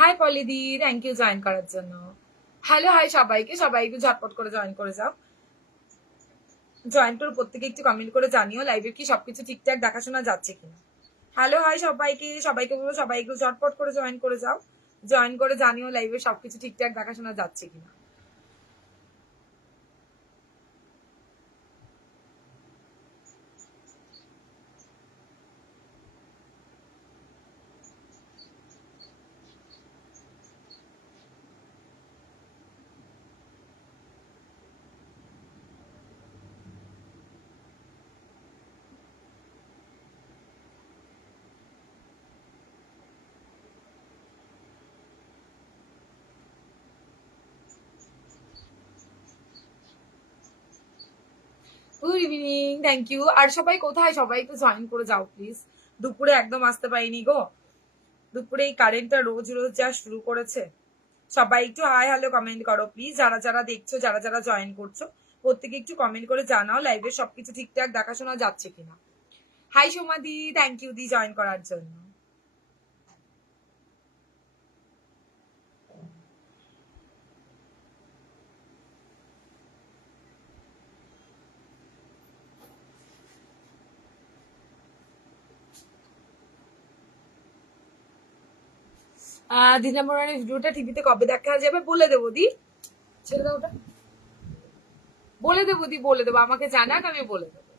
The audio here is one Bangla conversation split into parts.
হাই পলিদি, থ্যাংক ইউ জয়েন করার জন্য। হ্যালো হাই সবাইকে, সবাই একটু ঝটপট করে জয়েন করে যাও। জয়েন করে প্রত্যেকে একটু কমেন্ট করে জানিও লাইভে কি সবকিছু ঠিকঠাক দেখাশোনা যাচ্ছে কিনা। হ্যালো হাই সবাইকে, সবাইকে বলবো সবাই একটু ঝটপট করে জয়েন করে যাও। জয়েন করে জানিও লাইভে সবকিছু ঠিকঠাক দেখাশোনা যাচ্ছে কিনা। Good evening, thank you. আর সবাই কোথায়? সবাই একটু জয়েন করে যাও প্লিজ। দুপুরে একদম আসতে পারিনি গো। দুপুরে এই কারেন্টটা রোজ রোজ যা শুরু করেছে। সবাই একটু হাই হ্যালো কমেন্ট করো প্লিজ। যারা যারা দেখছো, যারা যারা জয়েন করছো, প্রত্যেকে একটু কমেন্ট করে জানাও লাইভে সবকিছু ঠিকঠাক দেখাশোনা যাচ্ছে কিনা। হাই সোমাদি, থ্যাংক ইউ দি জয়েন করার জন্য। দিনা মোরানের ভিডিওটা টিভিতে কবে দেখা যাবে বলে দেবো দি। ছেড়ে দাও ওটা। বলে দেবো দি, বলে দেবো, আমাকে জানাক, আমি বলে দেবো।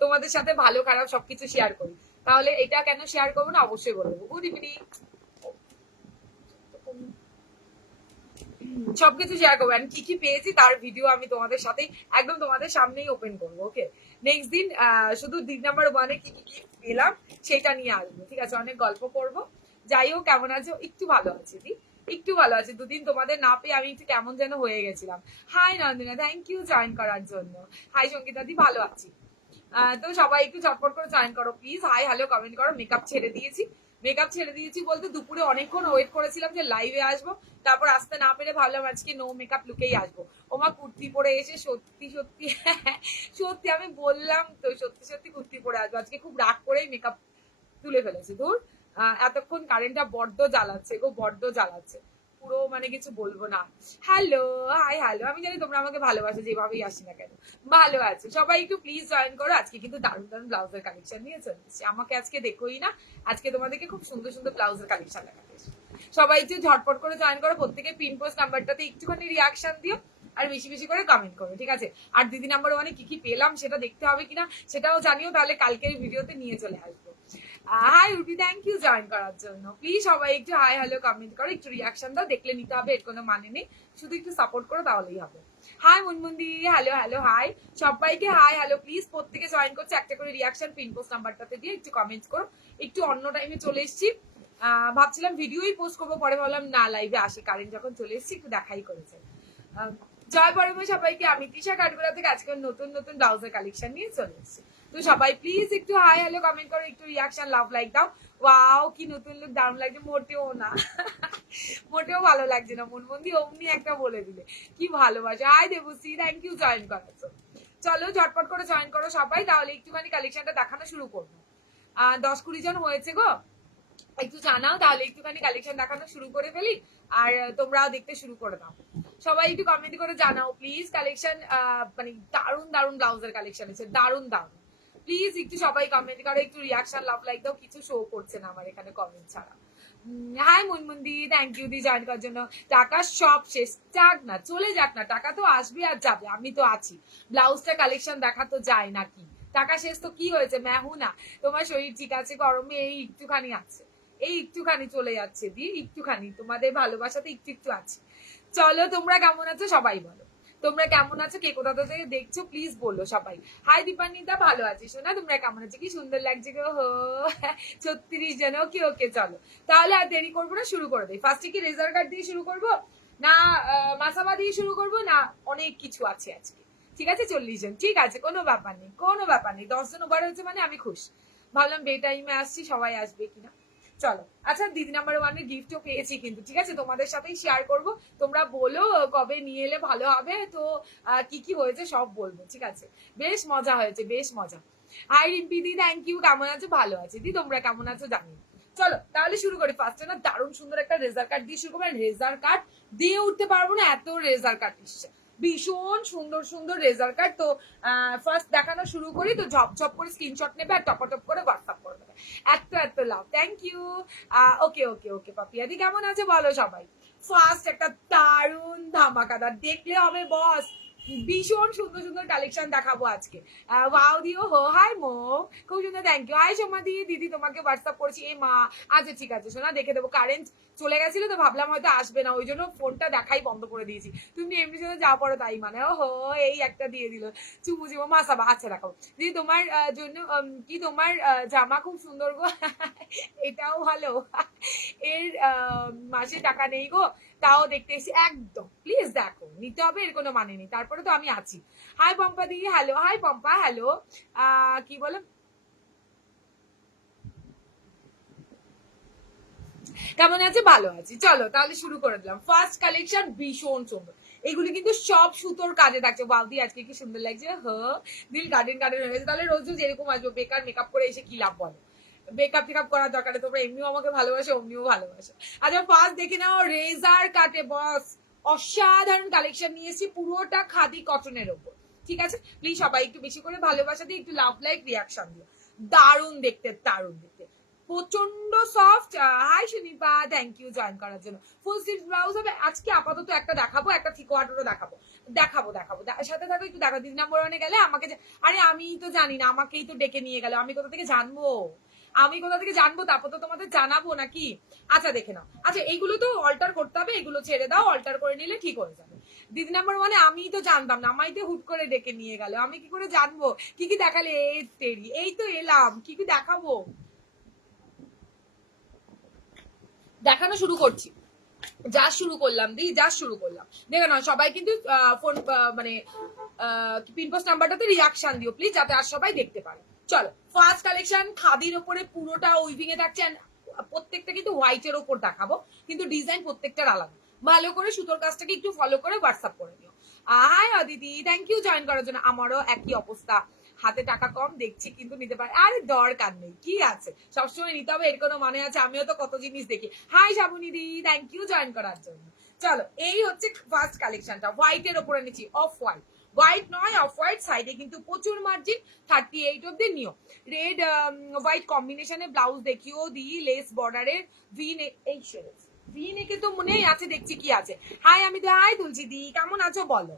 তোমাদের সাথে ভালো খারাপ সবকিছু শেয়ার করি, তাহলে এটা কেন শেয়ার করবো না, অবশ্যই বলে দেবো। Good evening. সবকিছু শেয়ার করবো, আমি কি কি পেয়েছি তার ভিডিও আমি তোমাদের সাথে একদম তোমাদের সামনেই ওপেন করবো। ওকে, নেক্সট দিন শুধু দিন নাম্বার 1-এ কি কি পেলাম সেটা নিয়ে আসবো, ঠিক আছে? অনেক গল্প করবো। যাই হোক, কেমন আছো? একটু ভালো আছি দি, একটু ভালো আছে। দুদিন তোমাদের না পেয়ে আমি একটু কেমন যেন হয়ে গেছিলাম। হাই নন্দিনা, থ্যাংক ইউ জয়েন করার জন্য। হাই সঙ্গীতা দি, ভালো আছি। তো সবাই একটু চটপট করে জয়েন করো প্লিজ। হাই হ্যালো কমেন্ট করো। মেকআপ ছেড়ে দিয়েছি। মেকআপ ছেড়ে দিয়েছি বলতে দুপুরে অনেকক্ষণ ওয়েট করেছিলাম যে লাইভে আসবো, তারপর আসতে না পেরে ভাবলাম আজকে নো মেকআপ লুকেই আসবো। ওমা কুর্তি পরে এসে সত্যি সত্যি সত্যি আমি বললাম তো, সত্যি সত্যি কুর্তি পরে আসবো। আজকে খুব রাগ করেই মেকআপ তুলে ফেলেছি। ধুর, এতক্ষণ কারেন্টটা বড্ড জ্বালাচ্ছে গো, বড্ড জ্বালাচ্ছে পুরো, মানে কিছু বলবো না। হ্যালো হাই হ্যালো, আমি জানি তোমরা আমাকে ভালোবাসো যেভাবেই আসি না কেন। ভালো আছে সবাই, একটু প্লিজ জয়েন করো। আজকে কিন্তু দারুণ দারুণ ব্লাউজের কালেকশন নিয়ে চলে এসেছি। আমাকে আজকে দেখোই না, আজকে তোমাদেরকে খুব সুন্দর সুন্দর ব্লাউজের কালেকশন দেখাতে এসেছি। সবাই একটু ঝটপট করে জয়েন করো। প্রত্যেকে পিন পোস্ট নাম্বারটাতে একটুখানি রিয়াকশন দিও, আর বেশি বেশি করে কমেন্ট করো, ঠিক আছে? আর দিদি নাম্বার 1-এ কি কি পেলাম সেটা দেখতে হবে কিনা সেটাও জানিও, তাহলে কালকের ভিডিওতে নিয়ে চলে আসবো। Hi Urvi, thank you join করার জন্য। প্লিজ সবাই একটু হাই হ্যালো কমেন্ট করো, একটু রিয়াকশন দাও। দেখলে নিতে হবে, এর কোনো মানে নেই, শুধু একটু সাপোর্ট করো তাহলেই হবে। হাই মুনমুন্দি, হ্যালো হ্যালো হাই সবাইকে, হাই হ্যালো প্লিজ। প্রত্যেকে জয়েন করছে, একটা করে রিয়াকশন পিন পোস্ট নাম্বারটাতে দিয়ে একটু কমেন্ট করো। একটু অন্য টাইমে চলে এসেছি, ভাবছিলাম ভিডিওই পোস্ট করবো, পরে ভাবলাম না লাইভে আসি, কারেন্ট যখন চলে এসেছি একটু দেখাই করেছে। জয় বড়মা সবাইকে, আমি তৃষা কাঠগোড়া থেকে আজকে নতুন নতুন ব্লাউজের কালেকশন নিয়ে চলে এসেছি। তো সবাই প্লিজ একটু হাই হ্যালো কমেন্ট করো, একটু রিয়াকশন লাভ লাইক দাও। ওয়াও কি নতুন লুক, দারুণ লাগছে। মোটেও না, মোটেও ভালো লাগছে না। মনমন্দি অমনি একটা বলে দিলে, কি ভালোবাসা। Hi Debashree, thank you join করার জন্য। চলো ঝটপট করে জয়েন করো সবাই, তাহলে একটুখানি কালেকশনটা দেখানো শুরু করবো। 10-20 জন হয়েছে গো, একটু জানাও, তাহলে একটুখানি কালেকশন দেখানো শুরু করে ফেলি, আর তোমরাও দেখতে শুরু করে দাও। সবাই একটু কমেন্ট করে জানাও প্লিজ। কালেকশন মানে দারুণ দারুণ ব্লাউজের কালেকশন আছে, দারুণ দারুণ। প্লিজ একটু সবাই কমেন্ট করো, একটু রিয়াকশন লাভ লাইক দাও। কিছু শো করছে না আমার এখানে কমেন্ট ছাড়া। হাই মুনমুন্দি, থ্যাংক ইউ দি জয়েন করার জন্য। টাকা সব শেষ, যাক না চলে যাক না, টাকা তো আসবে আর যাবে, আমি তো আছি। ব্লাউজটা কালেকশন দেখা তো যায় নাকি? টাকা শেষ তো কি হয়েছে, মেহু না? তোমার শরীর ঠিক আছে, গরমে এই একটুখানি আছে, এই একটুখানি চলে যাচ্ছে দি, একটুখানি তোমাদের ভালোবাসাতে একটু একটু আছে। চলো, তোমরা কেমন আছো সবাই বলো, তোমরা কেমন আছো, কে কোথা থেকে দেখছো প্লিজ বলো সবাই। হাই দীপান্বিতা, ভালো আছিস না? তোমরা কেমন আছো? কি সুন্দর লাগছে গো, হো 36 জন। ওকে ওকে, চলো তাহলে আর দেরি করবো না, শুরু করে দিই। ফার্স্টে কি রেজাল্ট কার্ড দিয়ে শুরু করবো, না মাসামা দিয়ে শুরু করবো, না অনেক কিছু আছে আজকে? ঠিক আছে, 40 জন, ঠিক আছে, কোনো ব্যাপার নেই, কোনো ব্যাপার নেই। 10 জন ওভার হয়েছে মানে আমি খুশ। ভাবলাম বে টাইমে আসছি, সবাই আসবে কিনা। চলো, আচ্ছা দিদি নাম্বার 1-এর গিফটও পেয়েছি কিন্তু, ঠিক আছে? তোমাদের সাথেই শেয়ার করব। তোমরা বলো কবে নিয়ে এলে ভালো হবে, তো কি কি হয়েছে সব বলবো, ঠিক আছে? বেশ মজা হয়েছে, বেশ মজা। হাই রিম্পি দি, থ্যাংক ইউ। কেমন আছো? ভালো আছে দি, তোমরা কেমন আছো জানি। চলো তাহলে শুরু করি। ফার্স্টে না দারুণ সুন্দর একটা রেজার কাট দিয়ে শুরু করবো। রেজার কাট দিয়ে উঠতে পারবো না, এত রেজার কাট এসছে, ভীষণ সুন্দর সুন্দর রেজার কাট। তো ফার্স্ট দেখানো শুরু করি। তো ঝপঝপ করে স্ক্রিনশট নেবে আর টপ করে হোয়াটসঅ্যাপ করে দেবে। এত লাভ, থ্যাংক ইউ। ওকে ওকে ওকে পাপিয়াদি কেমন আছে বলো সবাই। ফার্স্ট একটা দারুণ ধামাকাদার, দেখলে হবে বস, ভীষণ সুন্দর সুন্দর কালেকশন দেখাবো আজকে। ওয়াও দিও হো, হাই মো, খুব সুন্দর, থ্যাংক ইউ। হাই সোমা দিদি তোমাকে হোয়াটসঅ্যাপ করছি। এ মা, আচ্ছা ঠিক আছে সোনা, দেখে দেবো। কারেন্ট চলে গেছিল তো ভাবলাম হয়তো আসবে না, ওই জন্য ফোনটা দেখাই বন্ধ করে দিয়েছি। তুমি এমনি সাথে যা পড়ো তাই মানে। ও হো, এই একটা দিয়ে দিল চুমু চুমু মাসাবা। আচ্ছা দেখাবো দিদি তোমার জন্য, কি তোমার জামা খুব সুন্দর গো। এটাও ভালো। এর মাসে টাকা নেই গো, তাও দেখতে এসেছি। একদম প্লিজ দেখো, নিতে হবে এর কোনো মানে নেই, তারপরে তো আমি আছি। হাই পম্পা দি, হ্যালো। Hi Pompa, hello. কি বলে, কেমন আছে? ভালো আছি। চলো তাহলে শুরু করে দিলাম। ফার্স্ট কালেকশন ভীষণ সুন্দর, এগুলি কিন্তু সব সুতোর কাজে থাকছে। বাউদি আজকে কি সুন্দর লাগছে, দিল গার্ডেন গার্ডেন হয়ে গেছে। তাহলে রোজ রোজ এরকম আসবো, বেকার মেকআপ করে এসে কি লাভ বলো? মেকআপ টেকআপ করার দরকার নেই, তোমরা এমনিও আমাকে ভালোবাসো, অমনিও ভালোবাসো। আচ্ছা ফার্স্ট দেখে নাও, রেজার কাটে বস অসাধারণ কালেকশন নিয়ে এসেছি, পুরোটা খাদি কটনের ওপর। ঠিক আছে, প্লিজ সবাই একটু বেশি করে ভালোবাসা দিয়ে একটু লাভ লাইক রিয়াকশন দিও। দারুণ দেখতে, দারুণ দেখতে, প্রচন্ড soft. Hi Sunipa, thank you join করার জন্য। ফুল স্লিভ ব্লাউজ হবে আজকে, আপাতত একটা দেখাবো, একটা থিক ওয়াটারও দেখাবো। সাথে থাকো, একটু দেখো। দিদি নাম্বার ওয়ানে গেলে আমাকে আরে আমি তো জানি না, আমাকেই তো ডেকে নিয়ে গেল, আমি কোথা থেকে জানবো? তারপর তো তোমাদের জানাবো নাকি? আচ্ছা দেখে নাও। আচ্ছা এইগুলো তো অল্টার করতে হবে, এগুলো ছেড়ে দাও, অল্টার করে নিলে ঠিক হয়ে যাবে। দিদি নাম্বার ওয়ানে আমি তো জানতাম না, আমাই তো হুট করে ডেকে নিয়ে গেল, আমি কি করে জানবো কি কি দেখালে? এই তো এলাম, কি কি দেখাবো দেখানো শুরু করছি। যা শুরু করলাম দেখো না, সবাই কিন্তু ফোন মানে পিনপোস্ট নাম্বারটাতে রিয়াকশন দিও প্লিজ, যাতে আর সবাই দেখতে পারে। চলো ফার্স্ট কালেকশন খাদির ওপরে পুরোটা উইভিং এ থাকছে, প্রত্যেকটা কিন্তু হোয়াইটের ওপর দেখাবো, কিন্তু ডিজাইন প্রত্যেকটার আলাদা। ভালো করে সুতোর কাজটাকে একটু ফলো করে হোয়াটসঅ্যাপ করে নিও। Hi Aditi, thank you join করার জন্য। আমারও একই অবস্থা, হাতে টাকা কম দেখছি কিন্তু নিতে পারে। আরে দরকার নেই, কি আছে, সবসময় নিতে হবে এর কোনো মানে আছে? আমিও তো কত জিনিস দেখি। হাই শাবুনিদি, থ্যাংক ইউ জয়েন করার জন্য। চলো এই হচ্ছে ফার্স্ট কালেকশনটা, হোয়াইটের ওপরে নিচ্ছি, অফ হোয়াইট, হোয়াইট নয় অফ হোয়াইট, সাইডে কিন্তু প্রচুর মার্জিন, 38 অব্দি নিও। রেড হোয়াইট কম্বিনেশনে ব্লাউজ দেখিও দি, লেস বর্ডারের ভি নেক। এই ভি নেকে তো মনেই আছে, দেখছি কি আছে। হাই আমি হাই তুলছি দি, কেমন আছো বলো।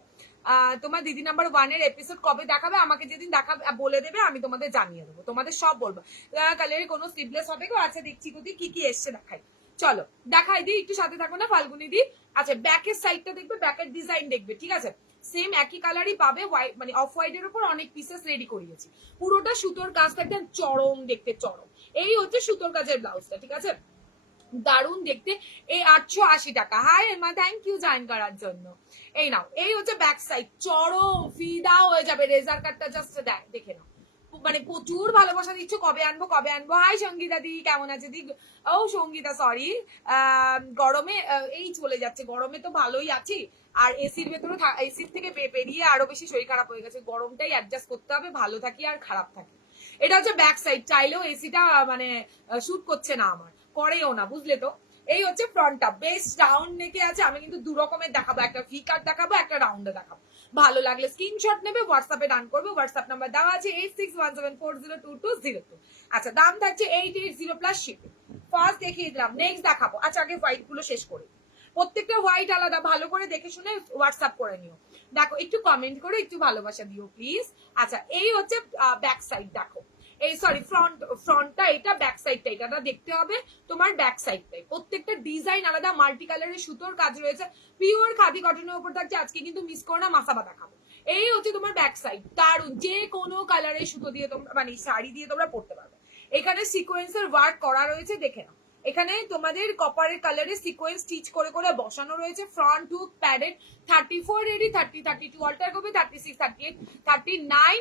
তোমার দিদি নাম্বার ওয়ানের এপিসোড কবে দেখাবে আমাকে যেদিন দেখাবে বলে দেবে, আমি তোমাদের জানিয়ে দেবো, তোমাদের সব বলবো। কালারে কোনো স্লিভলেস হবে গো? আচ্ছা দেখছি তো কি কি এসছে দেখাই। চলো দেখাই দিই, একটু সাথে থাকো না ফাল্গুনি দি। আচ্ছা ব্যাকের সাইডটা দেখবে, ব্যাকের ডিজাইন দেখবে, ঠিক আছে? সেম একই কালারই পাবে, হোয়াইট মানে অফ হোয়াইটের উপর অনেক পিসেস রেডি করিয়েছি। পুরোটা সুতোর কাজটা একদম চরম দেখতে, চরম। এই হচ্ছে সুতোর কাজের ব্লাউজটা, ঠিক আছে? দারুণ দেখতে। এই 880 টাকা। Hi Emma, thank you join করার জন্য। এই নাও, এই হচ্ছে ব্যাক সাইড, চরম ফিদা হয়ে যাবে। রেজার কাটটা জাস্ট দেখে নাও, মানে প্রচুর ভালোবাসা দিচ্ছ। কবে আনবো কবে আনবো। হাই সঙ্গীতা দি, কেমন আছে দি? ও সঙ্গীতা সরি, গরমে এই চলে যাচ্ছে, গরমে তো ভালোই আছি। আর এসির ভেতরে, এসির থেকে বেরিয়ে আরো বেশি শরীর খারাপ হয়ে গেছে। গরমটাই অ্যাডজাস্ট করতে হবে, ভালো থাকি আর খারাপ থাকি। এটা হচ্ছে ব্যাক সাইড, চাইলেও এসিটা মানে শুট করছে না আমার, করেও না, বুঝলে তো? এই হচ্ছে ফ্রন্টটা, বেশ রাউন্ড নেকে আছে। আমি কিন্তু দু রকমের দেখাবো, একটা ভি কাট দেখাবো, একটা রাউন্ডে দেখাবো। ভালো লাগলে স্ক্রিনশট নেবে, হোয়াটসঅ্যাপে ডান করবে। হোয়াটসঅ্যাপ নাম্বার দেওয়া আছে 8617402202। আচ্ছা দাম থাকছে 880 প্লাস শিপিং। ফার্স্ট দেখিয়ে দিলাম, নেক্সট দেখাবো। আচ্ছা আগে হোয়াইট গুলো শেষ করি, প্রত্যেকটা হোয়াইট আলাদা, ভালো করে দেখে শুনে হোয়াটসঅ্যাপ করে নিও। দেখো একটু কমেন্ট করে একটু ভালোবাসা দিও প্লিজ। আচ্ছা এই হচ্ছে ব্যাক সাইড, দেখো এই সরি ফ্রন্টটা এটা, ব্যাক সাইডটা এটা দেখতে হবে তোমার ব্যাক সাইডটাই। প্রত্যেকটা ডিজাইন আলাদা, মাল্টি কালারের সুতোর কাজ রয়েছে, পিওর খাদি কটনের উপর থাকছে। আজকে কিন্তু মিস করো না, মাসাবা দেখাবো। এই হচ্ছে তোমার ব্যাক সাইড, দারুন, যে কোনো কালারের সুতো দিয়ে তোমরা মানে শাড়ি দিয়ে তোমরা পরতে পারবে। এখানে সিকোয়েন্সের ওয়ার্ক করা রয়েছে, দেখে নাও। এখানে তোমাদের কপারের কালারে সিকোয়েন্স স্টিচ করে করে বসানো রয়েছে। Front hook padded, 34 ready, 30 32 alter করবে, 36 38 39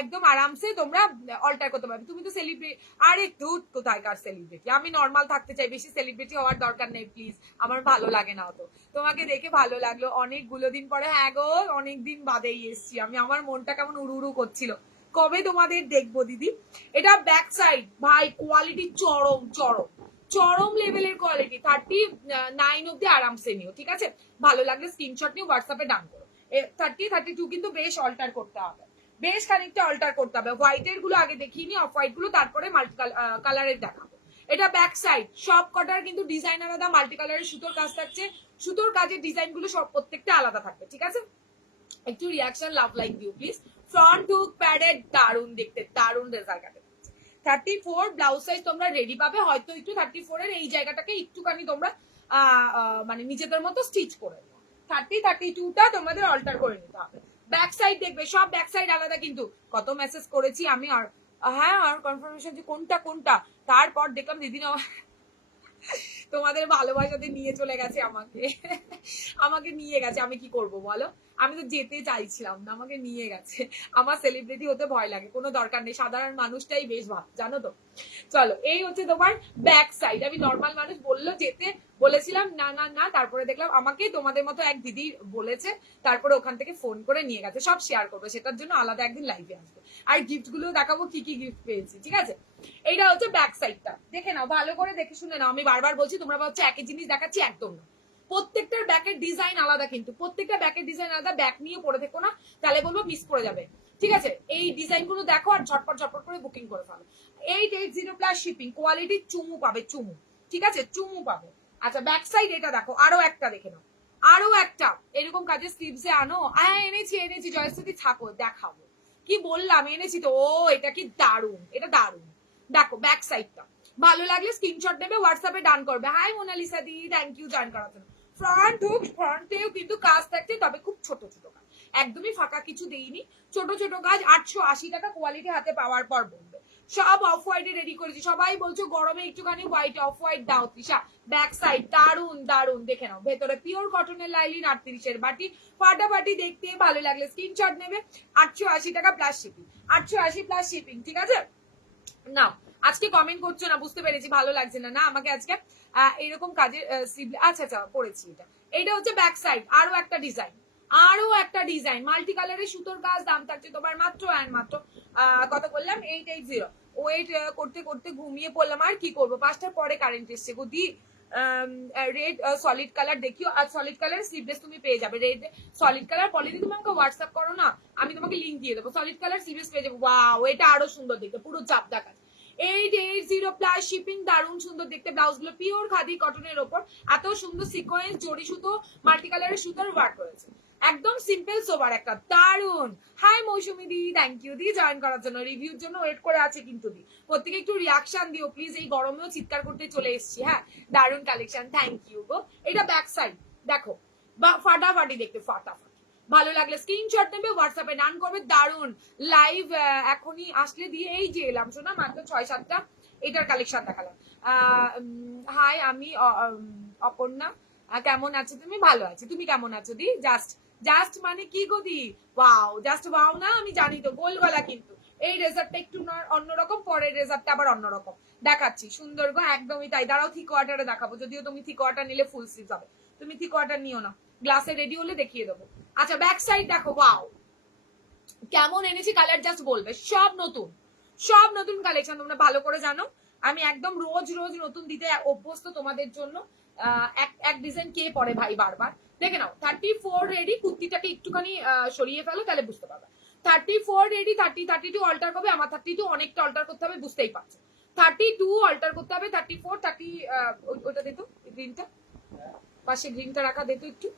একদম আরামসে তোমরা অল্টার করতে পারবে। তুমি তো সেলিব্রিটি, আরে ধুত কোথায়কার সেলিব্রিটি, আমি নর্মাল থাকতে চাই, বেশি সেলিব্রিটি হওয়ার দরকার নেই প্লিজ, আমার ভালো লাগে না অত। তোমাকে দেখে ভালো লাগলো অনেকগুলো দিন পরে। হ্যাঁ গো, অনেকদিন বাদেই এসছি আমি, আমার মনটা কেমন উড়ু উড়ু করছিল। কবে তোমাদের দেখবো দিদি। এটা ব্যাক সাইড ভাই কোয়ালিটি চরম চরম চরম লেভেলের কোয়ালিটি। 39 অব্দি আরামসে নিও, ঠিক আছে? ভালো লাগলে স্ক্রিনশট নিও, হোয়াটসঅ্যাপে ডান করো। 32 কিন্তু বেশ অল্টার করতে হবে, বেশ খানিকটা অল্টার করতে হবে। হোয়াইটের গুলো আগে দেখিয়ে নি, অফ হোয়াইট গুলো তারপরে মাল্টি কালারের দেখাবো। এটা ব্যাক সাইড, সব কটার কিন্তু ডিজাইন আলাদা, মাল্টি কালারের সুতোর কাজ থাকছে, সুতোর কাজের ডিজাইন গুলো সব প্রত্যেকটা আলাদা থাকবে, ঠিক আছে? একটু রিয়াকশন লাভ লাইক দিও প্লিজ। ফ্রন্ট হুক প্যাডেড, দারুন দেখতে, দারুন রেজাল্ট কাটে। 34 ব্লাউজ সাইজ তোমরা রেডি পাবে, হয়তো একটু 34 এর এই জায়গাটাকে একটুখানি তোমরা মানে নিজেদের মতো স্টিচ করে নাও। 32টা তোমাদের অল্টার করে নিতে হবে। ব্যাক সাইড দেখবে, সব ব্যাক সাইড আলাদা কিন্তু। কত মেসেজ করেছি আমি, আর হ্যাঁ আর কনফার্মেশন যে কোনটা কোনটা, তারপর দেখলাম দিদি না তোমাদের ভালোবাসাতে নিয়ে চলে গেছে আমাকে, আমাকে নিয়ে গেছে। আমি কি করব বলো, আমি তো যেতে চাইছিলাম না, আমাকে নিয়ে গেছে। আমার সেলিব্রিটি হতে ভয় লাগে, কোনো দরকার নেই, সাধারণ মানুষটাই বেশ ভালো, জানো তো। চলো, এই হচ্ছে তোমার ব্যাক সাইড। আমি নর্মাল মানুষ বললো যেতে, বলেছিলাম না না না, তারপরে দেখলাম আমাকে তোমাদের মতো এক দিদি বলেছে, তারপরে ওখান থেকে ফোন করে নিয়ে গেছে। সব শেয়ার করবে, সেটার জন্য আলাদা একদিন লাইভে আসবে, আর গিফট গুলো দেখাবো কি কি গিফট পেয়েছি, ঠিক আছে? এইটা হচ্ছে ব্যাক সাইডটা, দেখে নাও, ভালো করে দেখে শুনে নাও। আমি বারবার বলছি, তোমরা ভাবছো একই জিনিস দেখাচ্ছি, একদম না। প্রত্যেকটার ব্যাকের ডিজাইন আলাদা, কিন্তু প্রত্যেকটা ব্যাকের ডিজাইন আলাদা। ব্যাক নিয়ে পড়ে থেকো না, তাহলে বলবো মিস করে যাবে, ঠিক আছে? এই ডিজাইন গুলো দেখো আর ঝটপট ঝটপট করে বুকিং করে ফেলো। 880 প্লাস শিপিং, কোয়ালিটি চুমু পাবে, চুমু, ঠিক আছে? চুমু পাবে। আচ্ছা, ব্যাক সাইড এটা দেখো, আরো একটা দেখে নাও, আরো একটা এরকম কাজে স্লিভসে আনো। এনেছি এনেছি জয়শ্রী, থাকো দেখাবো। কি বললাম, এনেছি তো। ও এটা কি দারুন, এটা দারুন। দেখো ব্যাক সাইডটা, ভালো লাগলে স্ক্রিনশট নেবে, হোয়াটসঅ্যাপে ডান করবে। হাই মোনালিসা দি, থ্যাংক ইউ জয়েন করার জন্য। ফ্রন্ট হুক, ফ্রন্টেও কিন্তু কাজ থাকছে, তবে খুব ছোট ছোট কাজ, একদমই ফাঁকা কিছু দেইনি, ছোট ছোট কাজ। 880 টাকা, কোয়ালিটি হাতে পাওয়ার পর বলবে। সব অফ হোয়াইটে রেডি করেছি, সবাই বলছো গরমে একটুখানি হোয়াইট, অফ হোয়াইট দাও তৃষা। ব্যাক সাইড দারুন দারুন, দেখে নাও। ভেতরে পিওর কটনের লাইলিন, 38 বাটি, ফাটাফাটি দেখতে। ভালো লাগলে স্ক্রিনশট নেবে। 880 টাকা প্লাস শিপিং, 880 প্লাস শিপিং, ঠিক আছে? নাও, আজকে কমেন্ট করছো না, বুঝতে পেরেছি, ভালো লাগছে না না আমাকে আজকে এরকম কাজের আচ্ছা আচ্ছা পড়েছি। এটা হচ্ছে ব্যাক সাইড, আরো একটা ডিজাইন, আরো একটা ডিজাইন, মাল্টি কালারের সুতোর কাজ। দাম থাকছে তোমার মাত্র অ্যান্ড মাত্র কত বললাম, 880। ওয়েট করতে করতে ঘুমিয়ে পড়লাম, আর কি করবো, 5টার পরে কারেন্ট এসছে গো দি। রেড সলিড কালার দেখিও, আর সলিড কালার স্লিভলেস তুমি পেয়ে যাবে। রেড সলিড কালার, পলিদি তুমি আমাকে হোয়াটসঅ্যাপ করো না, আমি তোমাকে লিঙ্ক দিয়ে দেবো। সলিড কালার স্লিভলেস পেয়ে যাবে। ওয়াও, এটা আরো সুন্দর দেখতে, পুরো চাপদা কাজ। 880 প্লাস শিপিং, দারুণ সুন্দর দেখতে। ব্লাউজ গুলো পিওর খাদি কটনের ওপর, এত সুন্দর সিকোয়েন্স, জড়ি সুতো, মাল্টি কালারের সুতোর ওয়ার্ক করেছে, একদম সিম্পল সোবার একটা, দারুন। হাই মৌসুমি দি, থ্যাংক ইউ দি জয়েন করার জন্য। রিভিউর জন্য ওয়েট করে আছে কিন্তু দি, প্রত্যেকে একটু রিয়াকশন দিও প্লিজ, এই গরমেও চিৎকার করতে চলে এসেছি। হ্যাঁ, দারুন কালেকশন, থ্যাংক ইউ গো। এটা ব্যাক সাইড দেখো, বা ফাটাফাটি দেখতে, ফাটাফাটি। ভালো লাগলে স্ক্রিনশট নেবে, হোয়াটসঅ্যাপে ডান করবে। দারুন লাইভ এখনই আসলে দিয়ে, এই যে এলাম শোনা, মাত্র 6-7টা এটার কালেকশন দেখালাম। হাই, আমি অপর্ণা, কেমন আছো তুমি? ভালো আছি, তুমি কেমন আছো দি? জাস্ট জাস্ট মানে কি গো দি? ওয়াও, জাস্ট ওয়াও না, আমি জানি তো, গোল গলা কিন্তু। এই রেজাল্টটা একটু অন্যরকম, পরের রেজাল্টটা আবার অন্যরকম দেখাচ্ছি। সুন্দর গো, একদমই তাই। দাঁড়াও, থ্রি কোয়ার্টারে দেখাবো, যদিও তুমি থ্রি কোয়ার্টার নিলে ফুল স্লিভ হবে, তুমি থ্রি কোয়ার্টার নিও না, গ্লাসে রেডি হলে দেখিয়ে দেবো। আচ্ছা, ব্যাক সাইড দেখো, ওয়াও কেমন এনেছি কালার, জাস্ট বলবে। সব নতুন, সব নতুন কালেকশন, তোমরা ভালো করে জানো আমি একদম রোজ রোজ নতুন দিতে অভ্যস্ত তোমাদের জন্য। এক ডিজাইন কে পরে ভাই বারবার, দেখে নাও। 34 রেডি, কুর্তিটাকে একটুখানি সরিয়ে ফেলো, তাহলে বুঝতে পারবে। 34 রেডি, 32 অল্টার করবে, আমার 32 অনেকটা অল্টার করতে হবে, বুঝতেই পারছো। 32 অল্টার করতে হবে, 34 ওইটা দিত, গ্রিনটা পাশে, গ্রিনটা রাখা দিত একটু।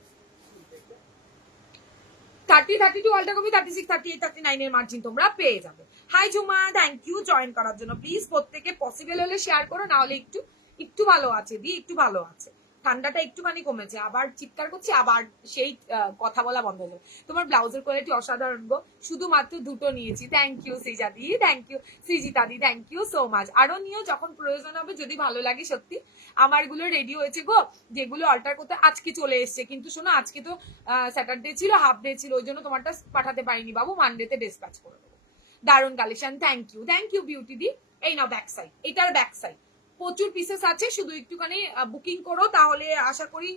32 অল্টার করবে, 36, 38, 39 এর মার্জিন তোমরা পেয়ে যাবে। Hi Jhuma, thank you join করার জন্য। প্লিজ প্রত্যেকে পসিবল হলে শেয়ার করো, না হলে একটু একটু ভালো আছে দি, একটু ভালো আছে। ঠান্ডাটা একটুখানি কমেছে, আবার চিৎকার করছি, আবার সেই কথা বলা বন্ধ হয়ে যাবে। তোমার ব্লাউজের কোয়ালিটি অসাধারণ গো, শুধুমাত্র দুটো নিয়েছি। থ্যাংক ইউ সৃজা দি, থ্যাংক ইউ সৃজিতা দি, থ্যাংক ইউ সো মাচ। আরো নিও যখন প্রয়োজন হবে, যদি ভালো লাগে। সত্যি আমার গুলো রেডি হয়েছে গো, যেগুলো অল্টার করতে আজকে চলে এসছে, কিন্তু শোনো আজকে তো স্যাটারডে ছিল, হাফ ডে ছিল, ওই জন্য তোমারটা পাঠাতে পারিনি বাবু, মানডেতে ডিসপ্যাচ করে দেবো। দারুন কালেকশন, থ্যাংক ইউ বিউটি দি। এই নাও ব্যাক সাইড, এটার ব্যাক সাইড প্রচুর পিসেস আছে, শুধু একটুখানি বুকিং করো, তাহলে আশা করি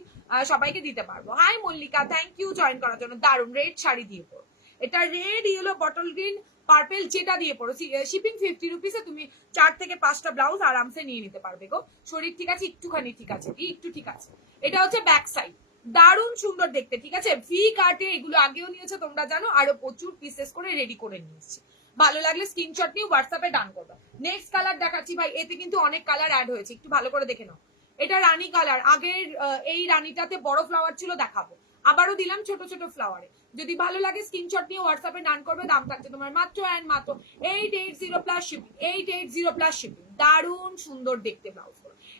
সবাইকে দিতে পারবো। Hi Mallika, thank you join করার জন্য। দারুন রেড শাড়ি দিয়ে পড়ো, এটা red, yellow, bottle green, purple যেটা দিয়ে পড়ো, শিপিং 50 রুপিসে তুমি 4 থেকে 5টা ব্লাউজ আরামসে নিয়ে নিতে পারবে গো। শরীর ঠিক আছে, একটুখানি ঠিক আছে, একটু ঠিক আছে। এটা হচ্ছে ব্যাক সাইড, দারুণ সুন্দর দেখতে, ঠিক আছে। ভি কাটে, এগুলো আগেও নিয়েছো তোমরা জানো, আরো প্রচুর পিসেস করে রেডি করে নিয়েছি। ভালো লাগলে স্ক্রিনশট নিয়ে হোয়াটসঅ্যাপে ডান করবে। নেক্সট কালার দেখাচ্ছি ভাই, এতে কিন্তু অনেক কালার অ্যাড হয়েছে, একটু ভালো করে দেখে নাও। এটা রানী কালার, আগের এই রানীটাতে বড় ফ্লাওয়ার ছিল, দেখাবো আবারও দিলাম ছোট ছোট ফ্লাওয়ারে। যদি ভালো লাগে স্ক্রিনশট নিয়ে হোয়াটসঅ্যাপে ডান করবে। দাম থাকছে তোমার মাত্র অ্যান্ড মাত্র 880 প্লাস শিপিং, 880 প্লাস শিপিং। দারুণ সুন্দর দেখতে ব্লাউজ।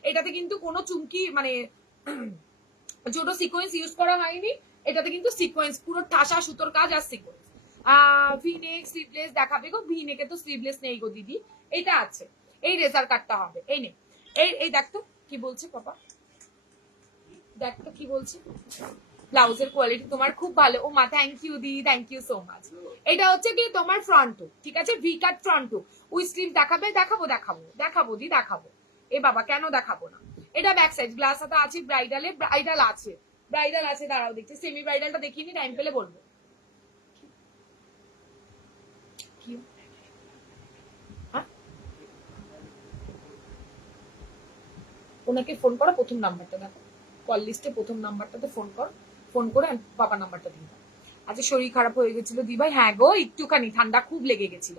এটাতে কিন্তু কোনো চুমকি মানে ছোট সিকোয়েন্স ইউজ করা হয়নি, এটাতে কিন্তু সিকোয়েন্স পুরো ঠাসা সুতোর কাজ আর সিকোয়েন্স। ভি নেক স্লিভলেস দেখাবে গো, ভি নেকে তো স্লিভলেস নেই গো দিদি, এটা আছে। এই রেজার কাটটা হবে, এই নে, এই দেখ তো কি বলছে পাপা, দেখ তো কি বলছে। ব্লাউজের কোয়ালিটি তোমার খুব ভালো। ও মা থ্যাংক ইউ দি, থ্যাংক ইউ সো মাচ। এটা হচ্ছে কি তোমার ফ্রন্ট, ঠিক আছে, ভি কাট ফ্রন্ট উই স্লিভ দেখাবে, দেখাবো দেখাবো দেখাবো দি দেখাবো। এ বাবা কেন দেখাবো না। এটা ব্যাক সাইড গ্লাস হাতা আছে, ব্রাইডালে ব্রাইডাল আছে, ব্রাইডাল আছে, দাঁড়াও দেখছি, সেমি ব্রাইডালটা দেখিনি, টাইম পেলে বলবো। ওনাকে ফোন করো, প্রথম নাম্বারটা দেখো, কল লিস্টে প্রথম নাম্বারটাতে ফোন কর, ফোন করে বাবা নাম্বারটা দিন। আজকে শরীর খারাপ হয়ে গেছিল দি ভাই, হ্যাঁ গো একটুখানি ঠান্ডা খুব লেগে গেছিল,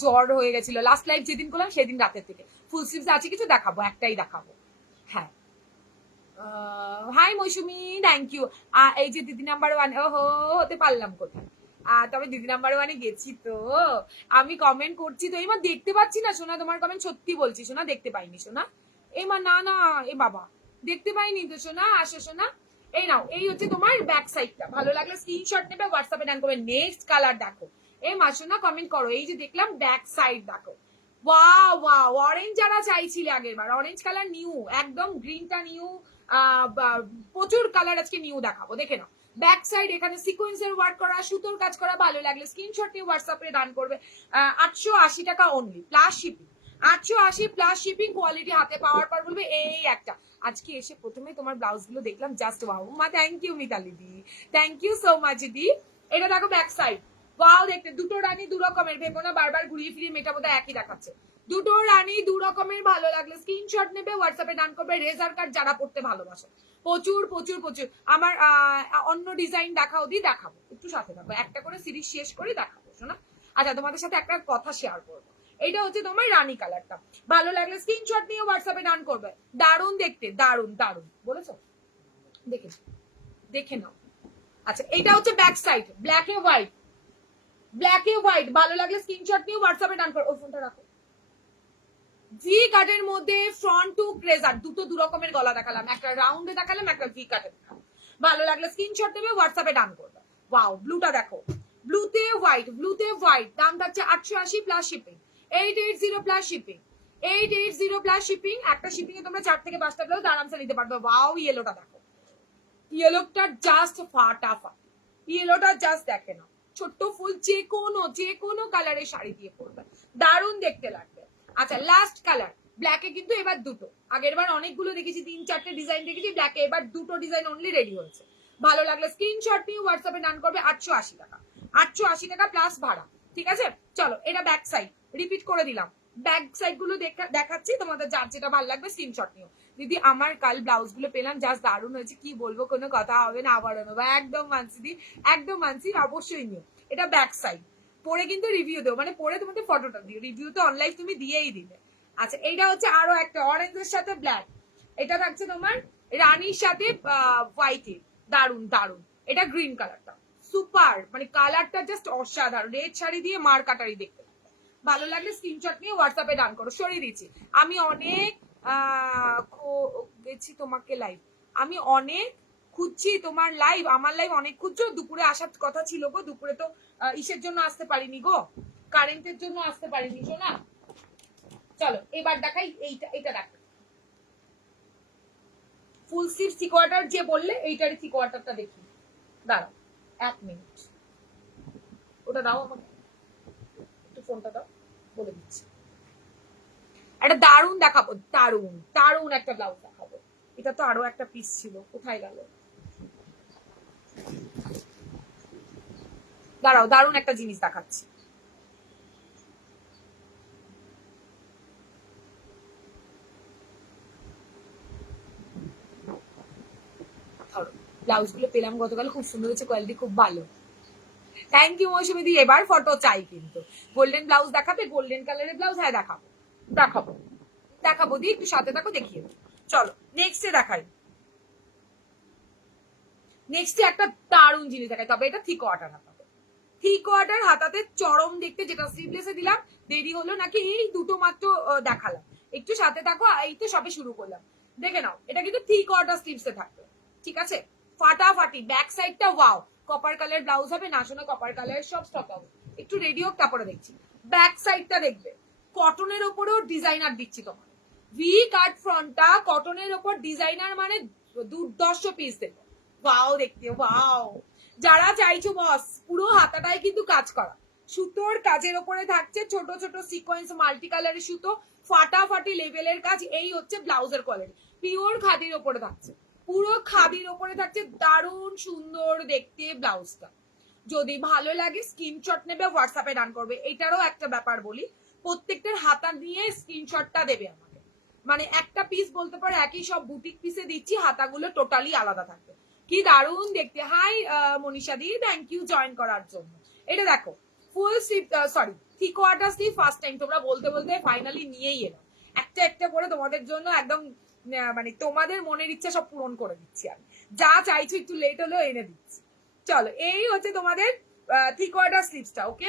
জ্বর হয়ে গেছিল। লাস্ট লাইভ যেদিন করলাম সেদিন রাতের থেকে। ফুল স্লিভস আছে কিছু দেখাবো, একটাই দেখাবো। হ্যাঁ হাই মৌসুমি, থ্যাংক ইউ। এই যে দিদি নাম্বার 1, ওহো হতে পারলাম কোথায়। তবে দিদি নাম্বার 1-এ গেছি তো, আমি কমেন্ট করছি তো, এবার দেখতে পাচ্ছি না সোনা তোমার কমেন্ট, সত্যি বলছি সোনা দেখতে পাইনি সোনা। এমা না না, এ বাবা দেখতে পাইনি তো সোনা, আসো সোনা। এই নাও, এই হচ্ছে তোমার ব্যাক সাইডটা। ভালো লাগলে স্ক্রিনশট নেবে, হোয়াটসঅ্যাপে ডান করবে। নেক্সট কালার দেখো, এই মা সোনা কমেন্ট করো, এই যে দেখলাম ব্যাক সাইড দেখো, ওয়াও ওয়াও, অরেঞ্জ যারা চাইছিলে আগের বার, অরেঞ্জ কালার নিউ, একদম গ্রিনটা নিউ, প্রচুর কালার আজকে নিউ দেখাবো, দেখে নাও। ব্যাক সাইড এখানে সিকোয়েন্সের ওয়ার্ক করা, সুতোর কাজ করা। ভালো লাগলে স্ক্রিনশট নিয়ে হোয়াটসঅ্যাপে ডান করবে। 880 টাকা only plus shipping, 880 plus shipping. Quality হাতে পাওয়ার পর বলবে এই একটা। আজকে এসে প্রথমে তোমার ব্লাউজ গুলো দেখলাম, জাস্ট ওয়াও মা, থ্যাংক ইউ মিতালি দি, থ্যাংক ইউ সো মাচ দি। এটা দেখো ব্যাক সাইড, ওয়াও দেখতে, দুটো রানী দু রকমের, ভেবো না বারবার ঘুরিয়ে ফিরিয়ে মেটাবো, একই দেখাচ্ছে। দুটো রানী দু রকমের। ভালো লাগলে স্ক্রিনশট নেবে, হোয়াটসঅ্যাপে ডান করবে। রেজার কাট যারা পড়তে ভালোবাসো, প্রচুর প্রচুর প্রচুর। আমার অন্য ডিজাইন দেখাও দি, দেখাবো, একটু সাথে থাকবো, একটা করে সিরিজ শেষ করে দেখাবো শোনা। আচ্ছা তোমাদের সাথে একটা কথা শেয়ার করবো, এইটা হচ্ছে তোমার রানী কালারটা। ভালো লাগলে স্ক্রিনশট নিয়ে হোয়াটসঅ্যাপে ডান করবে। দারুণ দেখতে, দারুণ দারুণ বলেছো, দেখে দেখে নাও। আচ্ছা এইটা হচ্ছে back side, black a white, black a white. ভালো লাগলে স্ক্রিনশট নিয়ে হোয়াটসঅ্যাপে ডান করো। ওই ফোনটা রাখো। ভি কাটের মধ্যে ফ্রন্ট টু ক্রেজার, দুটো দু রকমের গলা দেখালাম, একটা রাউন্ডে দেখালাম, একটা ভি কাটে দেখালাম। ভালো লাগলে স্ক্রিনশট নেবে, হোয়াটসঅ্যাপে ডান করবে। ওয়াও ব্লুটা দেখো, ব্লুতে হোয়াইট, ব্লুতে হোয়াইট। দাম থাকছে 880 plus shipping, 880 plus shipping, 880 plus shipping. একটা শিপিং এ তোমরা 4 থেকে 5টা ব্লাউজ আরামসে নিতে পারবে। ওয়াও ইয়েলোটা দেখো, ইয়েলোটা জাস্ট ফাটাফাট, ইয়েলোটা জাস্ট দেখে নাও। ছোট্ট ফুল, যে কোনো কালারের শাড়ি দিয়ে পরবে, দারুণ দেখতে লাগবে। আচ্ছা লাস্ট কালার ব্ল্যাকে, কিন্তু এবার দুটো, আগের বার অনেকগুলো দেখেছি, 3-4টে ডিজাইন দেখেছি, ব্ল্যাকে এবার দুটো ডিজাইন অনলি রেডি হয়েছে। ভালো লাগলে স্ক্রিনশট নিয়ে হোয়াটসঅ্যাপে ডান করবে। 880 টাকা, 880 টাকা প্লাস ভাড়া, ঠিক আছে। চলো এটা ব্যাক সাইড, রিপিট করে দিলাম, ব্যাক সাইড গুলো দেখাচ্ছি, তোমাদের যার যেটা ভালো লাগবে স্ক্রিনশট নিও। দিদি আমার কাল ব্লাউজ গুলো পেলাম, জাস্ট দারুণ হয়েছে, কি বলবো, কোনো কথা হবে না, আবারও নেবো, একদম মানছি দি, একদম মানছি, অবশ্যই নিও। এটা ব্যাক সাইড, পরে কিন্তু রিভিউ দেবো, মানে পরে তোমাদের ফটোটা দিও, রিভিউ তো অনলাইন তুমি দিয়েই দিলে। আচ্ছা এইটা হচ্ছে আরো একটা অরেঞ্জের সাথে ব্ল্যাক, এটা থাকছে তোমার রানীর সাথে হোয়াইটে, দারুণ দারুণ। এটা গ্রিন কালারটা সুপার, মানে কালারটা জাস্ট অসাধারণ, রেড শাড়ি দিয়ে মার কাটারি দেখতে। ভালো লাগলে স্ক্রিনশট নিয়ে হোয়াটসঅ্যাপে ডান করো। সরিয়ে দিচ্ছি, আমি অনেক গেছি তোমাকে লাইভ, আমি অনেক খুঁজছি তোমার লাইভ, আমার লাইভ অনেক খুঁজছো। দুপুরে আসার কথা ছিল গো, দুপুরে তো ইসের জন্য আসতে পারিনি গো, কারেন্টের জন্য আসতে পারিনি শোনা। চলো এবার দেখাই, এইটা দেখাই ফুল স্লিভ সিকোয়াটার, যে বললে এইটারই সিকোয়াটারটা দেখি, দাঁড়াও 1 মিনিট, ওটা দাও আমাকে, একটু ফোনটা দাও, বলে দিচ্ছি। একটা দারুণ দেখাবো, দারুণ দারুণ একটা ব্লাউজ দেখাবো। এটা তো আরো একটা পিস ছিল, কোথায় গেল, দাঁড়াও দারুণ একটা জিনিস দেখাচ্ছি। ব্লাউজ গুলো পেলাম গতকাল, খুব সুন্দর হচ্ছে, কোয়ালিটি খুব ভালো। থ্যাংক ইউ মৌসুমি দি। এবার ফটো চাই কিন্তু। গোল্ডেন ব্লাউজ দেখাবে? গোল্ডেন কালারের ব্লাউজ? হ্যাঁ দেখাবো দেখাবো দেখাবো দি, একটু সাথে থাকো দেখিয়ে। চলো নেক্সটে দেখাই। নেক্সটে একটা দারুণ জিনিস দেখাই, তবে এটা থ্রি কোয়ার্টার হাতাতে। থ্রি কোয়ার্টার হাতাতে চরম দেখতে, যেটা স্লিভলেসে দিলাম। দেরি হলো নাকি এই দুটো মাত্র দেখালাম, একটু সাথে থাকো। এই তো সবে শুরু করলাম, দেখে নাও। এটা কিন্তু থ্রি কোয়ার্টার স্লিভসে থাকবে, ঠিক আছে? ফাটাফাটি। ব্যাক সাইডটা ওয়াও, কপার কালার ব্লাউজ হবে না? শোনো, কপার কালার সব স্টক হবে, একটু রেডি হোক তারপরে দেখছি। ব্যাক সাইডটা দেখবে কটনের ওপরেও ডিজাইনার দিচ্ছি তোমার। ভি কাট ফ্রন্টটা কটনের ওপর ডিজাইনার, মানে দুর্দর্শ পিস দেবো। ওয়াও দেখতে, ওয়াও। যারা চাইছো বস, পুরো হাতাটাই কিন্তু কাজ করা, সুতোর কাজের ওপরে থাকছে, ছোট ছোট সিকোয়েন্স মাল্টি কালারের সুতো, ফাটাফাটি লেভেলের কাজ। এই হচ্ছে ব্লাউজের কোয়ালিটি, পিওর খাদির ওপরে থাকছে, পুরো খাদির ওপরে থাকছে, দারুণ সুন্দর দেখতে ব্লাউজটা। যদি ভালো লাগে স্ক্রিনশট নেবে, হোয়াটসঅ্যাপে ডান করবে। এটারও একটা ব্যাপার বলি, প্রত্যেকটার হাতা নিয়ে স্ক্রিনশটটা দেবে আমাকে, মানে একটা পিস বলতে পারো একই সব বুটিক পিসে দিচ্ছি, হাতাগুলো টোটালি আলাদা থাকবে। কি দারুণ দেখতে। হাই মনীষা দি, থ্যাংক ইউ জয়েন করার জন্য। এটা দেখো full sleeve, sorry three quarter sleeve. First time তোমরা বলতে বলতে ফাইনালি নিয়েই এলাম, একটা একটা করে তোমাদের জন্য একদম, মানে তোমাদের মনের ইচ্ছা সব পূরণ করে দিচ্ছি আমি, যা চাইছো একটু লেট হলেও এনে দিচ্ছি। চলো, এই হচ্ছে তোমাদের থ্রি কোয়ার্টার স্লিভসটা। ওকে,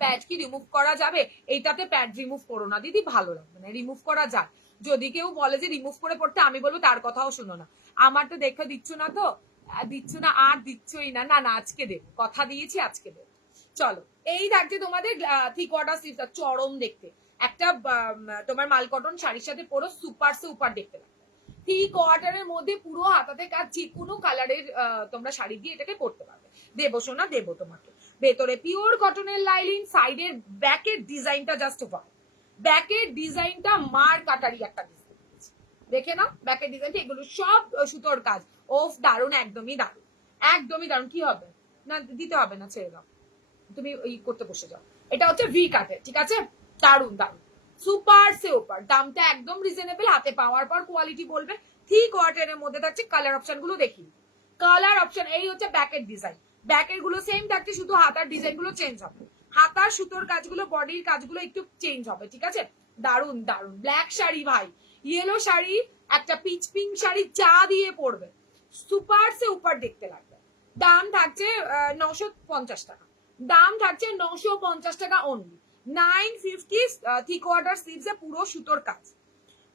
প্যাড কি রিমুভ করা যাবে? এইটাতে প্যাড রিমুভ করো না দিদি, ভালো লাগবে না। রিমুভ করা যায়, যদি কেউ বলে যে রিমুভ করে পড়তে, আমি বলবো তার কথাও শুনো না। আমারটা দেখে দিচ্ছ না তো, দিচ্ছ না আর দিচ্ছই না। না না, আজকে দেবো, কথা দিয়েছি আজকে দেবো। চলো, এই থাকছে তোমাদের থ্রি কোয়ার্টার স্লিভসটা, চরম দেখতে। একটা তোমার মাল কটন শাড়ির সাথে পরো, সুপার সুপার দেখতে লাগবে। থ্রি কোয়ার্টারের মধ্যে পুরো হাতাতে কাজ, যে কোনো কালারের তোমরা শাড়ি দিয়ে এটাকে করতে পারবে। দেবো সোনা, দেবো তোমাকে। ভেতরে পিওর কটনের লাইনিং, সাইডের ব্যাকের ডিজাইনটা জাস্ট ওয়াও। ব্যাকের ডিজাইনটা মার কাটারি একটা ডিজাইন, দেখে নাও ব্যাকের ডিজাইনটা। এগুলো সব সুতোর কাজ। ওফ দারুণ, একদমই দারুণ, একদমই দারুণ। কি হবে না, দিতে হবে না, ছেড়ে দাও, তুমি ওই করতে বসে যাও। এটা হচ্ছে ভি কাটে, ঠিক আছে? দারুণ দারুণ, সুপার সুপার। দামটা একদম রিজনেবল, হাতে পাওয়ার পর কোয়ালিটি বলবে। থ্রি কোয়ার্টারের মধ্যে থাকছে। কালার অপশন গুলো দেখি, কালার অপশন। এই হচ্ছে ব্যাকের ডিজাইন, ব্যাকের গুলো সেম থাকছে, শুধু হাতার ডিজাইন গুলো চেঞ্জ হবে। হাতার সুতোর কাজগুলো, বডির কাজগুলো একটু চেঞ্জ হবে, ঠিক আছে? দারুণ দারুণ। ব্ল্যাক শাড়ি ভাই, ইয়েলো শাড়ি, একটা পিচ পিঙ্ক শাড়ি, চা দিয়ে পড়বে, সুপার সুপার দেখতে লাগবে। দাম থাকছে 950 টাকা, দাম থাকছে 950 টাকা অনলি। 950 থ্রি কোয়ার্টার স্লিভসে পুরো সুতোর কাজ,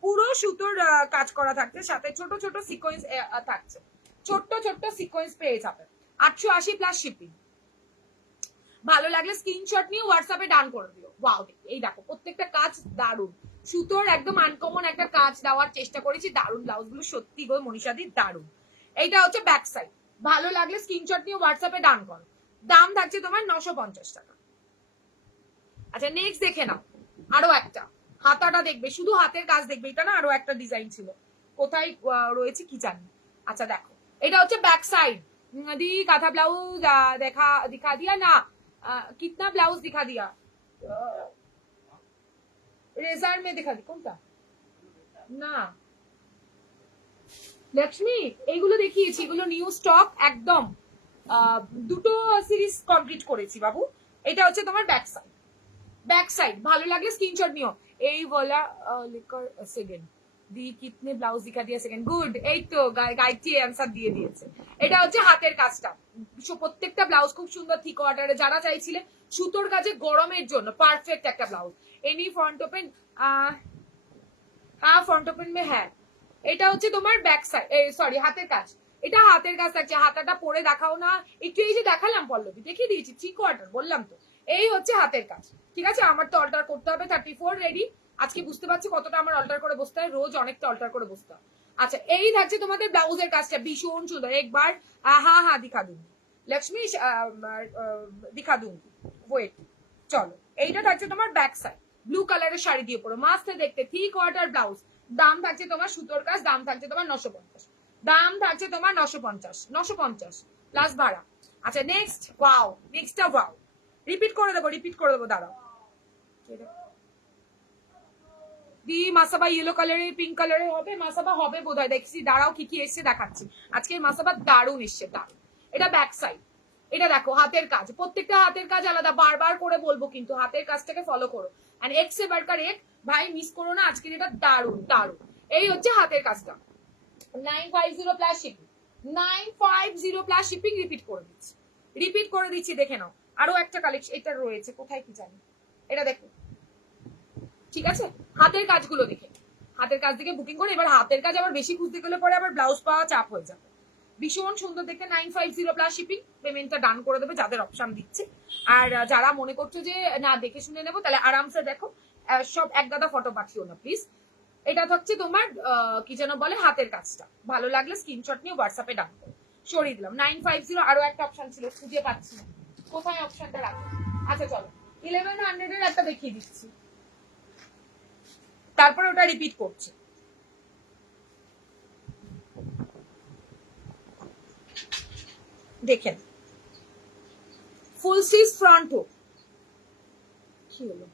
পুরো সুতোর কাজ করা থাকছে, সাথে ছোট ছোট সিকোয়েন্স থাকছে, ছোট্ট ছোট্ট সিকোয়েন্স পেয়ে যাবে। 880 প্লাস শিপিং। ভালো লাগলে স্ক্রিনশট নিয়ে হোয়াটসঅ্যাপে ডান করে দিও। ওয়াও, এই দেখো প্রত্যেকটা কাজ দারুণ, সুতোর একদম আনকমন একটা কাজ দেওয়ার চেষ্টা করেছি। দারুণ ব্লাউজ গুলো সত্যি গো মনীষাদি, দারুণ। এইটা হচ্ছে ব্যাক সাইড। ভালো লাগলে স্ক্রিনশট নিয়ে হোয়াটসঅ্যাপে ডান করো। দাম থাকছে তোমার 950 টাকা। আচ্ছা নেক্সট দেখে নাও, আরো একটা। হাতাটা দেখবে, শুধু হাতের কাজ দেখবে, এটা না আরো একটা ডিজাইন ছিল, কোথায় রয়েছে কি জানি। আচ্ছা দেখো, এটা হচ্ছে ব্যাক সাইড। दी काथा ब्लाउज देखा दिखा दिया ना, कितना ब्लाउज दिखा दिया? रेजर में दिखा दी কোনটা? না লক্ষ্মী, এইগুলো দেখিয়েছি, এগুলো নিউ স্টক একদম। দুটো সিরিজ কমপ্লিট করেছি বাবু। এটা হচ্ছে তোমার ব্যাক সাইড। बैक साइड ভালো লাগলে স্ক্রিনশট নিও। এই বলা লিকার সেকেন্ড দি কিতনে ব্লাউজ দিখা দিয়া সেকেন্ড। গুড, এই তো গাইটি आंसर দিয়ে দিয়েছে। এটা হচ্ছে হাতের কাজটা, প্রত্যেকটা ব্লাউজ খুব সুন্দর থ্রি কোয়ার্টারে। যারা চাইছিলেন সুতোর কাজে গরমের জন্য পারফেক্ট একটা ব্লাউজ। এনি ফ্রন্ট ওপেন, হ্যাঁ ফ্রন্ট ওপেন মে হ্যাঁ। এটা হচ্ছে তোমার ব্যাক সাইড, সরি হাতের কাজ। এটা হাতের কাজ থাকছে, হাতাটা পরে দেখাও না একটু, এই যে দেখালাম পল্লবী, দেখিয়ে দিয়েছি থ্রি কোয়ার্টার, বললাম তো। এই হচ্ছে হাতের কাজ, ঠিক আছে? আমার তো অল্টার করতে হবে, 34 রেডি। আজকে বুঝতে পারছি কতটা আমার অল্টার করে বসতে হয়, রোজ অনেকটা অল্টার করে বসতে হয়। আচ্ছা এই থাকছে তোমাদের ব্লাউজের কাজটা, ভীষণ সুন্দর। একবার হ্যাঁ হ্যাঁ দিখা দুঙ্গি লক্ষ্মী, দিখা দুঙ্গি, ওয়েট। চলো, এইটা থাকছে তোমার ব্যাক সাইড, ব্লু কালারের শাড়ি দিয়ে পড়ো, মাস্ট দেখতে। থ্রি কোয়ার্টার ব্লাউজ, দাম থাকছে তোমার সুতোর কাজ, দাম থাকছে তোমার 950, দাম থাকছে তোমার 950 প্লাস ভাড়া। আচ্ছা নেক্সট, ওয়াও, নেক্সটটা ওয়াও, রিপিট করে দেবো দাঁড়াও। দি মাসাবা ইয়েলো কালারের, পিঙ্ক কালারের হবে, মাসাবা হবে বোধহয়, দেখছি দাঁড়াও কি কি এসছে দেখাচ্ছি। আজকে মাসাবা দারুণ এসছে, দারুণ। এটা ব্যাক সাইড, এটা দেখো হাতের কাজ, প্রত্যেকটা হাতের কাজ আলাদা, বারবার করে বলবো কিন্তু হাতের কাজটাকে ফলো করো। এন্ড এক সে বাড়কার এক, ভাই মিস করো না আজকের, এটা দারুণ দারুণ। এই হচ্ছে হাতের কাজটা, 950 plus shipping, 950 plus shipping. Repeat করে দিচ্ছি, দেখে নাও। আরো একটা কালেকশন এটা রয়েছে, কোথায় কি জানি, এটা দেখো, ঠিক আছে। হাতের কাজগুলো দেখে, হাতের কাজ দেখে বুকিং করে। এবার হাতের কাজ আবার বেশি খুঁজতে গেলে পরে আবার ব্লাউজ পাওয়া চাপ হয়ে যাবে। ভীষণ সুন্দর দেখতে, 950 প্লাস শিপিং। পেমেন্টটা ডান করে দেবে যাদের অপশন দিচ্ছে। আর যারা মনে করছো যে না দেখে শুনে নেবো, তাহলে আরামসে দেখো, সব এক গাদা ফটো পাঠিও না প্লিজ। এটা হচ্ছে তোমার কি যেন বলে, হাতের কাজটা। ভালো লাগলে স্ক্রিনশট নিয়ে হোয়াটসঅ্যাপে ডান করো, সরিয়ে দিলাম। 950 আরো একটা অপশন ছিল, খুঁজে পাচ্ছি না কোথায় অপশনটা রাখো। আচ্ছা চলো, 1100 এর একটা দেখিয়ে দিচ্ছি, তারপরে ওটা রিপিট করছি। দেখেন, ফুল স্লিভস ফ্রন্ট হুক, কি হলো,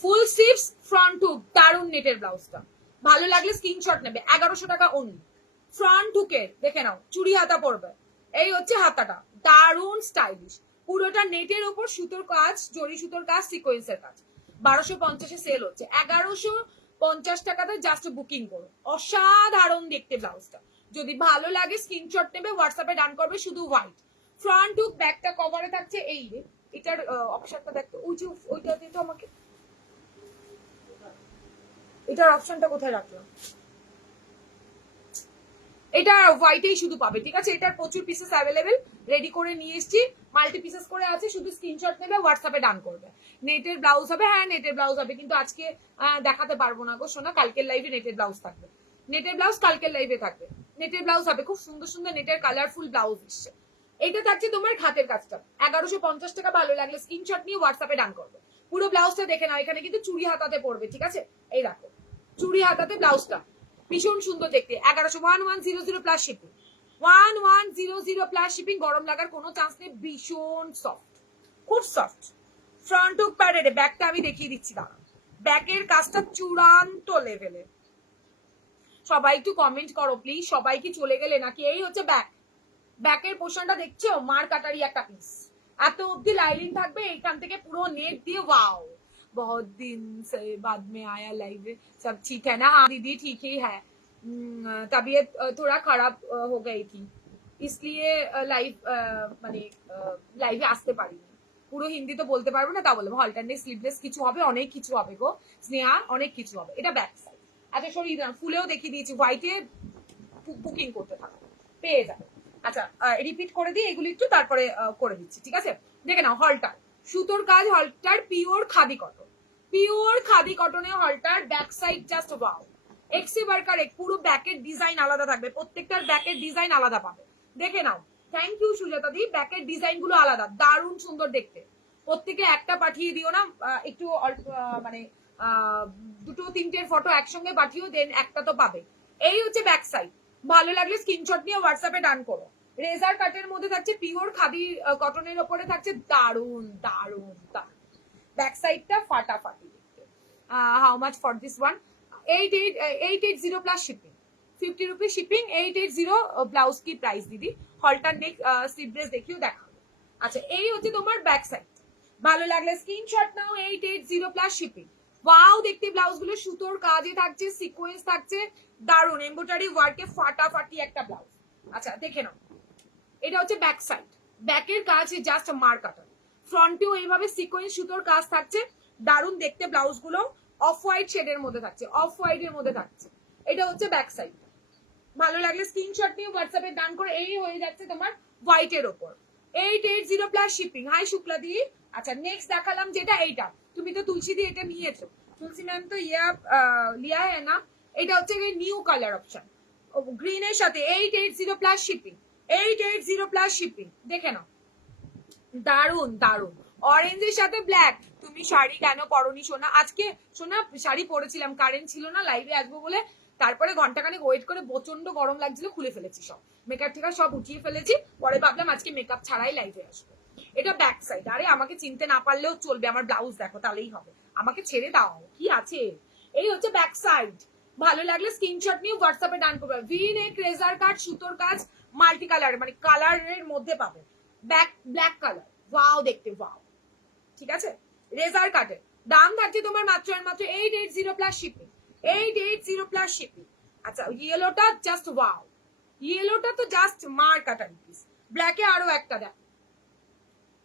ফুল স্লিভস ফ্রন্ট হুক, দারুন নেটের ব্লাউজটা। ভালো লাগলে স্ক্রিনশট নেবে, 1100 টাকা অনলি। ফ্রন্ট হুকের দেখে নাও, চুড়ি হাতা পড়বে। এই হচ্ছে হাতাটা, দারুন স্টাইলিশ, পুরোটা নেটের ওপর সুতোর কাজ, জরি সুতোর কাজ, সিকোয়েন্সের কাজ। 1250 সেল হচ্ছে, 1150 টাকাতে জাস্ট বুকিং করো। অসাধারণ দেখতে ব্লাউজটা, যদি ভালো লাগে স্ক্রিনশট নেবে, হোয়াটসঅ্যাপে ডান করবে। শুধু হোয়াইট ফ্রন্ট হুক, ব্যাকটা কভারে থাকছে। এই রে, এটার অপশনটা দেখতে, ওই যে ওইটা দিয়ে তো আমাকে, এটার অপশনটা কোথায় রাখলাম, এটা হোয়াইটেই শুধু পাবে, ঠিক আছে। এটার প্রচুর পিসেস অ্যাভেলেবেল, রেডি করে নিয়ে এসেছি, মাল্টি পিসেস করে আছে। শুধু স্ক্রিনশট নেবে, হোয়াটসঅ্যাপে ডান করবে। নেটের ব্লাউজ হবে, হ্যাঁ নেটের ব্লাউজ হবে, কিন্তু আজকে দেখাতে পারবো না গো সোনা, কালকের লাইভে নেটের ব্লাউজ থাকবে। নেটের ব্লাউজ কালকের লাইভে থাকবে, নেটের ব্লাউজ হবে। খুব সুন্দর সুন্দর নেটের কালারফুল ব্লাউজ এসছে। এটা থাকছে তোমার হাতের কাজটা, 1150 টাকা। ভালো লাগলে স্ক্রিনশট নিয়ে হোয়াটসঅ্যাপে ডান করবে। পুরো ব্লাউজটা দেখে নাও, এখানে কিন্তু চুড়ি হাতাতে পড়বে, ঠিক আছে। এই দেখো, চুড়ি হাতাতে ব্লাউজটা ভীষণ সুন্দর দেখতে। 1100 প্লাস শিপিং, 1100 প্লাস শিপিং। গরম লাগার কোনো চান্স নেই, ভীষণ সফট, খুব সফট। ফ্রন্ট হুক প্যাডেড, ব্যাকটা আমি দেখিয়ে দিচ্ছি, দাঁড়া। ব্যাকের কাজটা চূড়ান্ত লেভেলে। সবাই একটু কমেন্ট করো প্লিজ, সবাই কি চলে গেলে নাকি? এই হচ্ছে ব্যাক, ব্যাকের পোর্শনটা দেখছো, মার কাটারি একটা পিস, এত অব্দি লাইলিং থাকবে, এখান থেকে পুরো নেট দিয়ে। वाओ, बहुत दिन से बाद में आया लाइव, सब ठीक है ना? हाँ दीदी ठीक ही है, तबीयत थोड़ा खराब हो गई थी, इसलिए লাইভ মানে লাইভে আসতে পারিনি। পুরো হিন্দি তো বলতে পারবো না, তা বলবো অল্টারনেট স্লিভলেস কিছু হবে, অনেক কিছু হবে গো স্নেহা, অনেক কিছু হবে। এটা ব্যাক সাইড। আচ্ছা সরিয়ে দিলাম, ফুলেও দেখিয়ে দিয়েছি, হোয়াইটে বুকিং করতে থাকো, পেয়ে যাবে। আচ্ছা রিপিট করে দিই এগুলি একটু, তারপরে করে দিচ্ছি, ঠিক আছে। দেখে নাও, হলটার সুতোর কাজ, halter pure khadi cotton, pure khadi কটনের halter. Back side just wow, এক্সি ওয়ার্কার, পুরো ব্যাকের ডিজাইন আলাদা থাকবে, প্রত্যেকটার ব্যাকের ডিজাইন আলাদা পাবে। দেখে নাও, থ্যাংক ইউ সুজাতা দি, ব্যাকের ডিজাইন গুলো আলাদা, দারুণ সুন্দর দেখতে। প্রত্যেকে একটা পাঠিয়ে দিও না, একটু মানে দুটো তিনটের ফটো একসঙ্গে পাঠিও, দেন একটা তো পাবে। এই হচ্ছে ব্যাক সাইড। ভালো লাগলে স্ক্রিনশট নিয়ে হোয়াটসঅ্যাপে ডান করো। রেজার কাটের মধ্যে থাকছে, পিওর খাদি কটনের ওপরে থাকছে, দারুন দারুন দারুন। ব্যাক সাইডটা ফাটাফাটি দেখতে। How much for this one? 880 plus shipping, 50 rupee shipping, 880। Blouse কি প্রাইস দিদি? হলটার নেক স্লিভলেস দেখিও দেখাবো। আচ্ছা এই হচ্ছে তোমার ব্যাক সাইড। ভালো লাগলে স্ক্রিনশট নাও, 880 প্লাস শিপিং। ওয়াও দেখতে, ব্লাউজ গুলো সুতোর কাজে থাকছে, সিকোয়েন্স থাকছে, দারুন এমব্রয়ডারি ওয়ার্কে ফাটাফাটি একটা ব্লাউজ। আচ্ছা দেখে নাও, এটা হচ্ছে ব্যাক সাইড, ব্যাকের কাজ জাস্ট মার কাটা। ফ্রন্টেও এইভাবে সিকোয়েন্স সুতোর কাজ থাকছে, দারুন দেখতে। ব্লাউজ গুলো অফ হোয়াইট শেডের মধ্যে থাকছে, অফ হোয়াইট এর মধ্যে থাকছে। এটা হচ্ছে ব্যাক সাইড। ভালো লাগলে স্ক্রিনশট নিয়ে হোয়াটসঅ্যাপে ডান করে। এই হয়ে যাচ্ছে তোমার হোয়াইট এর ওপর, 880 প্লাস শিপিং। হাই শুক্লা দি। আচ্ছা নেক্সট দেখালাম যেটা, এইটা তুমি তো তুলসী দি এটা নিয়েছো, তুলসী ম্যাম তো লিয়া হ্যাঁ না? এটা হচ্ছে নিউ কালার অপশন, গ্রিনের সাথে, 880 প্লাস শিপিং, 880 প্লাস শিপিং। দেখে নাও, দারুন দারুন। অরেঞ্জের সাথে ব্ল্যাক। তুমি শাড়ি কেন পরনি সোনা? আজকে সোনা শাড়ি পরেছিলাম, কারেন্ট ছিল না, লাইভে আসবো বলে। তারপরে ঘন্টাখানেক ওয়েট করে, প্রচন্ড গরম লাগছিল, খুলে ফেলেছি সব মেকআপ টেকআপ সব উঠিয়ে ফেলেছি। পরে ভাবলাম আজকে মেকআপ ছাড়াই লাইভে আসবো। এটা ব্যাক সাইড। আরে আমাকে চিনতে না পারলেও চলবে, আমার ব্লাউজ দেখো তাহলেই হবে, আমাকে ছেড়ে দাও, কি আছে। এই হচ্ছে ব্যাক সাইড। ভালো লাগলে স্ক্রিনশট নিয়ে হোয়াটসঅ্যাপে ডান করবে। ভি নেক, রেজার কাট, সুতোর কাজ, মাল্টি কালার, মানে কালারের মধ্যে পাবে। ব্যাক ব্ল্যাক কালার, ওয়াও দেখতে, ওয়াও। ঠিক আছে, রেজার কাটে। দাম থাকছে তোমার মাত্র আর মাত্র 880 প্লাস শিপিং, 880 প্লাস শিপিং। আচ্ছা, ইয়েলোটা জাস্ট ওয়াও, ইয়েলোটা তো জাস্ট মার কাটারি পিস। ব্ল্যাকে আরো একটা দেখ,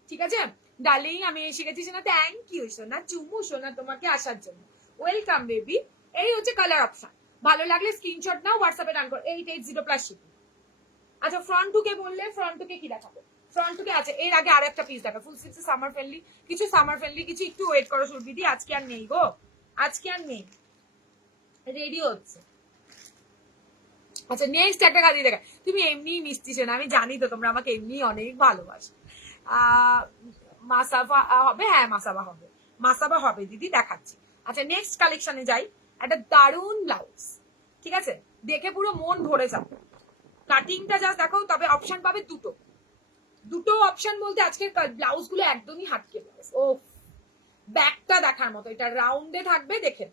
ঠিক আছে ডার্লিং, আমি এসে গেছি সোনা, থ্যাংক ইউ সোনা, চুমু সোনা তোমাকে আসার জন্য, ওয়েলকাম বেবি। এই হচ্ছে কালার অপশন। ভালো লাগলে স্ক্রিনশট নাও, হোয়াটসঅ্যাপে ডান করো, 880 প্লাস শিপিং। আচ্ছা, ফ্রন্ট টুকে বললে ফ্রন্ট টুকে কি দেখাবো? ফ্রন্ট টুকে আছে, এর আগে আর একটা পিস দেখা, ফুল স্লিভস সামার ফ্রেন্ডলি কিছু, সামার ফ্রেন্ডলি কিছু, একটু ওয়েট করো সুরবিদি, আজকে আর নেই গো, আজকে আর নেই, রেডি হচ্ছে। আচ্ছা, নেক্সট একটা কাজ দেখা, তুমি এমনি মিষ্টি না, আমি জানি তো তোমরা আমাকে এমনি অনেক ভালোবাসো। মাসাবা হবে, হ্যাঁ মাসাবা হবে, মাসাবা হবে দিদি, দেখাচ্ছি। আচ্ছা, নেক্সট কালেকশনে যাই। একটা দারুন ব্লাউজ, ঠিক আছে, দেখে পুরো মন ভরে যাবে। কাটিংটা জাস্ট দেখো, তবে অপশন পাবে দুটো, দুটো অপশন বলতে আজকের ব্লাউজ গুলো একদমই হাটকে ব্লাউজ। ও ব্যাকটা দেখার মতো, এটা রাউন্ডে থাকবে, দেখেন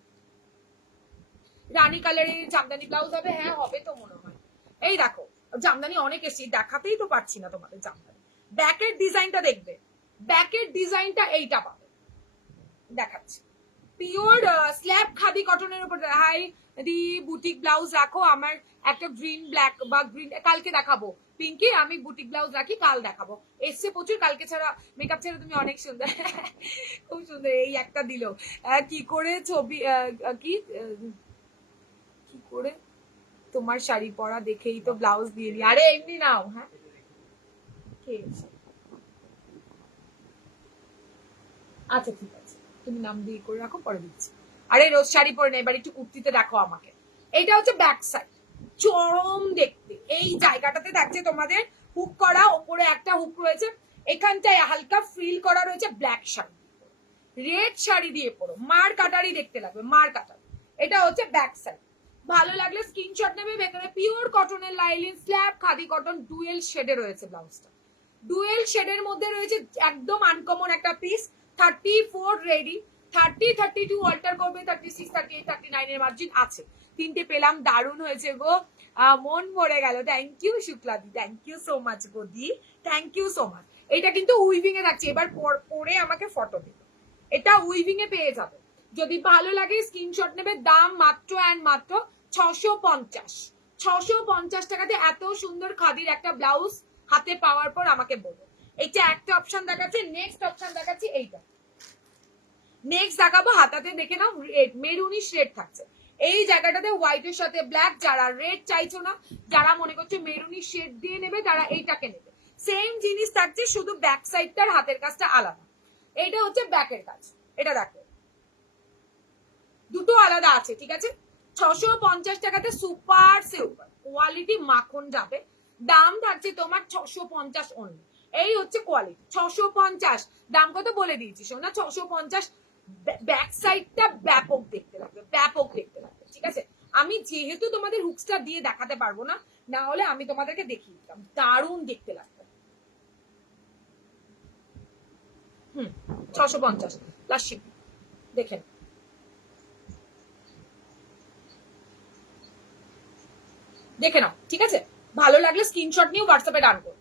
রানী কালারের জামদানি ব্লাউজ হবে, হ্যাঁ হবে তো মনে হয়। এই দেখো জামদানি অনেক এসেছি, দেখাতেই তো পারছি না তোমাদের জামদানি। ব্যাকের ডিজাইনটা দেখবে, ব্যাকের ডিজাইনটা এইটা পাবে, দেখাচ্ছি। পিওর স্ল্যাব খাদি কটনের উপর। হাই দি বুটিক ব্লাউজ রাখো, আমার একটা গ্রিন ব্ল্যাক বা গ্রিন কালকে দেখাবো, পিঙ্কি আমি বুটিক ব্লাউজ রাখি, কাল দেখাবো, এসছে প্রচুর, কালকে ছাড়া মেকআপ ছাড়া তুমি অনেক সুন্দর, খুব সুন্দর। এই একটা দিল, কি করে ছবি, কি কি করে তোমার শাড়ি পরা দেখেই তো ব্লাউজ দিয়ে নি, আরে এমনি নাও, হ্যাঁ আচ্ছা ঠিক আছে, তুমি নাম দিয়ে করে রাখো, পরে দিচ্ছি। আরে রোজ শাড়ি পরে না, এবার একটু কুর্তিতে দেখো আমাকে। এইটা হচ্ছে ব্যাক সাইড, চরম দেখতে। এই জায়গাটাতে থাকছে তোমাদের হুক করা, ওপরে একটা হুক রয়েছে, এখানটায় হালকা ফ্রিল করা রয়েছে, ব্ল্যাক শাড়ি, রেড শাড়ি দিয়ে পরো, মার কাটারি দেখতে লাগবে, মার কাটারি। এটা হচ্ছে ব্যাক সাইড। ভালো লাগলে স্ক্রিনশট নেবে। ভেতরে পিওর কটনের লাইলিন স্ল্যাব খাদি কটন, ডুয়েল শেডে রয়েছে ব্লাউজটা, ডুয়েল শেডের মধ্যে রয়েছে, একদম আনকমন একটা পিস। 34 রেডি, 30 32 অল্টার করবে, 36 38 39 এর মার্জিন আছে। তিনটে পেলাম, দারুণ হয়েছে গো, মন ভরে গেল। থ্যাংক ইউ শুক্লাদি, থ্যাংক ইউ সো মাচ গো দি, থ্যাংক ইউ সো মাচ। এটা কিন্তু উইভিং এ থাকছে, এবার পরে আমাকে ফটো দিবে, এটা উইভিং এ পেয়ে যাবে। যদি ভালো লাগে স্ক্রিনশট নেবে। দাম মাত্র অ্যান্ড মাত্র 650, 650 টাকাতে এত সুন্দর খাদির একটা ব্লাউজ হাতে পাওয়ার পর আমাকে বলো। এইটা একটা অপশন দেখাচ্ছে, নেক্সট অপশন দেখাচ্ছি এইটা, নেক্সট দেখাবো হাতাতে, দেখে নাও রেড, মেরুনিশ রেড থাকছে এই জায়গাটাতে, হোয়াইটের সাথে ব্ল্যাক। যারা রেড চাইছো না, যারা মনে করছে মেরুনি শেড দিয়ে নেবে, তারা এইটাকে নেবে। সেম জিনিস থাকছে, শুধু ব্যাক সাইডটার হাতের কাজটা আলাদা। এইটা হচ্ছে ব্যাকের কাজ, এটা দেখো দুটো আলাদা আছে, ঠিক আছে। 650 টাকাতে সুপার সিল্ভার কোয়ালিটি মাখন যাবে। দাম থাকছে তোমার 650 অনলি। এই হচ্ছে কোয়ালিটি, 650। দাম কত বলে দিয়েছি শোনা, 650। ব্যাক সাইডটা ব্যাপক দেখতে লাগবে, ব্যাপক দেখতে লাগবে, ঠিক আছে। আমি যেহেতু তোমাদের হুকসটা দিয়ে দেখাতে পারবো না, না হলে আমি তোমাদেরকে দেখিয়ে দিতাম, দারুণ দেখতে লাগবে। 650 প্লাস শিপিং, দেখেন দেখে নাও, ঠিক আছে। ভালো লাগলে স্ক্রিনশট নিয়ে হোয়াটসঅ্যাপে ডান করো।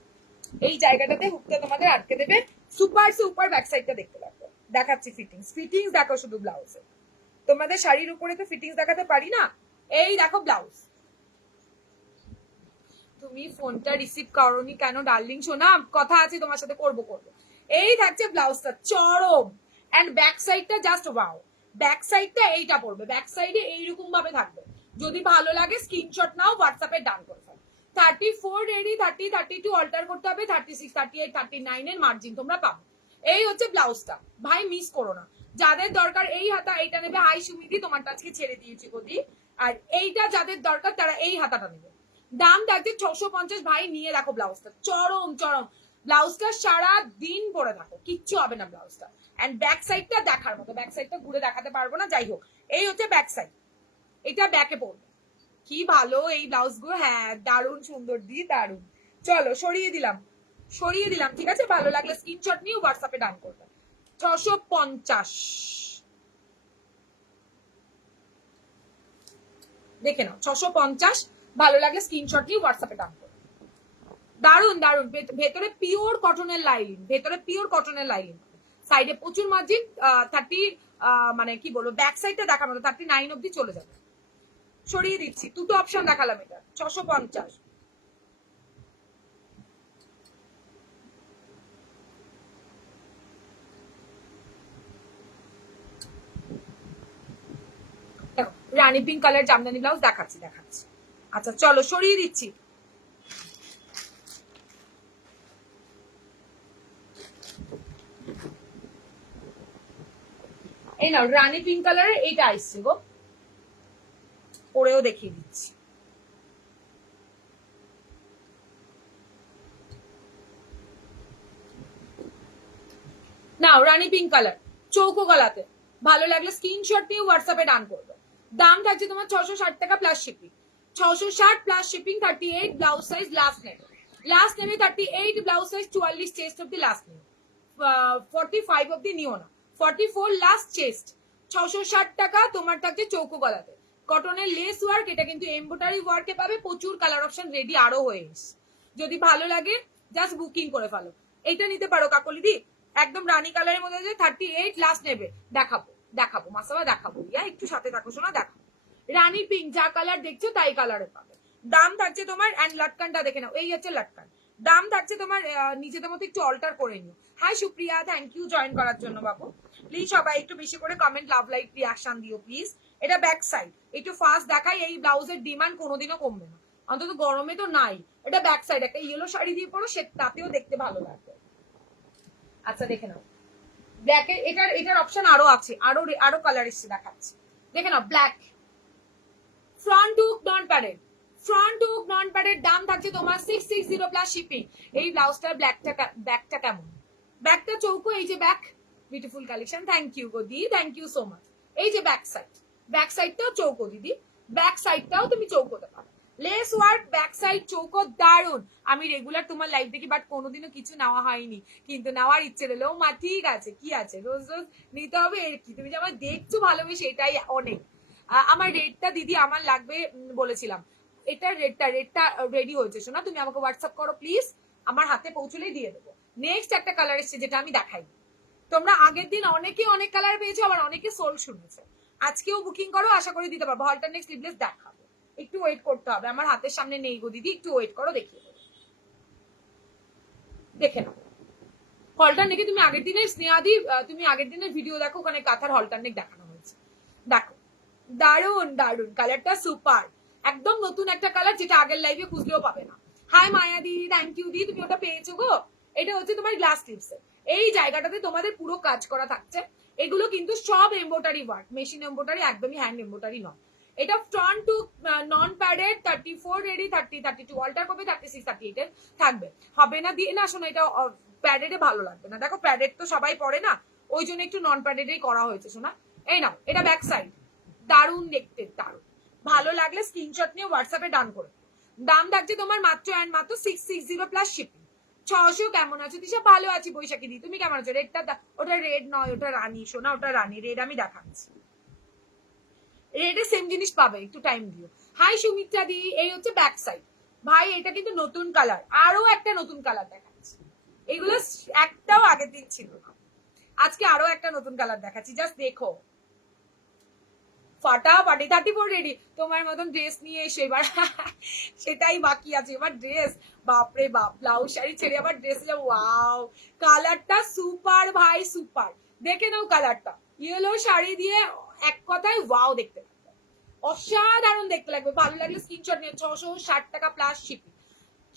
এই জায়গাটাতে হুকটা তোমাদের আটকে দেবে, সুপার সুপার ব্যাক সাইডটা দেখতে লাগবে। দেখাচ্ছি ফিটিংস, ফিটিংস দেখো শুধু ব্লাউজে, তোমাদের শাড়ির উপরে তো ফিটিংস দেখাতে পারি না। এই দেখো ব্লাউজ। তুমি ফোনটা রিসিভ করোনি কেন ডার্লিং? শোনা কথা আছে তোমার সাথে, করবো করবো। এই থাকছে ব্লাউজটা, চরম। এন্ড ব্যাক সাইডটা জাস্ট ওয়াও, ব্যাক সাইডটা এইটা পড়বে, ব্যাক সাইডে এইরকম ভাবে থাকবে। যদি ভালো লাগে স্ক্রিনশট নাও, হোয়াটসঅ্যাপে ডান করে ফেলো। 34 রেডি, 30 32 অল্টার করতে হবে, 36 38 39 এর মার্জিন তোমরা পাবে। এই হচ্ছে ব্লাউজটা, ভাই মিস করো না। যাদের দরকার এই হাতা এইটা নেবে। হাই সুমিদি, তোমারটা আজকে ছেড়ে দিয়েছি গদি। আর এইটা যাদের দরকার তারা এই হাতাটা নেবে। দাম থাকছে 650। ভাই নিয়ে রাখো ব্লাউজটা, চরম চরম। ব্লাউজটা সারা দিন পরে থাকো, কিচ্ছু হবে না ব্লাউজটা। এন্ড ব্যাক সাইডটা দেখার মতো, ব্যাক সাইডটা ঘুরে দেখাতে পারবো না, যাই হোক। এই হচ্ছে ব্যাক সাইড, এটা ব্যাকে পড়বে। কি ভালো এই ব্লাউজ গুলো, হ্যাঁ দারুণ সুন্দর দি, দারুণ। চলো সরিয়ে দিলাম, সরিয়ে দিলাম, ঠিক আছে? ভালো লাগলে স্ক্রিনশট নিয়ে হোয়াটসঅ্যাপে ডান করবে। 650 দেখে নাও, 650। ভালো লাগলে স্ক্রিনশট নিয়ে হোয়াটসঅ্যাপে ডান করবে। দারুন দারুন, ভেতরে পিওর কটনের লাইলিন, ভেতরে পিওর কটনের লাইলিন, সাইডে প্রচুর মার্জিন। 30 মানে কি বলবো, ব্যাক সাইডটা দেখানো 39 অব্দি চলে যাবে। সরিয়ে দিচ্ছি, দুটো অপশন দেখালাম, এটা 650। রানী পিঙ্ক কালার জামদানি ব্লাউজ দেখাচ্ছি দেখাচ্ছি। আচ্ছা চলো সরিয়ে দিচ্ছি। এই নাও রানী পিঙ্ক কালারের এইটা আসছে গো, পরেও দেখিয়ে দিচ্ছি। নাও রানী পিঙ্ক কালার, চৌকো গলাতে, ভালো লাগলে স্ক্রিনশট নিয়ে হোয়াটসঅ্যাপে ডান করবে। দাম থাকছে তোমার 660 টাকা plus shipping, 660 plus shipping. 38 blouse size last নেবে, লাস্ট নেবে 38 ব্লাউজ সাইজ, 44 চেস্ট অব্দি লাস্ট নেবে, 45 অব্দি নিও না, 44 লাস্ট চেস্ট। 660 টাকা তোমার থাকছে চৌকো গলাতে, কটনের লেস ওয়ার্ক, এটা কিন্তু এমব্রয়ডারি ওয়ার্কে পাবে, প্রচুর কালার অপশন রেডি আরো হয়ে এসছে। যদি ভালো লাগে জাস্ট বুকিং করে ফেলো, এটা নিতে পারো কাকলিদি। একদম রানী কালারের মধ্যে 38 লাস্ট নেবে, দেখাবো দেখাবো মাসাবা দেখাবো, ইয়া একটু সাথে থাকো শোনা, দেখাবো। রানী পিঙ্ক যা কালার দেখছো তাই কালারে পাবে। দাম থাকছে তোমার, এন্ড লটকানটা দেখে নাও, এই হচ্ছে লটকান। দাম থাকছে তোমার, নিজেদের মতো একটু অল্টার করে নিও। Hi Supriya, thank you join করার জন্য বাবু। প্লিজ সবাই একটু বেশি করে কমেন্ট, লাভ, লাইক, রিয়াকশন দিও প্লিজ। এটা ব্যাক সাইড, একটু ফাস্ট দেখাই, এই ব্লাউজের ডিমান্ড কোনোদিনও কমবে না, অন্তত গরমে তো নাই। এটা ব্যাক সাইড, একটা ইয়েলো শাড়ি দিয়ে পরো, সে তাতেও দেখতে ভালো লাগবে। আচ্ছা দেখে নাও, ব্ল্যাকের এটার অপশন আরো আছে, আরো কালার এসছে দেখাচ্ছি, দেখে নাও। Black front hook non padded, front hook non padded, দাম থাকছে তোমার 660 প্লাস শিপিং। এই ব্লাউজটার ব্যাকটা কেমন, ব্যাকটা চৌকো, এই যে back, beautiful collection, thank you গদি, থ্যাংক ইউ সো মাচ। এই যে ব্যাক সাইড, ব্যাক সাইডটাও চৌকো দিদি, ব্যাক সাইডটাও তুমি চৌকোতে পারো, লেস ওয়ার্ক, ব্যাক সাইড চৌকো, দারুন। আমি রেগুলার তোমার লাইভ দেখি, বাট কোনোদিনও কিছু নেওয়া হয়নি, কিন্তু নেওয়ার ইচ্ছে রইলো। মা ঠিক আছে, কি আছে, রোজ রোজ নিতে হবে এর কি, তুমি যে আমার দেখছো ভালোবেসে এটাই অনেক। আমার রেটটা দিদি আমার লাগবে বলেছিলাম, এটার রেটটা রেডি হয়েছে শোনা, তুমি আমাকে হোয়াটসঅ্যাপ করো প্লিজ, আমার হাতে পৌঁছলেই দিয়ে দেবো। নেক্সট একটা কালার এসছে যেটা আমি দেখাই, তোমরা আগের দিন অনেকে অনেক কালার পেয়েছো, আবার অনেকে সোল শুনেছে, আজকেও বুকিং করো, আশা করি দিতে পারবো। অল্টারনেট স্লিভলেস দেখাবো, একটু ওয়েট করতে হবে, আমার হাতের সামনে নেই গো দিদি, একটু ওয়েট করো, দেখিয়ে দেবো, দেখে নাও। হলটারনেকে তুমি আগের দিনের স্নেহাদি, তুমি আগের দিনের ভিডিও দেখো, ওখানে কাঁথার হলটারনেক দেখানো হয়েছে, দেখো। দারুন দারুন, কালারটা সুপার, একদম নতুন একটা কালার, যেটা আগের লাইভে খুঁজলেও পাবে না। হাই মায়া দি, থ্যাংক ইউ দি, তুমি ওটা পেয়েছো গো। এটা হচ্ছে তোমার গ্লাস স্লিভসের, এই জায়গাটাতে তোমাদের পুরো কাজ করা থাকছে। এগুলো কিন্তু সব এমব্রয়ডারি ওয়ার্ক, মেশিন এমব্রয়ডারি, একদমি হ্যান্ড এমব্রয়ডারি নয়। এটা front to non padded, 34 ready, 30, 32 alter করবে, 36, 38 এর থাকবে। হবে না দিয়ে না, শোনো এটা প্যাডেডে ভালো লাগবে না, দেখো প্যাডেড তো সবাই পরে না, ওই জন্য একটু নন প্যাডেডেই করা হয়েছে শোনা। এই নাও, এটা ব্যাক সাইড, দারুন দেখতে, দারুন। ভালো লাগলে স্ক্রিনশট নিয়ে হোয়াটসঅ্যাপে ডান করে। দাম থাকছে তোমার মাত্র অ্যান্ড মাত্র 660 প্লাস শিপিং। 600। কেমন আছো দিশা? ভালো আছি বৈশাখী দি, তুমি কেমন আছো? রেডটা, ওটা রেড নয়, ওটা রানী সোনা, ওটা রানী, রেড আমি দেখাচ্ছি, রেডে সেম জিনিস পাবে, একটু টাইম দিও। হাই সুমিত্রা দি, এই হচ্ছে ব্যাক সাইড। ভাই এটা কিন্তু নতুন কালার, আরো একটা নতুন কালার দেখাচ্ছি, এগুলো একটাও আগের দিন ছিল না, আজকে আরো একটা নতুন কালার দেখাচ্ছি, জাস্ট দেখো। ফাটাফাটি 34 রেডি, তোমার মতন ড্রেস নিয়ে এসে এবার সেটাই বাকি আছে, এবার ড্রেস, বাপরে বাপ, ব্লাউজ শাড়ি ছেড়ে আবার ড্রেস, ওয়াও কালারটা সুপার ভাই, সুপার। দেখে নাও কালারটা, ইয়েলো শাড়ি দিয়ে এক কথায় ওয়াও দেখতে লাগবে, অসাধারণ দেখতে লাগবে। ভালো লাগলে স্ক্রিনশট নিয়ে, 660 টাকা প্লাস শিপিং,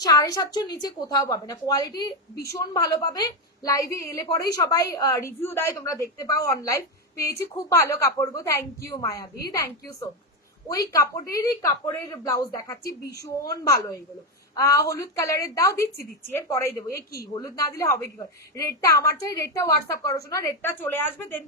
750 নিচে কোথাও পাবে না, কোয়ালিটি ভীষণ ভালো পাবে। লাইভে এলে পরেই সবাই রিভিউ দেয়, তোমরা দেখতে পাও অনলাইন, পেয়েছি খুব ভালো কাপড় গো, থ্যাংক ইউ মায়াদি, থ্যাংক ইউ সো মাচ। ওই কাপড়ের ব্লাউজ দেখাচ্ছি, ভীষণ ভালো এইগুলো। হলুদ কালারের দাও, দিচ্ছি এর পরেই দেবো, এ কি হলুদ না দিলে হবে কি করে। রেডটা আমার চাই, রেডটা হোয়াটসঅ্যাপ করো শোনা, রেডটা চলে আসবে, দেন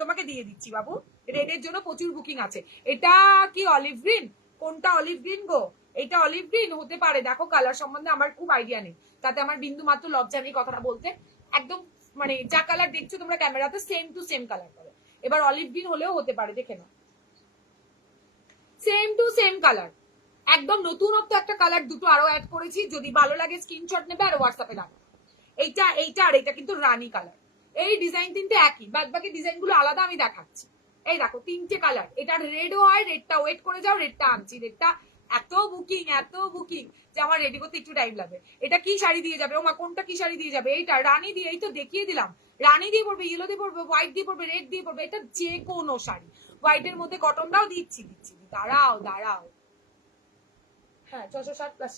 তোমাকে দিয়ে দিচ্ছি বাবু। রেডের জন্য প্রচুর বুকিং আছে। এটা কি অলিভ গ্রিন? কোনটা অলিভ গ্রিন গো? এটা অলিভ গ্রিন হতে পারে, দেখো কালার সম্বন্ধে আমার খুব আইডিয়া নেই, তাতে আমার বিন্দু মাত্র লজ্জা নেই কথাটা বলতে। একদম মানে যা কালার দেখছো তোমরা ক্যামেরাতে সেম টু সেম কালার পাবে। এবার অলিভ গ্রিন হলেও হতে পারে, দেখে নাও, সেম টু সেম কালার, একদম নতুনত্ব একটা কালার দুটো আরো অ্যাড করেছি। যদি ভালো লাগে স্ক্রিনশট নেবে আর হোয়াটসঅ্যাপে ডাকবে। এইটা আর এটা কিন্তু রানী কালার। এই ডিজাইন তিনটে একই, বাদ বাকি ডিজাইন গুলো আলাদা আমি দেখাচ্ছি। এই দেখো তিনটে কালার, এটা রেডও হয়, রেডটা ওয়েট করে যাও, রেডটা আনছি। রেডটা এত বুকিং যে আমার রেডি করতে একটু টাইম লাগে। এটা কি শাড়ি দিয়ে যাবে, ওমা কোনটা কি শাড়ি দিয়ে যাবে, এইটা রানী দিয়ে, এই তো দেখিয়ে দিলাম, রানী দিয়ে পড়বে, ইয়েলো দিয়ে পড়বে, হোয়াইট দিয়ে পড়বে, রেড দিয়ে পড়বে, এটা যে কোনো শাড়ি। হোয়াইটের মধ্যে কটনটাও দিচ্ছি, দাঁড়াও। হ্যাঁ 660+।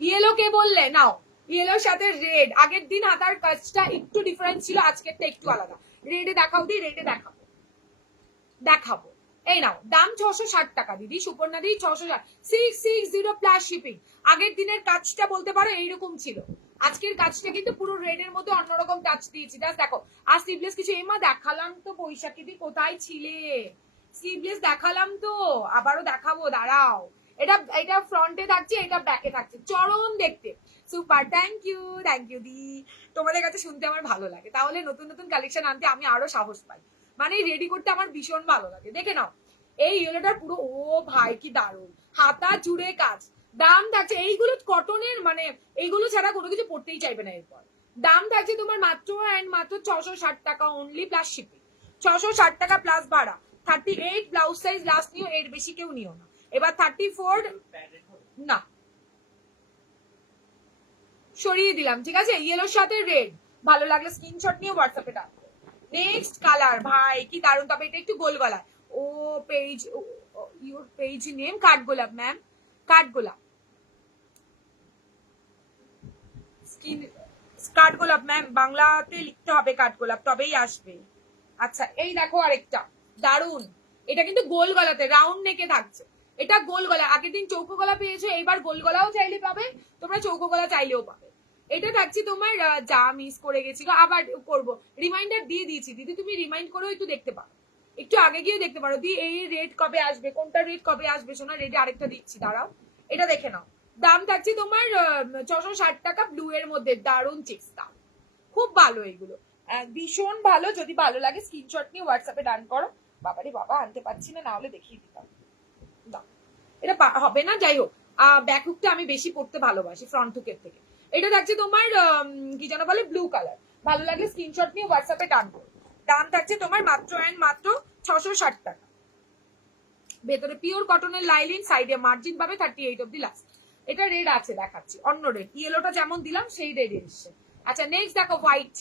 ইয়েলো কে বললে, নাও ইয়েলোর সাথে রেড, আগের দিন হাতার কাজটা একটু ডিফারেন্স ছিল, আজকেরটা একটু আলাদা। রেডে দেখাও দি, রেডে দেখাবো। এই নাও, দাম 660 টাকা দিদি, সুপর্ণা দি 660, 660+ শিপিং। আগের দিনের কাজটা বলতে পারো এইরকম ছিল, আজকের কাজটা কিন্তু পুরো রেডের মধ্যে অন্যরকম টাচ দিয়েছি। জাস্ট দেখো, আর স্লিভলেস কিছু, এমা দেখালাম তো বৈশাখী দি, কোথায় ছিলে? স্লিভলেস দেখালাম তো, আবারও দেখাবো, দাঁড়াও। এটা ফ্রন্টে থাকছে, এটা ব্যাকে থাকছে, চরম দেখতে সুপার। থ্যাংক ইউ দি, তোমাদের কাছে শুনতে আমার ভালো লাগে, তাহলে নতুন নতুন কালেকশন আনতে আমি আরো সাহস পাই, মানে রেডি করতে আমার ভীষণ ভালো লাগে। দেখে নাও এই ইয়েলোটার পুরো, ও ভাই কি দারুণ, হাতা জুড়ে কাজ। দাম থাকছে এইগুলো কটনের, মানে এইগুলো ছাড়া কোনো কিছু পড়তেই চাইবে না এরপর। দাম থাকছে তোমার মাত্র অ্যান্ড মাত্র 660 টাকা অনলি, প্লাস শিপিং। 660 টাকা প্লাস ভাড়া। 38 ব্লাউজ সাইজ লাস্ট নিও, এর বেশি কেউ নিও না। এবার 34 না, সরিয়ে দিলাম, ঠিক আছে। ইয়েলোর সাথে রেড, ভালো লাগলে স্ক্রিনশট নিয়ে হোয়াটসঅ্যাপে ডাকো। নেক্সট কালার, ভাই কি দারুণ, তবে এটা একটু গোল গলা। ও পেজ, ইউর পেজ নেম কাঠগোলাপ ম্যাম, কাঠগোলাপ, কাঠগোলাপ ম্যাম, বাংলাতে লিখতে হবে কাঠগোলাপ, তবেই আসবে। আচ্ছা এই দেখো আরেকটা দারুন, এটা কিন্তু গোল গলাতে রাউন্ড নেকে থাকছে। এটা গোল গলা, আগের দিন চৌকো গলা পেয়েছো, এইবার গোল গলাও চাইলে পাবে, তোমরা চৌকো গলা চাইলেও পাবে। এটা থাকছে তোমার, যা মিস করে গেছি আবার করব, রিমাইন্ডার দিয়ে দিয়েছি দিদি, তুমি রিমাইন্ড করেও একটু দেখতে পারো, একটু আগে গিয়ে দেখতে পারো দি, এই রেড কবে আসবে, কোনটা রেড কবে আসবে, শোনা রেডে আরেকটা দিচ্ছি, দাঁড়াও এটা দেখে নাও। দাম থাকছে তোমার 660 টাকা, ব্লু এর মধ্যে দারুন চেক্স, দাম খুব ভালো এগুলো, ভীষণ ভালো। যদি ভালো লাগে স্ক্রিনশট নিয়ে হোয়াটসঅ্যাপে ডান করো। বাবারে বাবা, আনতে পারছি না, হলে দেখিয়ে দিতাম। এটা হবে না, যাই হোক। ব্যাক হুকটা আমি বেশি পড়তে ভালোবাসি ফ্রন্ট হুকের থেকে। এটা থাকছে তোমার কি যেন বলে, ব্লু কালার, ভালো লাগলে স্ক্রিনশট নিয়ে হোয়াটসঅ্যাপে ডান করো। দাম থাকছে তোমার মাত্র অ্যান্ড মাত্র 660 টাকা। ভেতরে পিওর কটনের লাইলিন, সাইডে মার্জিন পাবে 38 অব্দি লাস্ট। এটা রেড আছে, দেখাচ্ছি অন্য রেড, ইয়েলোটা যেমন দিলাম সেই রেড এসছে। আচ্ছা নেক্সট দেখো হোয়াইট।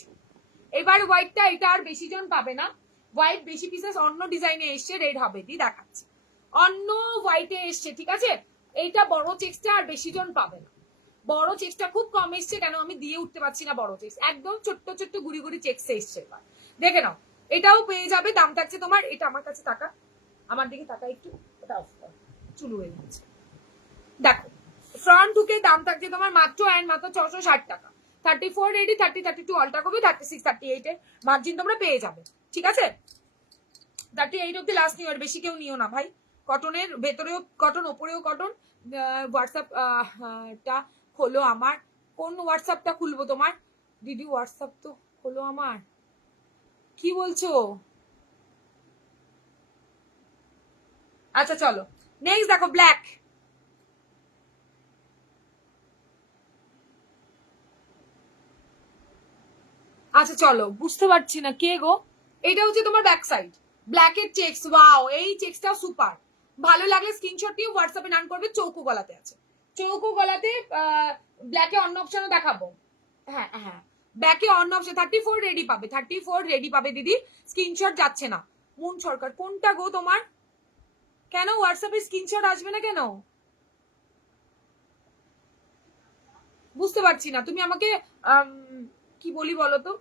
এবার হোয়াইটটা, এটা আর বেশি জন পাবে না, হোয়াইট বেশি পিসেস অন্য ডিজাইনে এসছে, রেড হবে দি, দেখাচ্ছি অন্য হোয়াইটে এসছে, ঠিক আছে। এইটা বড় চেক্সটা আর বেশি জন পাবে না, বড় চেক্সটা খুব কম এসছে, কেন আমি দিয়ে উঠতে পারছি না বড় চেক্স, একদম ছোট্ট ছোট্ট গুড়ি গুড়ি চেক্স এসছে এবার, দেখে নাও। এটাও পেয়ে যাবে, দাম থাকছে তোমার, এটা আমার কাছে টাকা, আমার দিকে টাকা একটু, ওটা অফ কর, চুলু হয়ে যাচ্ছে। দেখো ফ্রন্ট হুকে দাম থাকছে তোমার মাত্র অ্যান্ড মাত্র 660 টাকা। 34 রেডি, 30 32 অল্টা করবে, 36 38 এর মার্জিন তোমরা পেয়ে যাবে, ঠিক আছে। 38 অব্দি লাস্ট নিও, আর বেশি কেউ নিও না ভাই। কটনের ভেতরেও কটন, ওপরেও কটন। হোয়াটসঅ্যাপটা খোলো আমার, কোন হোয়াটসঅ্যাপটা খুলবো তোমার দিদি, হোয়াটসঅ্যাপ তো খোলো আমার, কি বলছো? আচ্ছা চলো নেক্সট দেখো ব্ল্যাক। আচ্ছা চলো, বুঝতে পারছি না কে গো, এটা হচ্ছে তোমার ব্যাক সাইড, ব্ল্যাকের চেক্স, ওয়াও এই চেক্সটা সুপার, ভালো লাগলে স্ক্রিনশট দিয়ে হোয়াটসঅ্যাপে নাম করবে। চৌকো গলাতে আছে, চৌকো গলাতে ব্ল্যাকে অন্য অপশনও দেখাবো। হ্যাঁ হ্যাঁ, ব্যাকে অন্য অপশন, 34 রেডি পাবে, 34 রেডি পাবে দিদি, স্ক্রিনশট যাচ্ছে না। মুন সরকার কোনটা গো তোমার, কেন হোয়াটসঅ্যাপে স্ক্রিনশট আসবে না কেন, বুঝতে পারছি না। তুমি আমাকে কি বলি বলো তো,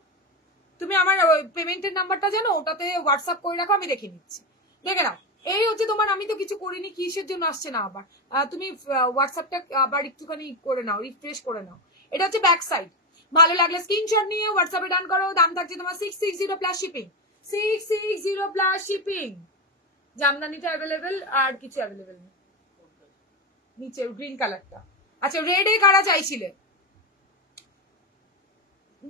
তুমি আমার পেমেন্টের নাম্বারটা জানো, ওটাতে হোয়াটসঅ্যাপ করে রাখো, আমি দেখে নিচ্ছি, দেখে নাও। এই হচ্ছে তোমার, আমি তো কিছু করিনি, কিসের জন্য আসছে না আবার, তুমি হোয়াটসঅ্যাপটা আবার একটুখানি করে নাও, রিফ্রেশ করে নাও। এটা হচ্ছে ব্যাক সাইড, ভালো লাগলে স্ক্রিনশট নিয়ে হোয়াটসঅ্যাপে ডান করো। দাম থাকছে তোমার 660+ শিপিং, 660+ শিপিং। জামদানিটা অ্যাভেলেবেল, আর কিছু অ্যাভেলেবেল নেই। নিচের গ্রিন কালারটা। আচ্ছা রেডে কারা চাইছিলে?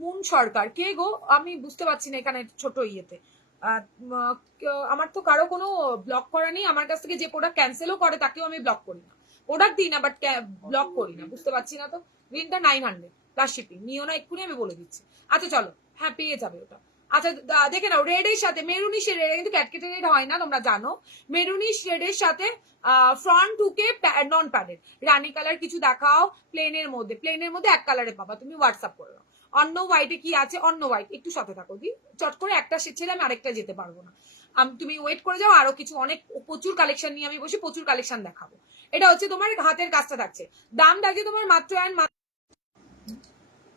মুন সরকার কে গো? আমি বুঝতে পারছি না এখানে ছোট ইয়েতে। আমার তো কারো কোনো ব্লক করা নেই। আমার কাছ থেকে যে প্রোডাক্ট ক্যান্সেলও করে তাকেও আমি ব্লক করি না। প্রোডাক্ট দিই না বাট ব্লক করি না। বুঝতে পারছি না তো। গ্রিনটা 900 প্লাস শিপিং। নিও না এক্ষুনি, আমি বলে দিচ্ছি। আচ্ছা চলো, হ্যাঁ পেয়ে যাবে ওটা। আচ্ছা দেখে নাও, রেডের সাথে মেরুনি শেড, কিন্তু ক্যাটকেটে রেড হয় না, তোমরা জানো। মেরুনি শেডের সাথে ফ্রন্ট হুকে নন প্যাডেড রানি কালার কিছু দেখাও। প্লেনের মধ্যে এক কালারে পাবা, তুমি হোয়াটসঅ্যাপ করে দাও। অন্য হোয়াইটে কি আছে? অন্য হোয়াইট একটু সাথে থাকো দি, চট করে একটা ছেড়ে আমি আরেকটা যেতে পারবো না। তুমি ওয়েট করে যাও, আরো কিছু অনেক প্রচুর কালেকশন নিয়ে আমি বসে প্রচুর কালেকশন দেখাবো। এটা হচ্ছে তোমার হাতের কাজটা থাকছে। দাম থাকছে তোমার মাত্র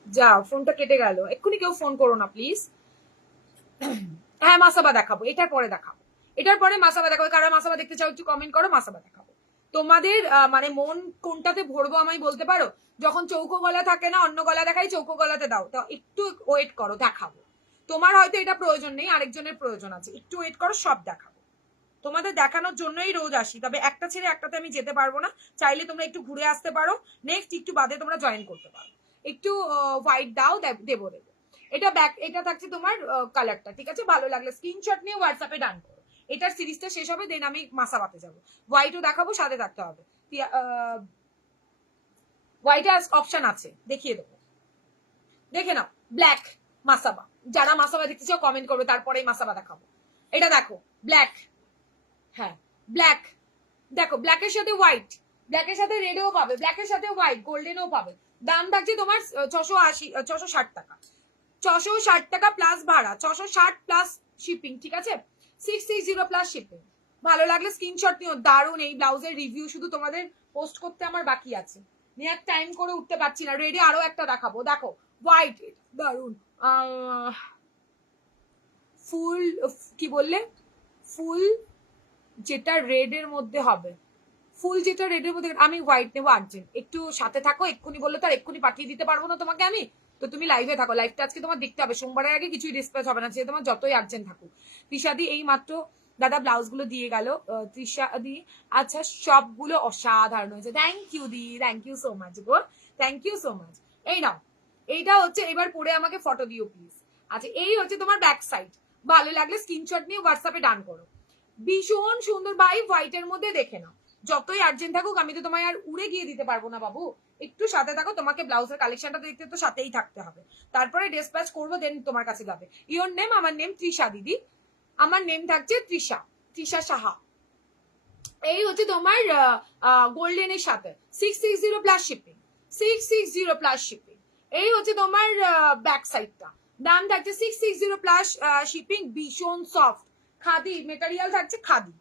যা ফোনটা কেটে গেল, এক্ষুনি কেউ ফোন করো না প্লিজ। হ্যাঁ মাসাবা দেখাবো, এটার পরে দেখাবো। এটার পরে মাসাবা দেখাবো। কারা মাসাবা দেখতে চাও একটু কমেন্ট করো, মাসাবা দেখাবো। তোমাদের মানে মন কোনটাতে ভরবো আমায় বলতে পারো? যখন চৌকো গলা থাকে না, অন্য গলা দেখাই, চৌকো গলাতে দাও। তো একটু ওয়েট করো, দেখাবো। তোমার হয়তো এটা প্রয়োজন নেই, আরেকজনের প্রয়োজন আছে, একটু ওয়েট করো, সব দেখাবো। তোমাদের দেখানোর জন্যই রোজ আসি, তবে একটা ছেড়ে একটাতে আমি যেতে পারবো না। চাইলে তোমরা একটু ঘুরে আসতে পারো, নেক্সট একটু বাদে তোমরা জয়েন করতে পারো। একটু হোয়াইট দাও, দেবো। এটা এটা থাকছে তোমার কালারটা, ঠিক আছে? ভালো লাগলে স্ক্রিনশট নিয়ে হোয়াটসঅ্যাপে ডান করো। এটার সিরিজটা শেষ হবে, দেন আমি মাসাবাতে যাবো। হোয়াইটও দেখাবো, সাথে থাকতে হবে। হোয়াইটে অপশন আছে, দেখিয়ে দেবো, দেখে নাও। ব্ল্যাক মাসাবা, যারা মাসাবা দেখতে চাও কমেন্ট করবে, তারপরেই মাসাবা দেখাবো। এটা দেখো ব্ল্যাক, হ্যাঁ ব্ল্যাক, দেখো ব্ল্যাকের সাথে হোয়াইট, ব্ল্যাকের সাথে রেডও পাবে, ব্ল্যাকের সাথে হোয়াইট গোল্ডেনও পাবে। দাম থাকছে তোমার 660 টাকা। 660 টাকা প্লাস ভাড়া, 660 প্লাস শিপিং, ঠিক আছে? 660 প্লাস শিপিং। ভালো লাগলে স্ক্রিনশট নিও। দারুন এই ব্লাউজের রিভিউ শুধু তোমাদের পোস্ট করতে আমার বাকি আছে, নিয়ে এক টাইম করে উঠতে পারছি না। রেডে আরো একটা দেখাবো, দেখো হোয়াইট, দারুন। ফুল কি বললে? ফুল যেটা রেডের মধ্যে হবে, ফুল যেটা রেডের মধ্যে, আমি হোয়াইট নেবো আর্জেন্ট। একটু সাথে থাকো, এক্ষুনি বললে তো আর এক্ষুনি পাঠিয়ে দিতে পারবো না তোমাকে আমি। তো তুমি লাইভে থাকো, লাইভটা আজকে তোমার দেখতে হবে। সোমবারের আগে কিছুই ডিসপ্যাচ হবে না, সে তোমার যতই আর্জেন্ট থাকুক। তৃষাদি এই মাত্র দাদা ব্লাউজ গুলো দিয়ে গেল। তৃষাদি আচ্ছা সবগুলো অসাধারণ হয়েছে, থ্যাংক ইউ দি, থ্যাংক ইউ সো মাচ গো, থ্যাংক ইউ সো মাচ। এই নাও, এইটা হচ্ছে, এবার পরে আমাকে ফটো দিও প্লিজ। আচ্ছা এই হচ্ছে তোমার ব্যাক সাইড। ভালো লাগলে স্ক্রিনশট নিয়ে হোয়াটসঅ্যাপে ডান করো। ভীষণ সুন্দর ভাই, হোয়াইটের মধ্যে দেখে নাও। যতই আর্জেন্ট থাকুক, আমি তো তোমায় আর উড়ে গিয়ে দিতে পারবো না বাবু। একটু সাথে থাকো, তোমাকে ব্লাউজের কালেকশনটা দেখতে তো সাথেই থাকতে হবে। তারপরে ডিসপ্যাচ করবো, দেন তোমার কাছে যাবে। Your name? আমার নেম তৃষা দিদি, আমার নেম থাকছে তৃষা, তৃষা সাহা। এই হচ্ছে তোমার গোল্ডেনের সাথে 660 প্লাস শিপিং, 660 প্লাস শিপিং। এই হচ্ছে তোমার ব্যাক সাইডটা, দাম থাকছে 660 প্লাস শিপিং। ভীষণ সফট খাদি মেটেরিয়াল থাকছে, khadi,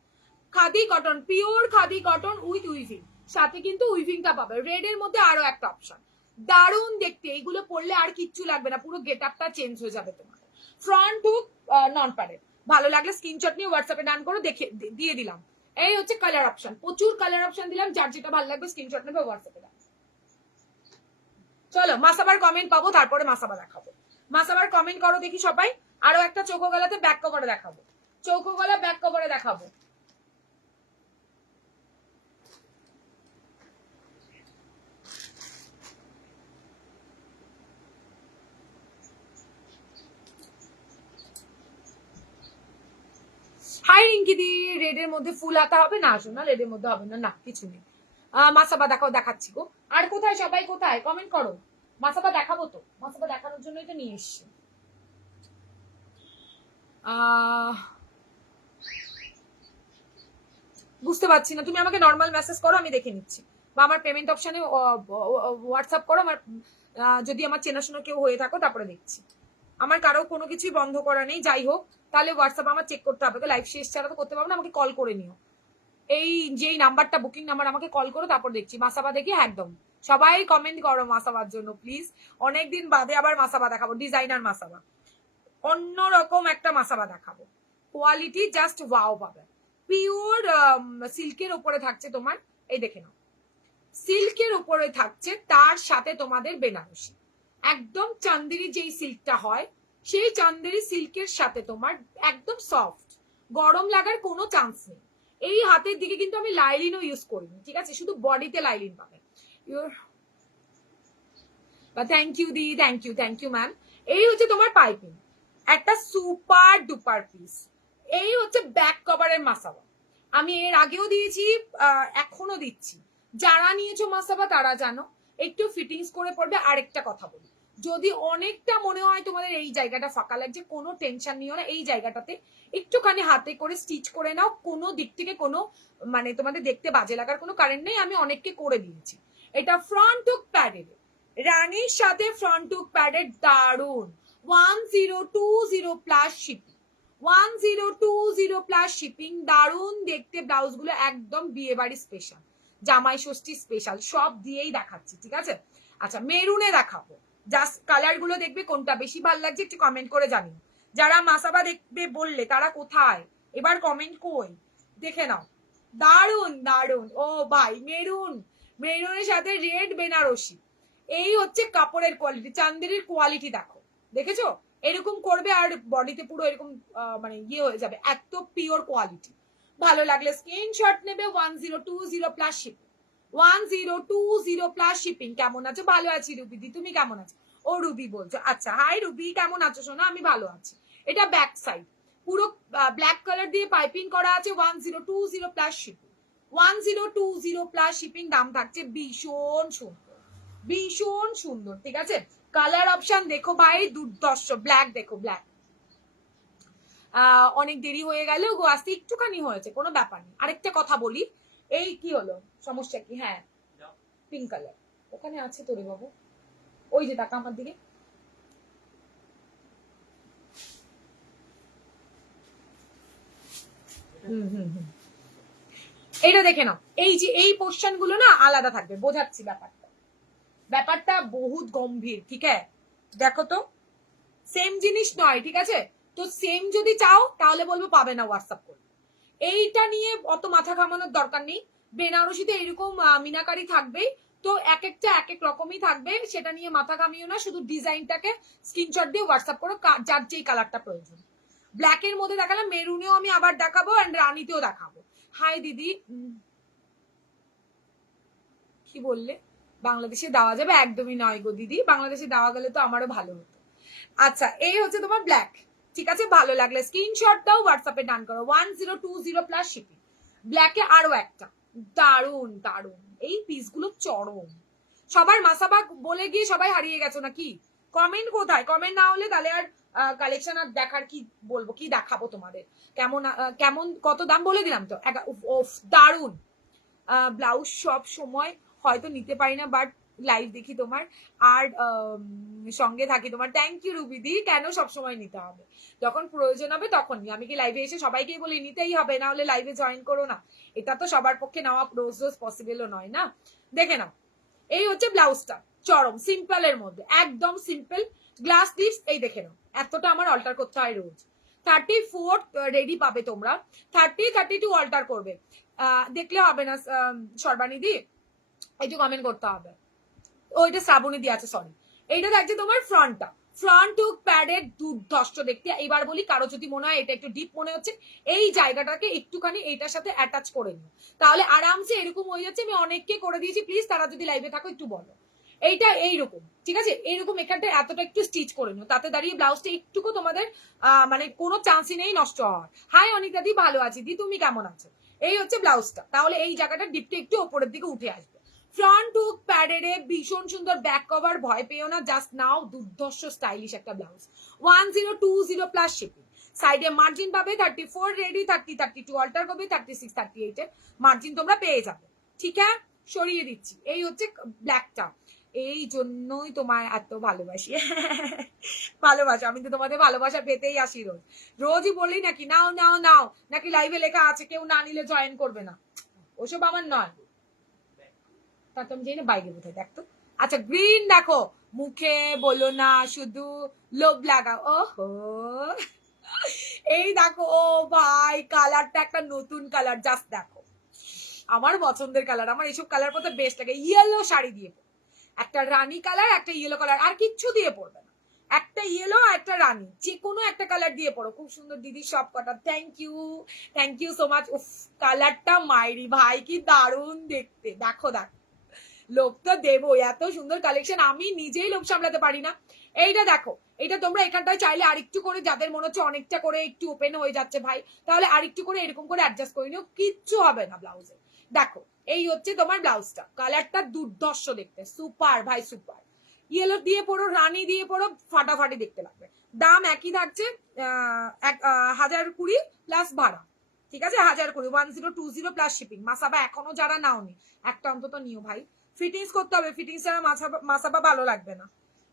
khadi cotton, pure khadi cotton with weaving. সাথে কিন্তু উইভিংটা পাবে। রেড এর মধ্যে আরো একটা অপশন, দারুণ দেখতে। এইগুলো পরলে আর কিচ্ছু লাগবে না, পুরো গেট আপটা চেঞ্জ হয়ে যাবে তোমার। Front hook non padded. ভালো লাগলে স্ক্রিনশট নিয়ে হোয়াটসঅ্যাপে ডান করো, দেখে দিয়ে দিলাম। এই হচ্ছে কালার অপশন, প্রচুর কালার অপশন দিলাম, যার যেটা ভালো লাগবে স্ক্রিনশট নেবে, হোয়াটসঅ্যাপে ডান। চলো মাসাবার কমেন্ট পাবো, তারপরে মাসাবা দেখাবো। মাসাবার কমেন্ট করো দেখি সবাই। আরো একটা চৌকো গলাতে ব্যাক কভারে দেখাবো, চৌকো গলা ব্যাক কভারে দেখাবো। হাই রিঙ্কি দি, রেড এর মধ্যে ফুল হাতা হবে না? আসো না, রেড এর মধ্যে হবে না, না কিছু নেই। মাসাবা দেখাও, দেখাচ্ছি গো। আর কোথায় সবাই, কোথায় কমেন্ট করো। মাসাবা দেখাবো তো, মাসাবা দেখানোর জন্যই তো নিয়ে এসছি। বুঝতে পারছি না, তুমি আমাকে নর্মাল মেসেজ করো, আমি দেখে নিচ্ছি। বা আমার পেমেন্ট অপশনে হোয়াটসঅ্যাপ করো আমার, যদি আমার চেনাশোনা কেউ হয়ে থাকো, তারপরে দেখছি। আমার কারো কোনো কিছুই বন্ধ করা নেই। যাই হোক, তাহলে হোয়াটসঅ্যাপ আমার চেক করতে হবে, লাইভ শেষ ছাড়া তো করতে পারবো না। আমাকে কল করে নিও, এই যেই নাম্বারটা বুকিং নাম্বার, আমাকে কল করো, তারপর দেখছি। মাসাবা দেখি, একদম সবাই কমেন্ট করো মাসাবার জন্য প্লিজ। অনেকদিন বাদে আবার মাসাবা দেখাবো, ডিজাইনার মাসাবা, অন্যরকম একটা মাসাবা দেখাবো। কোয়ালিটি জাস্ট ওয়াও পাবে। পিওর সিল্কের উপরে থাকছে তোমার, এই দেখে নাও, সিল্কের উপরে থাকছে, তার সাথে তোমাদের বেনারসি, একদম চান্দেরি যেই সিল্কটা হয়, সেই চান্দেরি সিল্কের সাথে তোমার একদম সফট, গরম লাগার কোনো চান্স নেই। এই হাতের দিকে কিন্তু আমি লাইলিনও ইউজ করিনি, ঠিক আছে, শুধু বডিতে লাইলিন পাবে। থ্যাংক ইউ দি, থ্যাংক ইউ ম্যাম। এই হচ্ছে তোমার পাইপিং, একটা সুপার ডুপার পিস। এই হচ্ছে ব্যাক কভারের মাসাবা, আমি এর আগেও দিয়েছি, এখনো দিচ্ছি। যারা নিয়েছো মাসাবা তারা জানো একটু ফিটিংস করে পড়বে। আরেকটা কথা বলি, যদি অনেকটা মনে হয় তোমাদের এই জায়গাটা ফাঁকা লাগছে, কোনো টেনশন নিও না, এই জায়গাটাতে একটুখানি হাতে করে স্টিচ করে নাও। কোনো দিক থেকে কোনো মানে তোমাদের দেখতে বাজে লাগার কোনো কারণ নেই, আমি অনেককে করে দিয়েছি। এটা ফ্রন্ট হুক প্যাডের, রানীর সাথে ফ্রন্ট হুক প্যাডের, দারুন। 1020 প্লাস শিপিং, 1020 প্লাস শিপিং, দারুন দেখতে। ব্লাউজ গুলো একদম বিয়ে বাড়ি স্পেশাল, জামাই ষষ্ঠী স্পেশাল, সব দিয়েই দেখাচ্ছি, ঠিক আছে। আচ্ছা, মেরুনে দেখাবো, জাস্ট কালার গুলো দেখবে কোনটা বেশি ভালো লাগছে একটু কমেন্ট করে জানিও। যারা মাসাবা দেখবে বললে তারা কোথায়, এবার কমেন্ট কই দেখে নাও। দারুন দারুন, ও ভাই মেরুন, মেরুনের সাথে রেড বেনারসি। এই হচ্ছে কাপড়ের কোয়ালিটি, চান্দেরির কোয়ালিটি দেখো, দেখেছো, এরকম করবে আর বডিতে পুরো এরকম মানে ইয়ে হয়ে যাবে, এত পিওর কোয়ালিটি। ভালো লাগলে স্ক্রিনশট নেবে। 1020 প্লাস শিপিং, 1020 প্লাস শিপিং। কেমন আছো? ভালো আছি রুবি দি, তুমি কেমন আছো? ও রুবি বলছো, আচ্ছা, হাই রুবি, কেমন আছো সোনা? আমি ভালো আছি। এটা ব্যাক সাইড, পুরো ব্ল্যাক কালার দিয়ে পাইপিং করা আছে। 1020 প্লাস শিপিং, 1020 প্লাস শিপিং। দাম থাকছে ভীষণ সুন্দর, ভীষণ সুন্দর, ঠিক আছে। কালার অপশন দেখো ভাই, দুর্দর্শ। ব্ল্যাক দেখো, ব্ল্যাক। অনেক দেরি হয়ে গেল গো, আসতে একটুখানি হয়েছে, কোনো ব্যাপার নেই। আরেকটা কথা বলি, এই কি হলো, সমস্যা কি? হ্যাঁ, পিঙ্ক কালার ওখানে আছে তোরে বাবু, ওই যে টাকা আমার দিকে। এটা দেখে নাও, এই যে এই পোর্শন গুলো না আলাদা থাকবে, বোঝাচ্ছি ব্যাপারটা, ব্যাপারটা বহুত গম্ভীর, ঠিক আছে। দেখো তো, সেম জিনিস নয়, ঠিক আছে। তো সেম যদি চাও তাহলে বলবো পাবে না, হোয়াটসঅ্যাপ করবে। এইটা নিয়ে অত মাথা ঘামানোর দরকার নেই। বেনারসিতে এরকম মিনাকারি থাকবে, তো এক একটা এক এক রকমই থাকবে, সেটা নিয়ে মাথা ঘামিও না, শুধু ডিজাইনটাকে স্ক্রিনশট দিয়ে হোয়াটসঅ্যাপ করো, যার যেই কালারটা প্রয়োজন। ব্ল্যাকের মধ্যে দেখালাম, মেরুনেও আমি আবার দেখাবো, এন্ড রানীতেও দেখাবো। হাই দিদি, কি বললে? বাংলাদেশে দেওয়া যাবে? একদমই নয় গো দিদি, বাংলাদেশে দেওয়া গেলে তো আমারও ভালো হতো। আচ্ছা, এই হচ্ছে তোমার ব্ল্যাক, ঠিক আছে। ভালো লাগলে স্ক্রিনশট দাও, হোয়াটসঅ্যাপে ডান করো। 1020 প্লাস শিপিং। ব্ল্যাকে আরো একটা, দারুন দারুন, এই পিসগুলো চরম। সবার মাসাবা বলে গিয়ে সবাই হারিয়ে গেছো নাকি? কমেন্ট কোথায়? কমেন্ট না হলে তাহলে আর কালেকশন আর দেখার কি বলবো, কি দেখাবো তোমাদের? কেমন কেমন কত দাম বলে দিলাম তো। দারুন ব্লাউজ, সব সময় হয়তো নিতে পারি না, বাট লাইভ দেখি তোমার, আর সঙ্গে থাকি তোমার। থ্যাংক ইউ রুবিদি। কেন সবসময় নিতে হবে? যখন প্রয়োজন হবে তখনই। আমি কি লাইভে এসে সবাইকেই বলি নিতেই হবে, না হলে লাইভে জয়েন করো না? এটা তো সবার পক্ষে নেওয়া রোজ রোজ পসিবলও নয় না। দেখে নাও, এই হচ্ছে ব্লাউজটা, চরম সিম্পলের মধ্যে, একদম সিম্পল। গ্লাস স্লিভস, এই দেখে নাও, এতটা আমার অল্টার করতে হয় রোজ। 34 রেডি পাবে তোমরা, 32 অল্টার করবে, দেখলে হবে না। সর্বানিধি একটু কমেন্ট করতে হবে। ওইটা শ্রাবণী দিয়ে আছে, সরি। এইটা থাকছে তোমার ফ্রন্টটা, ফ্রন্ট হুক প্যাডের, দুর্ধর্ষ দেখতে। এইবার বলি, কারো যদি মনে হয় এটা একটু ডিপ মনে হচ্ছে, এই জায়গাটাকে একটুখানি এইটার সাথে অ্যাটাচ করে নিও, তাহলে আরামসে এরকম হয়ে যাচ্ছে। আমি অনেককে করে দিয়েছি, প্লিজ তারা যদি লাইভে থাকো একটু বলো। এইটা এইরকম, ঠিক আছে, এইরকম এখানটা এতটা একটু স্টিচ করে নিও, তাতে দাঁড়িয়ে ব্লাউজটা একটুকু তোমাদের মানে কোনো চান্সই নেই নষ্ট হওয়ার। হাই অনিতা দি, ভালো আছি দি, তুমি কেমন আছো? এই হচ্ছে ব্লাউজটা, তাহলে এই জায়গাটা ডিপটা একটু ওপরের দিকে উঠে আসবে। ফ্রন্ট হুক প্যাডের ভীষণ সুন্দর ব্যাক কভার, ভয় পেও না, জাস্ট নাও, দুর্ধর্ষ স্টাইলিশ একটা ব্লাউজ। 1020 plus shipping. সাইডে মার্জিন পাবে 34 রেডি, 32 অল্টার করবে, 36 38 এর মার্জিন তোমরা পেয়ে যাবে, ঠিক আছে। সরিয়ে দিচ্ছি, এই হচ্ছে ব্ল্যাকটা, এই জন্যই তোমায় এত ভালোবাসি। ভালোবাসা, আমি তো তোমাদের ভালোবাসা পেতেই আসি রোজ। রোজই বলি নাকি নাও নাও নাও, নাকি লাইভে লেখা আছে কেউ না নিলে জয়েন করবে না, ওসব আমার নয়। তা তুমি জানি না বাইরে কোথায় দেখতো। আচ্ছা, গ্রিন দেখো, মুখে বলো না, শুধু লোভ লাগাও। ওহো, এই দেখো, ও ভাই, কালারটা একটা নতুন কালার, জাস্ট দেখো, আমার পছন্দের কালার, আমার এইসব কালার পরতে বেস্ট লাগে। ইয়েলো শাড়ি দিয়ে একটা রানী কালার, একটা ইয়েলো কালার, আর কিচ্ছু দিয়ে পড়বে না, একটা ইয়েলো আর একটা রানী, যে কোনো একটা কালার দিয়ে পড়ো, খুব সুন্দর দিদি সব কটা। Thank you so much. উফ, কালারটা মাইরি ভাই, কি দারুণ দেখতে। দেখো দেখো, লোভ তো দেবো, এত সুন্দর কালেকশন, আমি নিজেই লোভ সামলাতে পারি না। এইটা দেখো, এটা তোমরা এখানটায় চাইলে আরেকটু করে, যাদের মনে হচ্ছে অনেকটা করে একটু ওপেন হয়ে যাচ্ছে ভাই, তাহলে আরেকটু করে এরকম করে অ্যাডজাস্ট করে নিও, কিচ্ছু হবে না ব্লাউজে। দেখো, এই হচ্ছে তোমার ব্লাউজটা, কালারটা দুর্ধর্ষ দেখতে, সুপার ভাই সুপার। ইয়েলো দিয়ে পড়ো, রানী দিয়ে পড়ো, ফাটাফাটি দেখতে লাগবে। দাম একই থাকছে, 1020 প্লাস ভাড়া, ঠিক আছে? 1020, 1020 প্লাস শিপিং। মাসাবা এখনো যারা নাওনি, একটা অন্তত নিও ভাই। ফিটিংস করতে হবে, ফিটিংস ছাড়া মাসাবা ভালো লাগবে না,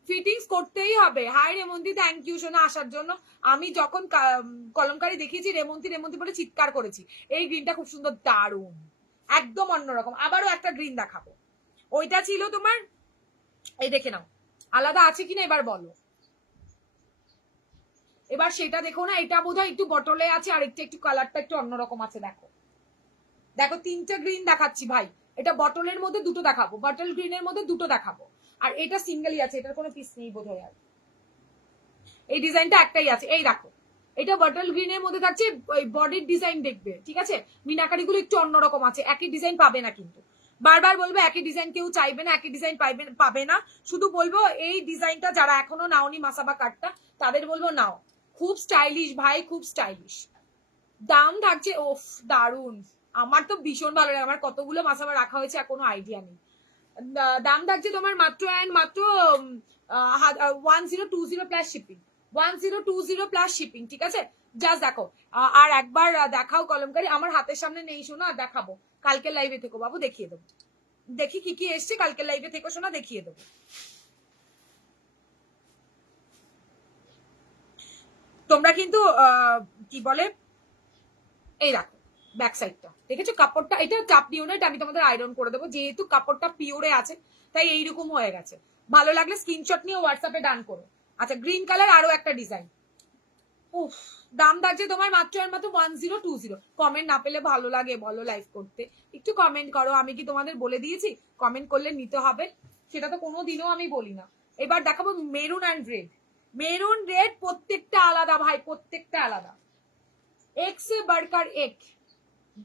ফিটিংস করতেই হবে। হাই রেমন্তি, থ্যাংক ইউ শোনা আসার জন্য। আমি যখন কলমকারি দেখিয়েছি রেমন্তি বলে চিৎকার করেছি। এই গ্রিনটা খুব সুন্দর, দারুণ, একদম অন্যরকম। আবারও একটা গ্রিন দেখাবো, ওইটা ছিল তোমার, এই দেখে নাও আলাদা আছে কিনা এবার বলো, এবার সেটা দেখো না। এটা বোধহয় একটু বটলে আছে, আর একটু কালারটা একটু অন্যরকম আছে। দেখো দেখো, তিনটে গ্রিন দেখাচ্ছি ভাই। এটা বটলের মধ্যে দুটো দেখাবো, বটল গ্রিনের মধ্যে দুটো দেখাবো, আর এটা সিঙ্গেলই আছে, এটার কোনো পিস নেই বোধহয়। আর এই ডিজাইনটা একটাই আছে, এই দেখো, এটা বটল গ্রিনের মধ্যে থাকছে, ওই বডির ডিজাইন দেখবে, ঠিক আছে? মিনাকারি গুলো একটু অন্যরকম আছে, একই ডিজাইন পাবে না কিন্তু। বারবার বলবো, একই ডিজাইন কেউ চাইবে না, একই ডিজাইন পাবে না। শুধু বলবো এই ডিজাইনটা যারা এখনো নাওনি মাসাবা কাটটা, তাদের বলবো নাও, খুব স্টাইলিশ ভাই, খুব স্টাইলিশ। দাম থাকছে, ওফ দারুন, আমার তো ভীষণ ভালো লাগে। আমার কতগুলো মাসাবা রাখা হয়েছে এখনো আইডিয়া নেই। দাম থাকছে তোমার মাত্র 1020 প্লাস শিপিং, 1020 প্লাস শিপিং, ঠিক আছে? জাস্ট দেখো, আর একবার দেখাও কলমকারি, আমার হাতের সামনে নেই শোনা, দেখাবো কালকে লাইভে থেকো বাবু, দেখিয়ে দেবো। দেখি কি কি এসছে, কালকে লাইভে থেকো শোনা, দেখিয়ে দেবো। তোমরা কিন্তু কি বলে, এই দেখো ব্যাক সাইডটা দেখেছো, কাপড়টা এটা চাপ নিও না, এটা আমি তোমাদের আয়রন করে দেবো, যেহেতু কাপড়টা পিওরে আছে তাই এইরকম হয়ে গেছে। ভালো লাগলে স্ক্রিনশট নিয়ে হোয়াটসঅ্যাপে ডান করো। আচ্ছা, গ্রিন কালার আরো একটা ডিজাইন। উফ, দাম থাকছে তোমার মাত্র 1020। কমেন্ট না পেলে ভালো লাগে বলো লাইভ করতে? একটু কমেন্ট করো, আমি কি তোমাদের বলে দিয়েছি কমেন্ট করলে নিতে হবে? সেটা তো কোনোদিনও আমি বলি না। এবার দেখাবো maroon and red. Maroon red প্রত্যেকটা আলাদা ভাই, প্রত্যেকটা আলাদা, এক সে বাড়কার এক,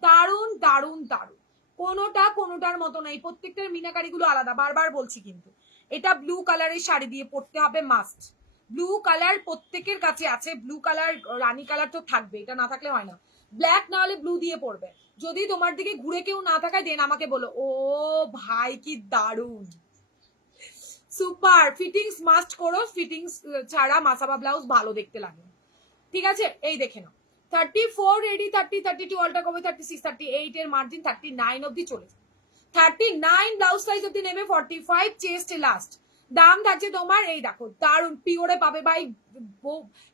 দারুন দারুন দারুন, কোনোটার মতো নাই, প্রত্যেকটার মিনাকারি গুলো আলাদা। বারবার বলছি কিন্তু, এটা ব্লু কালারের শাড়ি দিয়ে পড়তে হবে মাস্ট। ব্লু কালার প্রত্যেকের কাছে আছে, ব্লু কালার, রানী কালার তো থাকবে, এটা না থাকলে হয় না। ব্ল্যাক না হলে ব্লু দিয়ে পড়বে। যদি তোমার দিকে ঘুরে কেউ না থাকায় দেন আমাকে বলো। ও ভাই কি দারুন, সুপার। ফিটিংস মাস্ট করো, ফিটিংস ছাড়া মাসাবা ব্লাউজ ভালো দেখতে লাগে, ঠিক আছে? এই দেখে নাও, 34 রেডি, 30, 32 অল্টা কবে, 36, 38 এর মার্জিন 39 অব্দি চলে যায়। 39 ব্লাউজ সাইজ অব্দি নেবে, 45 চেস্ট লাস্ট। দাম থাকছে তোমার, এই দেখো দারুন পিওরে পাবে ভাই,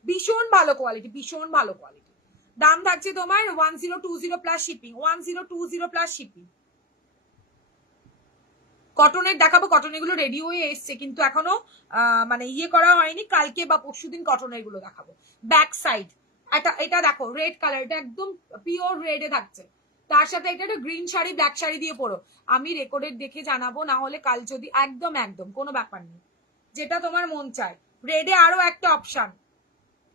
ভীষণ ভালো কোয়ালিটি, ভীষণ ভালো কোয়ালিটি। দাম থাকছে তোমার 1020 প্লাস শিপিং, 1020 প্লাস শিপিং। কটনের দেখাবো, কটনের গুলো রেডি হয়ে এসছে কিন্তু এখনো মানে ইয়ে করা হয়নি, কালকে বা পরশুদিন কটনের গুলো দেখাবো। ব্যাক সাইড এটা দেখো, রেড কালার, এটা একদম পিওর রেডে থাকছে, তার সাথে এটা একটা গ্রিন শাড়ি, ব্ল্যাক শাড়ি দিয়ে পরো। আমি রেকর্ডেড দেখে জানাবো, না হলে কাল যদি, একদম একদম কোনো ব্যাপার নেই, যেটা তোমার মন চায়। রেডে আরো একটা অপশন,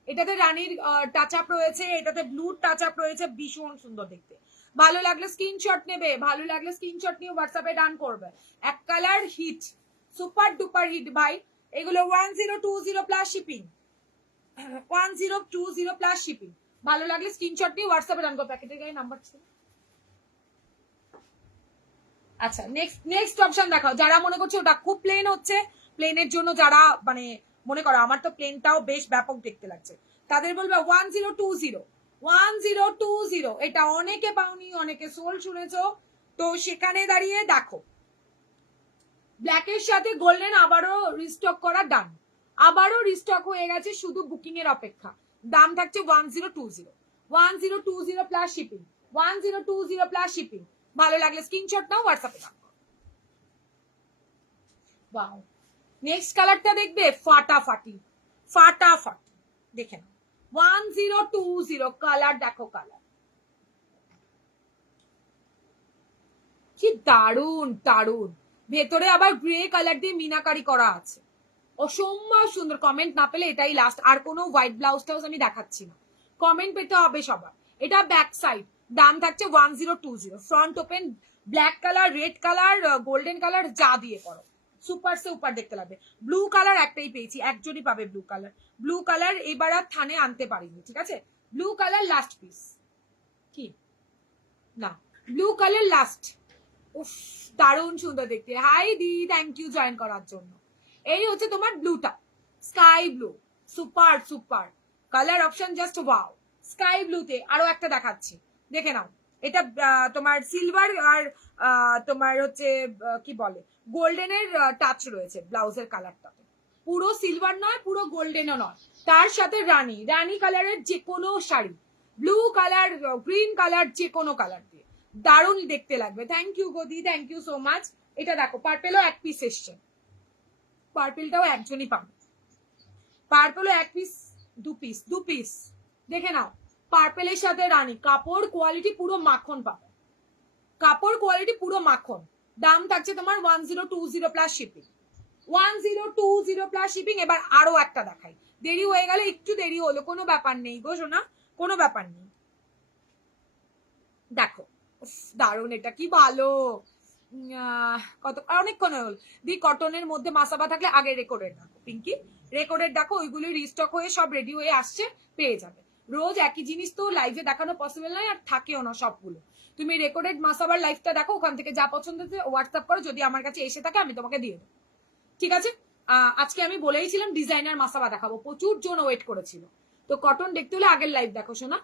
এটাতে রানীর টাচ আপ রয়েছে, এটাতে ব্লু টাচ আপ রয়েছে, ভীষণ সুন্দর দেখতে। ভালো লাগলে স্ক্রিনশট নেবে, ভালো লাগলে স্ক্রিনশট নিয়ে হোয়াটসঅ্যাপে ডান করবে। এক colour hit, super duper hit ভাই। এগুলো 1020 প্লাস শিপিং, 1020 প্লাস শিপিং। ভালো লাগলে স্ক্রিনশট নিয়ে হোয়াটসঅ্যাপে ডান করো। প্যাকেটের গায়ে নাম্বার ছিল। আচ্ছা, নেক্সট অপশন দেখাও, যারা মনে করছে ওটা খুব প্লেন হচ্ছে, প্লেনের জন্য যারা মানে মনে করো আমার তো প্লেনটাও বেশ ব্যাপক দেখতে লাগছে, তাদের বলবে 1020। এটা অনেকে পাওনি, অনেকে সোল শুনেছো, তো সেখানে দাঁড়িয়ে দেখো, ব্ল্যাকের সাথে গোল্ডেন আবারও রিস্টক করা ডান, আবারও রিস্টক হয়ে গেছে, শুধু বুকিং এর অপেক্ষা। দাম থাকছে 1020 প্লাস শিপিং, 1020 প্লাস শিপিং। ভালো লাগলে স্ক্রিনশট নাও, হোয়াটসঅ্যাপে দাও। ওয়াও, নেক্সট কালারটা দেখবে, ফাটাফাটি ফাটাফাটি, দেখে নাও 1020 কালার, দেখো কালার কি দারুন দারুন। ভেতরে আবার গ্রে কালার দিয়ে মিনাকারি করা আছে, অসম্ভব সুন্দর। কমেন্ট না পেলে এটাই লাস্ট, আর কোনো হোয়াইট ব্লাউজ টাউজ আমি দেখাচ্ছি না, কমেন্ট পেতে হবে সবার। এটা ব্যাক সাইড, দাম থাকছে 1020। Front open, black colour, red colour, golden colour, যা দিয়ে করো সুপার সে উপর দেখতে লাগবে। ব্লু কালার একটাই পেয়েছি, একজনই পাবে ব্লু কালার। ব্লু কালার এবার আর থানে আনতে পারিনি, ঠিক আছে। ব্লু কালার লাস্ট পিস, কি না, ব্লু কালার লাস্ট। উফ, দারুণ সুন্দর দেখতে। হাই দি, থ্যাংক ইউ জয়েন করার জন্য। এই হচ্ছে তোমার ব্লুটা, sky blue, super super colour option, just wow. Sky ব্লুতে আরো একটা দেখাচ্ছি, দেখে নাও। এটা তোমার সিলভার আর তোমার হচ্ছে কি বলে গোল্ডেনের টাচ রয়েছে ব্লাউজের কালারটাতে। পুরো সিলভার নয়, পুরো গোল্ডেনও নয়। তার সাথে রানী, রানী কালারের যে কোনো sari, blue colour, green colour, যে কোনো কালার দিয়ে দারুণ দেখতে লাগবে। থ্যাংক ইউ গদি, থ্যাংক ইউ সো মাচ। এটা দেখো, পার্পেলও এক পিস এসছে, পার্পেলটাও একজনই পাবে। পার্পেলও এক পিস, দু পিস দেখে নাও। পার্পেলের সাথে রানী, কাপড় কোয়ালিটি পুরো মাখন পাবে, কাপড় কোয়ালিটি পুরো মাখন। দাম থাকছে তোমার 1020 প্লাস শিপিং, 1020 প্লাস শিপিং। এবার আরো একটা দেখাই, দেরি হয়ে গেলে একটু দেরি হলো, কোনো ব্যাপার নেই গো সোনা, কোনো ব্যাপার নেই। দেখো দারুন, এটা কি ভালো, কত অনেকক্ষণ হল। দি কটনের মধ্যে মাসাবা থাকলে আগে রেকর্ডেড দেখো পিঙ্কি, রেকর্ডেড দেখো, ওইগুলি রিস্টক হয়ে সব রেডি হয়ে আসছে, পেয়ে যাবে। রোজ একই জিনিস তো লাইভে দেখানো পসিবল নয়, আর থাকেও না সবগুলো। তুমি রেকর্ডেড মাসাবার লাইভটা দেখো, ওখান থেকে যা পছন্দ হচ্ছে হোয়াটসঅ্যাপ করো, যদি আমার কাছে এসে থাকে আমি তোমাকে দিয়ে দেবো, ঠিক আছে। আজকে আমি বলেইছিলাম ডিজাইনার মাসাবা দেখাবো, প্রচুর জন ওয়েট করেছিল। তো কটন দেখতে হলে আগের লাইভ দেখো শোনা।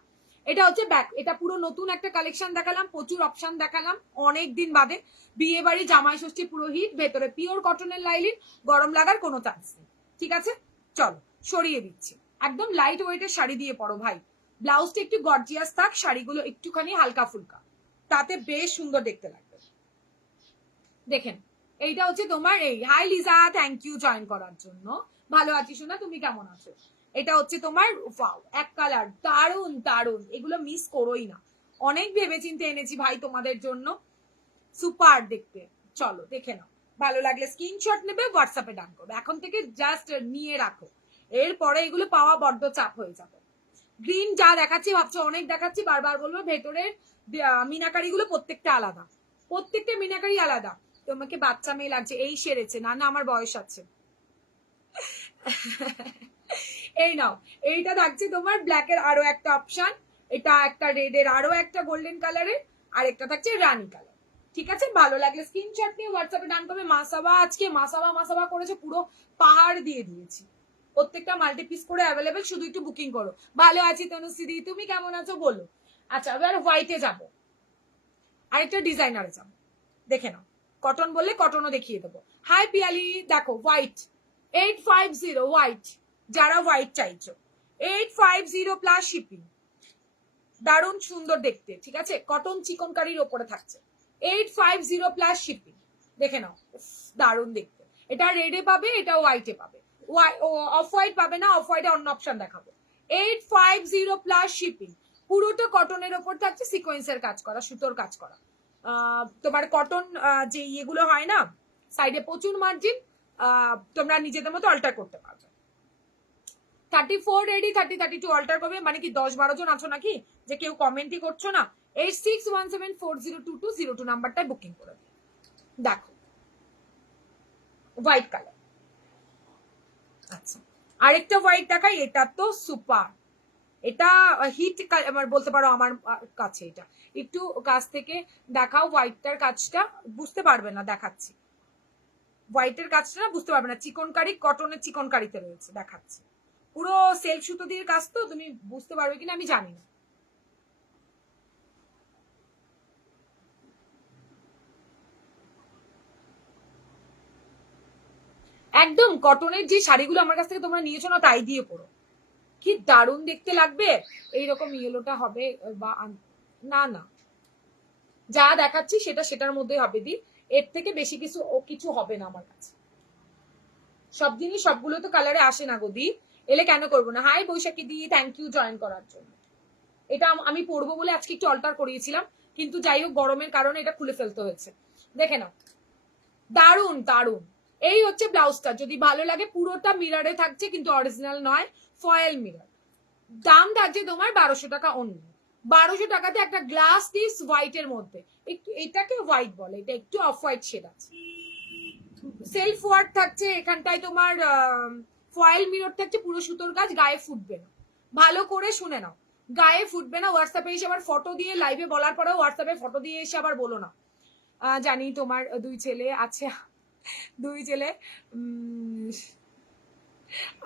এটা হচ্ছে ব্যাক, এটা পুরো নতুন একটা কালেকশন দেখালাম, প্রচুর অপশন দেখালাম অনেক দিন বাদে। বিয়ে বাড়ি, জামাই ষষ্ঠী পুরোহিত, ভেতরে পিওর কটনের লাইলিন, গরম লাগার কোনো চান্স নেই, ঠিক আছে। চলো সরিয়ে দিচ্ছি, একদম লাইট ওয়েটের শাড়ি দিয়ে পড়ো ভাই। ব্লাউজটা একটু গর্জিয়াস থাক, শাড়িগুলো একটুখানি হালকা ফুলকা, তাতে বেশ সুন্দর দেখতে লাগবে। দেখেন এইটা হচ্ছে তোমার এই, hi Liza, thank you join করার জন্য। ভালো আছি শোনা, তুমি কেমন আছো? এটা হচ্ছে তোমার ওয়াও, এক কালার, দারুন দারুন, এগুলো মিস করোই না, অনেক ভেবে চিন্তে এনেছি ভাই তোমাদের জন্য, সুপার দেখতে। চলো দেখে নাও, ভালো লাগলে স্ক্রিনশট নেবে, হোয়াটসঅ্যাপে ডান করবে, এখন থেকে জাস্ট নিয়ে রাখো, এরপরে এগুলো পাওয়া বড্ড চাপ হয়ে যাবে। গ্রিন যা দেখাচ্ছি ভাবছো অনেক দেখাচ্ছি, বারবার বলবো, ভেতরের মিনাকারি গুলো প্রত্যেকটা আলাদা, প্রত্যেকটা মিনাকারি আলাদা। তোমাকে বাচ্চা মেয়ে লাগছে, এই সেরেছে, না না আমার বয়স আছে। এই নাও, এইটা থাকছে তোমার ব্ল্যাকের আরো একটা অপশন, এটা একটা রেডের, আরো একটা গোল্ডেন কালারের, আর একটা থাকছে রানী কালার, ঠিক আছে। ভালো লাগলে স্ক্রিনশট নিয়ে হোয়াটসঅ্যাপে ডান করবে। মাসাবা আজকে মাসাবা করেছে, পুরো পাহাড় দিয়ে দিয়েছি, প্রত্যেকটা মাল্টি পিস করে অ্যাভেলেবেল, শুধু একটু বুকিং করো। ভালো আছি তনুশ্রী, তুমি কেমন আছো বলো। আচ্ছা এবার হোয়াইটে যাবো, আরেকটা ডিজাইনারে যাবো, দেখে নাও। কটন বললে কটনও দেখিয়ে দেবো। হাই পিয়ালি, দেখো হোয়াইট 850 হোয়াইট, যারা হোয়াইট চাইছো 850 প্লাস শিপিং, দারুণ সুন্দর দেখতে, ঠিক আছে। কটন চিকনকারির ওপরে থাকছে, 850 প্লাস শিপিং, দেখে নাও দারুণ দেখতে। এটা রেডে পাবে, এটা হোয়াইটে পাবে, অফ হোয়াইট পাবে না, অফ হোয়াইটে অন্য অপশন দেখাবো। 850 প্লাস শিপিং, পুরোটা কটনের ওপর থাকছে, সিকোয়েন্সের কাজ করা, সুতোর কাজ করা। তোমার কটন যে ইয়েগুলো হয় না, সাইডে প্রচুর মার্জিন, তোমরা নিজেদের মতো অল্টার করতে পারবে। 34 রেডি, 30-32 অল্টার করবে, মানে কি 10-12 জন আছো নাকি যে কেউ কমেন্টই করছো না। 8617402202 নাম্বারটায় বুকিং করে দিও। দেখো হোয়াইট কালার, আচ্ছা আরেকটা হোয়াইট দেখাই, এটা তো সুপার, এটা হিট আমার বলতে পারো আমার কাছে। এটা একটু কাছ থেকে দেখাও, হোয়াইটটার কাজটা বুঝতে পারবে না, দেখাচ্ছি। হোয়াইটের কাজটা না বুঝতে পারবে না, চিকনকারি, কটনের চিকনকারিতে রয়েছে, দেখাচ্ছি। পুরো সেলফ সুতো দিয়ে কাজ, তো তুমি বুঝতে পারবে কিনা আমি জানি না। একদম কটনের যে শাড়িগুলো আমার কাছ থেকে তোমরা নিয়েছো না, তাই দিয়ে পড়ো, কি দারুণ দেখতে লাগবে। এইরকম ইয়েলোটা হবে বা না না, যা দেখাচ্ছি সেটা সেটার মধ্যে হবে দি, এর থেকে বেশি কিছু হবে না আমার কাছে। সব জিনিস সবগুলো তো কালারে আসে না গো দি, এলে কেন করবো না। হাই বৈশাখী দি, থ্যাংক ইউ জয়েন করার জন্য। এটা আমি পরবো বলে আজকে একটু অল্টার করিয়েছিলাম, কিন্তু যাই হোক গরমের কারণে এটা খুলে ফেলতে হয়েছে। দেখে নাও দারুন দারুন, এই হচ্ছে ব্লাউজটা, যদি ভালো লাগে পুরোটা মিররে থাকছে কিন্তু অরিজিনাল নয়, ফয়েল মিরর। দাম থাকছে তোমার 1200 টাকা অন্য। 1200 টাকাতে একটা গ্লাস পিস হোয়াইটের মধ্যে, একটু এটাকে হোয়াইট বলে, এটা একটু অফ হোয়াইট শেড আছে। সেলফ ওয়ার্ক থাকছে এখানটায় তোমার, ফয়েল মিরর থাকছে, পুরো সুতোর কাজ, গায়ে ফুটবে না। ভালো করে শুনে নাও, গায়ে ফুটবে না। হোয়াটসঅ্যাপে এসে আবার ফটো দিয়ে, লাইভে বলার পরেও হোয়াটসঅ্যাপে ফটো দিয়ে এসে আবার বলো না। জানি তোমার 2 ছেলে আছে, 2 ছেলে,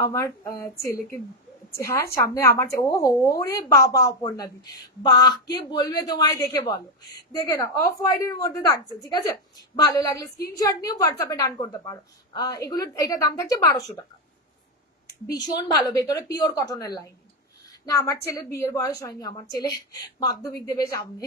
আমার ছেলেকে, হ্যাঁ সামনে আমার, ও হো রে বাবা অপর্ণাদি, বাহ কে বলবে তোমায়, দেখে বলো, দেখে না, অফ হোয়াইট এর মধ্যে থাকছে, ঠিক আছে। ভালো লাগলে স্ক্রিনশট নিয়ে হোয়াটসঅ্যাপে ডান করতে পারো। এগুলো, এটা দাম থাকছে 1200 টাকা। ভীষণ ভালো, ভেতরে পিওর কটনের লাইন। না আমার ছেলের বিয়ের বয়স হয়নি, আমার ছেলে মাধ্যমিক দেবে সামনে।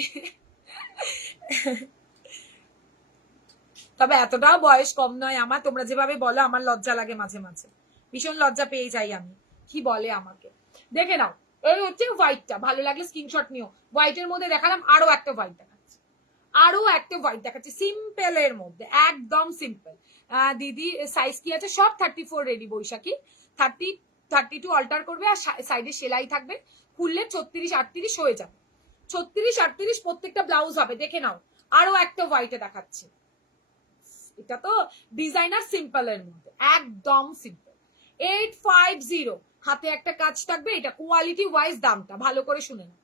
তবে এতটাও বয়স কম নয় আমার, তোমরা যেভাবে বলো আমার লজ্জা লাগে মাঝে মাঝে, ভীষণ লজ্জা পেয়ে যাই আমি, কি বলে আমাকে। দেখে নাও, এই হচ্ছে হোয়াইটটা, ভালো লাগলে স্ক্রিনশট নিও। হোয়াইটের মধ্যে দেখালাম, আরো একটা হোয়াইট দেখাচ্ছি, আরো একটা হোয়াইট দেখাচ্ছি, সিম্পল এর মধ্যে, একদম সিম্পল। দিদি সাইজ কি আছে, সব 34 রেডি বৈশাখী, 32 অল্টার করবে, আর সাইডে সেলাই থাকবে, খুললে 36-38 হয়ে যাবে, 36-38 প্রত্যেকটা ব্লাউজ হবে। দেখে নাও, আরো একটা হোয়াইটে দেখাচ্ছি, এটা তো ডিজাইনার সিম্পল এর মধ্যে, একদম সিম্পল। 850, হাতে একটা কাজ থাকবে, এটা কোয়ালিটি ওয়াইজ দামটা ভালো করে শুনে নাও,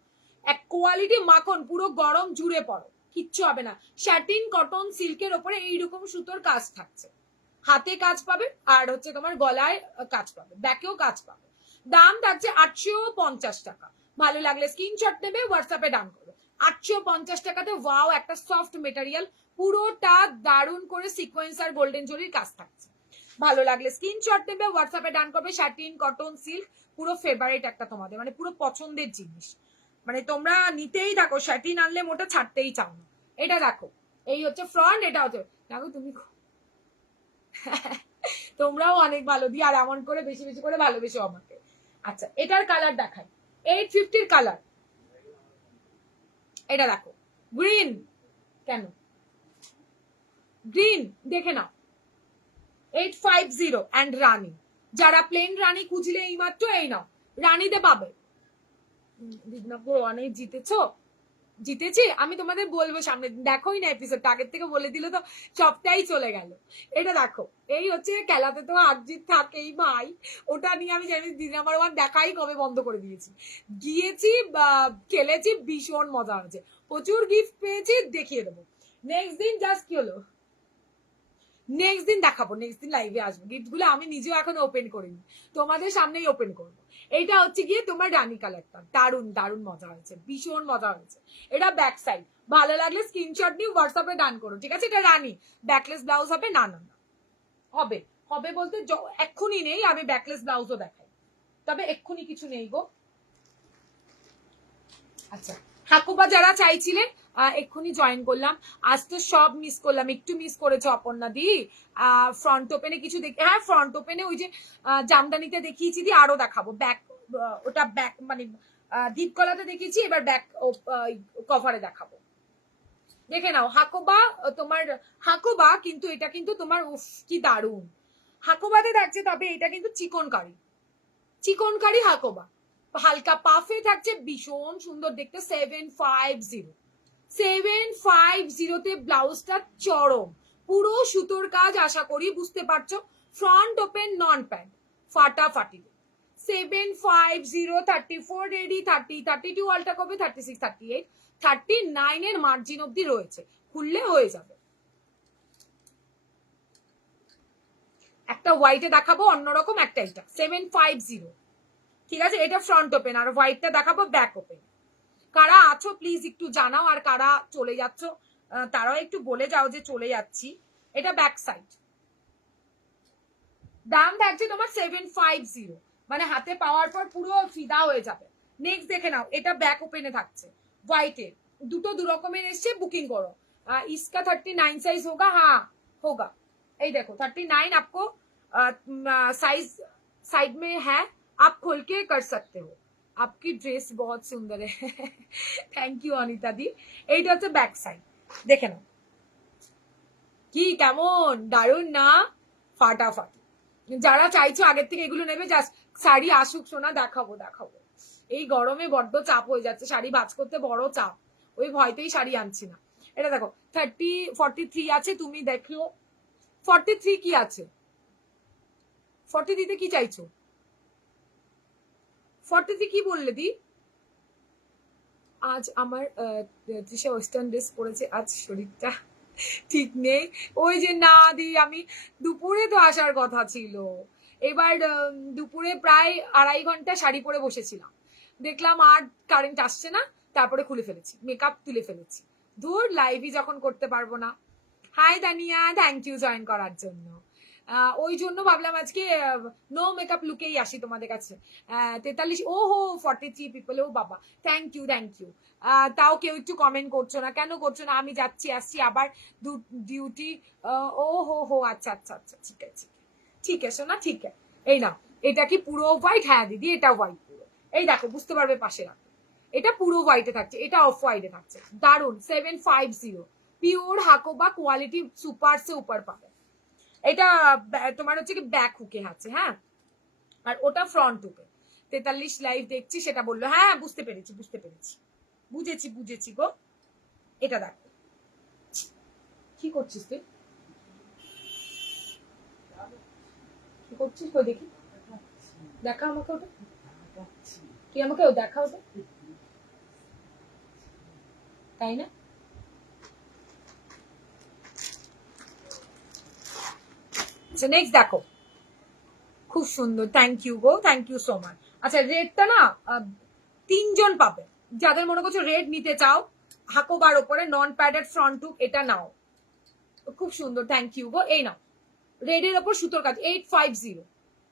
এক কোয়ালিটি মাখন, পুরো গরম জুড়ে পড়ো, কিচ্ছু হবে না। স্যাটিন কটন সিল্কের ওপরে এইরকম সুতোর কাজ থাকছে, হাতে কাজ পাবে, আর হচ্ছে তোমার গলায় কাজ পাবে, ব্যাকেও কাজ পাবে। দাম থাকছে 850 টাকা। ভালো লাগলে স্ক্রিনশট নেবে, হোয়াটসঅ্যাপে ডান করবে। 850 টাকাতে ওয়াও, একটা সফট মেটেরিয়াল, পুরোটা দারুণ করে সিকোয়েন্স আর গোল্ডেন জরির কাজ থাকছে। ভালো লাগলে স্ক্রিনশট নেবে, হোয়াটসঅ্যাপে ডান করবে। স্যাটিন কটন সিল্ক, পুরো ফেভারিট একটা তোমাদের, মানে পুরো পছন্দের জিনিস, মানে তোমরা নিতেই থাকো, স্যাটিন আনলে মোটা ছাড়তেই চাও না। এটা দেখো, এই হচ্ছে ফ্রন্ট, এটা হচ্ছে, দেখো তুমি তোমরাও অনেক ভালো দি, আর এমন করে বেশি বেশি করে ভালোবেসো আমাকে। আচ্ছা এটার কালার দেখাই, 850 কালার, এটা দেখো, গ্রিন, কেন গ্রিন, দেখে নাও, 850 অ্যান্ড রানী। যারা প্লেন রানী খুঁজলে এই মাত্র এই নাও, রানীতে পাবে। দিদনাপুর অনেক জিতেছো, জিতেছি আমি, তোমাদের বলবো সামনে, দেখোই না এপিসোডটা, আগের থেকে বলে দিল তো সবটাই চলে গেল। এটা দেখো, এই হচ্ছে খেলাতে তো আরজিৎ থাকেই ভাই, ওটা নিয়ে আমি জানি দিদি নাম্বার 1 দেখাই কবে বন্ধ করে দিয়েছি। গিয়েছি, খেলেছি, ভীষণ মজা হয়েছে, প্রচুর গিফট পেয়েছি, দেখিয়ে দেবো। নেক্সট দিন জাস্ট কি হলো, নেক্সট দিন দেখাবো, নেক্সট দিন লাইভে আসবো, গিফট গুলো আমি নিজেও এখন ওপেন করিনি, তোমাদের সামনেই ওপেন করবো। এইটা হচ্ছে গিয়ে তোমার রানী কালারটা, দারুণ দারুণ মজা হয়েছে, ভীষণ মজা হয়েছে। এটা ব্যাক সাইড, ভালো লাগলে স্ক্রিনশট নিয়ে হোয়াটসঅ্যাপে ডান করো, ঠিক আছে। এটা রানী, ব্যাকলেস ব্লাউজ হবে, না না না হবে, হবে বলতে এক্ষুনি নেই, আমি ব্যাকলেস ব্লাউজও দেখাই, তবে এক্ষুনি কিছু নেই গো। আচ্ছা ঠাকুরবা যারা চাইছিলেন এক্ষুনি জয়েন করলাম, আজ তো সব মিস করলাম, একটু মিস করেছে অপর্ণা দি। ফ্রন্ট ওপেনে কিছু দেখি, হ্যাঁ ফ্রন্ট ওপেনে ওই যে জামদানিতে দেখিয়েছি দি, আরো দেখাবো ব্যাক, ওটা ব্যাক মানে ডিপ গলাতে দেখিয়েছি, এবার ব্যাক কভারে দেখাবো। দেখে নাও হাকোবা, তোমার হাকোবা, কিন্তু এটা কিন্তু তোমার উফ কি দারুণ, হাকোবাতে থাকছে, তবে এটা কিন্তু চিকনকারি, চিকনকারি হাকোবা, হালকা পাফে থাকছে, ভীষণ সুন্দর দেখতে। 750 তে ব্লাউজটা চরম, পুরো সুতোর কাজ, আশা করি বুঝতে পারছো। ফ্রন্ট ওপেন, নন প্যান্ট, ফাটাফাটি। 750, 34 রেডি, 30, 32 অল্টা করবে, 36, 38, 39 এর মার্জিন অব্দি রয়েছে, খুললে হয়ে যাবে। একটা হোয়াইটে দেখাবো অন্যরকম, একটা এটা 750, ঠিক আছে। এটা ফ্রন্ট ওপেন, আর হোয়াইটটা দেখাবো ব্যাক ওপেন। কারা আছো প্লিজ একটু জানাও, আর কারা চলে যাচ্ছ তারাও একটু বলে যাও যে চলে যাচ্ছি। এটা ব্যাক সাইড, দাম থাকছে তোমার 750, মানে হাতে পাওয়ার পর পুরো ফিদা হয়ে যাবে। নেক্সট দেখে নাও, এটা ব্যাক ওপেনে থাকছে, হোয়াইটে, দুটো দু রকমের এসছে, বুকিং করো। इसका 39 साइज होगा, हाँ होगा, এই দেখো 39 आपको साइज साइड में है, आप खोल के कर सकते हो। आपकी ड्रेस बहुत सुंदर है, থ্যাংক ইউ অনিতা দি। এইটা হচ্ছে ব্যাক সাইড, দেখে নাও কি কেমন দারুণ না, ফাটাফাটি। যারা চাইছো আগের থেকে এগুলো নেবে, জাস্ট শাড়ি আসুক সোনা, দেখাবো দেখাবো। এই গরমে বড্ড চাপ হয়ে যাচ্ছে, শাড়ি ভাঁজ করতে বড় চাপ, ওই ভয়তেই শাড়ি আনছি না। এটা দেখো 43 আছে, তুমি দেখো 43 কি আছে, 43 তে কি চাইছো? 43 কি বললে দি? আজ আমার তৃষা ওয়েস্টার্ন ড্রেস পরেছে, আজ শরীরটা ঠিক নেই। ওই যে না দি, আমি দুপুরে তো আসার কথা ছিল, এবার দুপুরে প্রায় 2.5 ঘন্টা শাড়ি পরে বসেছিলাম, দেখলাম আর কারেন্ট আসছে না, তারপরে খুলে ফেলেছি, মেকআপ তুলে ফেলেছি। ধুর, লাইভই যখন করতে পারবো না। Hi Dania, thank you join করার জন্য। ওই জন্য ভাবলাম আজকে নো মেকআপ লুকেই আসি তোমাদের কাছে। 43, ও হো 43 পিপল, ও বাবা, থ্যাংক ইউ থ্যাংক ইউ। তাও কেউ একটু কমেন্ট করছো না, কেন করছো না? আমি যাচ্ছি আসছি আবার ডিউটি। ও হো হো, আচ্ছা আচ্ছা আচ্ছা, ঠিক আছে ঠিক আছে না, ঠিক আছে। এই না, এটা কি পুরো হোয়াইট? হ্যাঁ দিদি, এটা হোয়াইট পুরো। এই দেখো, বুঝতে পারবে পাশে রাখো, এটা পুরো হোয়াইটে থাকছে, এটা অফ হোয়াইটে থাকছে। দারুন, 750 পিওর হাকোবা কোয়ালিটি, সুপার সে উপর পাবে। এটা তোমার হচ্ছে কি ব্যাক হুকে আছে, হ্যাঁ, আর ওটা ফ্রন্ট হুকে। 43 লাইভ দেখছি সেটা বললো, হ্যাঁ বুঝতে পেরেছি বুঝতে পেরেছি, বুঝেছি বুঝেছি গো। এটা দেখো, কি করছিস তুই? কি করছিস কই দেখি, দেখা আমাকে ওটা, তুই আমাকে দেখা ওটা, তাই না? আচ্ছা নেক্সট দেখো, খুব সুন্দর, থ্যাংক ইউ গো, থ্যাংক ইউ সো মাচ। আচ্ছা রেডটা না 3 জন পাবে, যাদের মনে করছো রেড নিতে চাও, হাকোবার ওপরে নন প্যাডেড ফ্রন্ট হুক, এটা নাও, খুব সুন্দর, থ্যাংক ইউ গো। এই নাও, রেডের ওপর সুতোর কাজ, 850।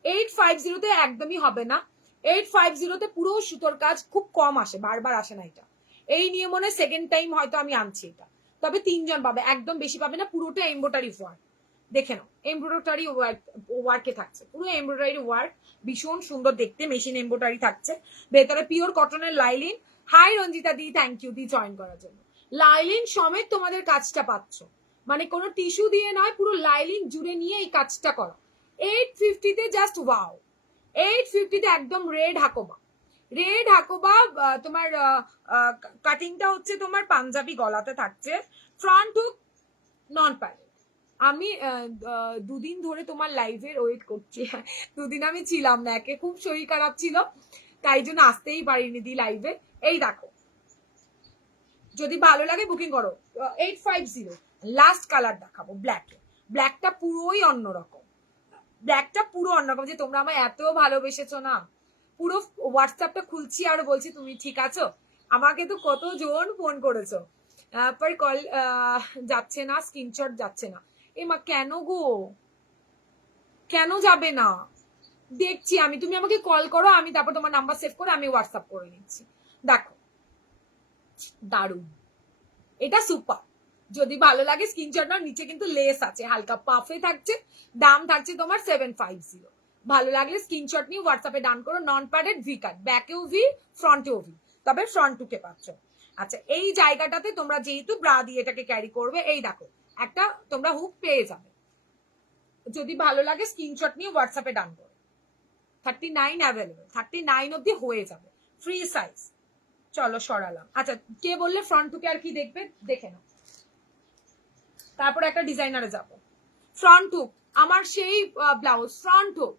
850 একদমই হবে না, 850 পুরো সুতোর কাজ, খুব কম আসে, বারবার আসে না এটা। এই নিয়ে মনে সেকেন্ড টাইম হয়তো আমি আনছি এটা। তবে 3 জন পাবে, একদম বেশি পাবে না, পুরোটা এমব্রয়ডারি ওয়ার্ক, দেখে নাও, এমব্রয়ডারি ওয়ার্কে থাকছে, পুরো এমব্রয়ডারি ওয়ার্ক, ভীষণ সুন্দর দেখতে, মেশিন এমব্রয়ডারি থাকছে, ভেতরে পিওর কটনের লাইলিন। হাই রঞ্জিতা দি, থ্যাংক ইউ দি জয়েন করার জন্য। লাইলিন সমেত তোমাদের কাজটা পাচ্ছ, মানে কোনো টিস্যু দিয়ে নয়, পুরো লাইলিন জুড়ে নিয়ে এই কাজটা করা। 850 জাস্ট ওয়াও, 850 একদম রেড হাকোবা, রেড হাকোবা। তোমার কাটিংটা হচ্ছে তোমার পাঞ্জাবি গলাতে থাকছে, ফ্রন্ট হুক, নন প্যাড। আমি 2 দিন ধরে তোমার লাইভের ওয়েট করছি, দুদিন আমি ছিলাম না, একে খুব শরীর খারাপ ছিল, তাই জন্য আসতেই পারিনি দি লাইভে। এই দেখো, যদি ভালো লাগে বুকিং করো। 850 লাস্ট কালার দেখাবো, ব্ল্যাকে, ব্ল্যাকটা পুরোই অন্যরকম, ব্ল্যাকটা পুরো অন্যরকম, যে তোমরা আমায় এত ভালোবেসেছো না, পুরো হোয়াটসঅ্যাপটা খুলছি আর বলছি তুমি ঠিক আছো, আমাকে তো কতজন ফোন করেছো, পর কল যাচ্ছে না, স্ক্রিনশট যাচ্ছে না। এ মা, কেন গো, কেন যাবে না? দেখছি আমি, তুমি আমাকে কল করো, আমি তারপর তোমার নাম্বার সেভ করে আমি হোয়াটসঅ্যাপ করে নিচ্ছি। দেখো, দারুণ, এটা সুপার। যদি ভালো লাগে স্ক্রিনশট নাও, নিচে কিন্তু লেস আছে, হালকা পাফে থাকছে, দাম থাকছে তোমার 750। ভালো লাগলে স্ক্রিনশট নিয়ে হোয়াটসঅ্যাপে ডান করো। নন প্যাডেড ভি কাট, ব্যাকেও ভি, ফ্রন্টেও ভি, তবে ফ্রন্ট টুকে পাচ্ছ। আচ্ছা, এই জায়গাটাতে তোমরা যেহেতু ব্রা দিয়ে এটাকে ক্যারি করবে, এই দেখো একটা তোমরা হুক পেয়ে যাবে, যদি ভালো লাগে স্ক্রিনশট নিয়ে হোয়াটসঅ্যাপে ডান করো। 39 অ্যাভেলেবেল, 39 অব্দি হয়ে যাবে, ফ্রি সাইজ। চলো সরালাম। আচ্ছা, কে বললে ফ্রন্ট টুকে আর কি দেখবে, দেখে নাও, তারপর একটা ডিজাইনারে যাব। ফ্রন্ট হুক, আমার সেই blouse, front hook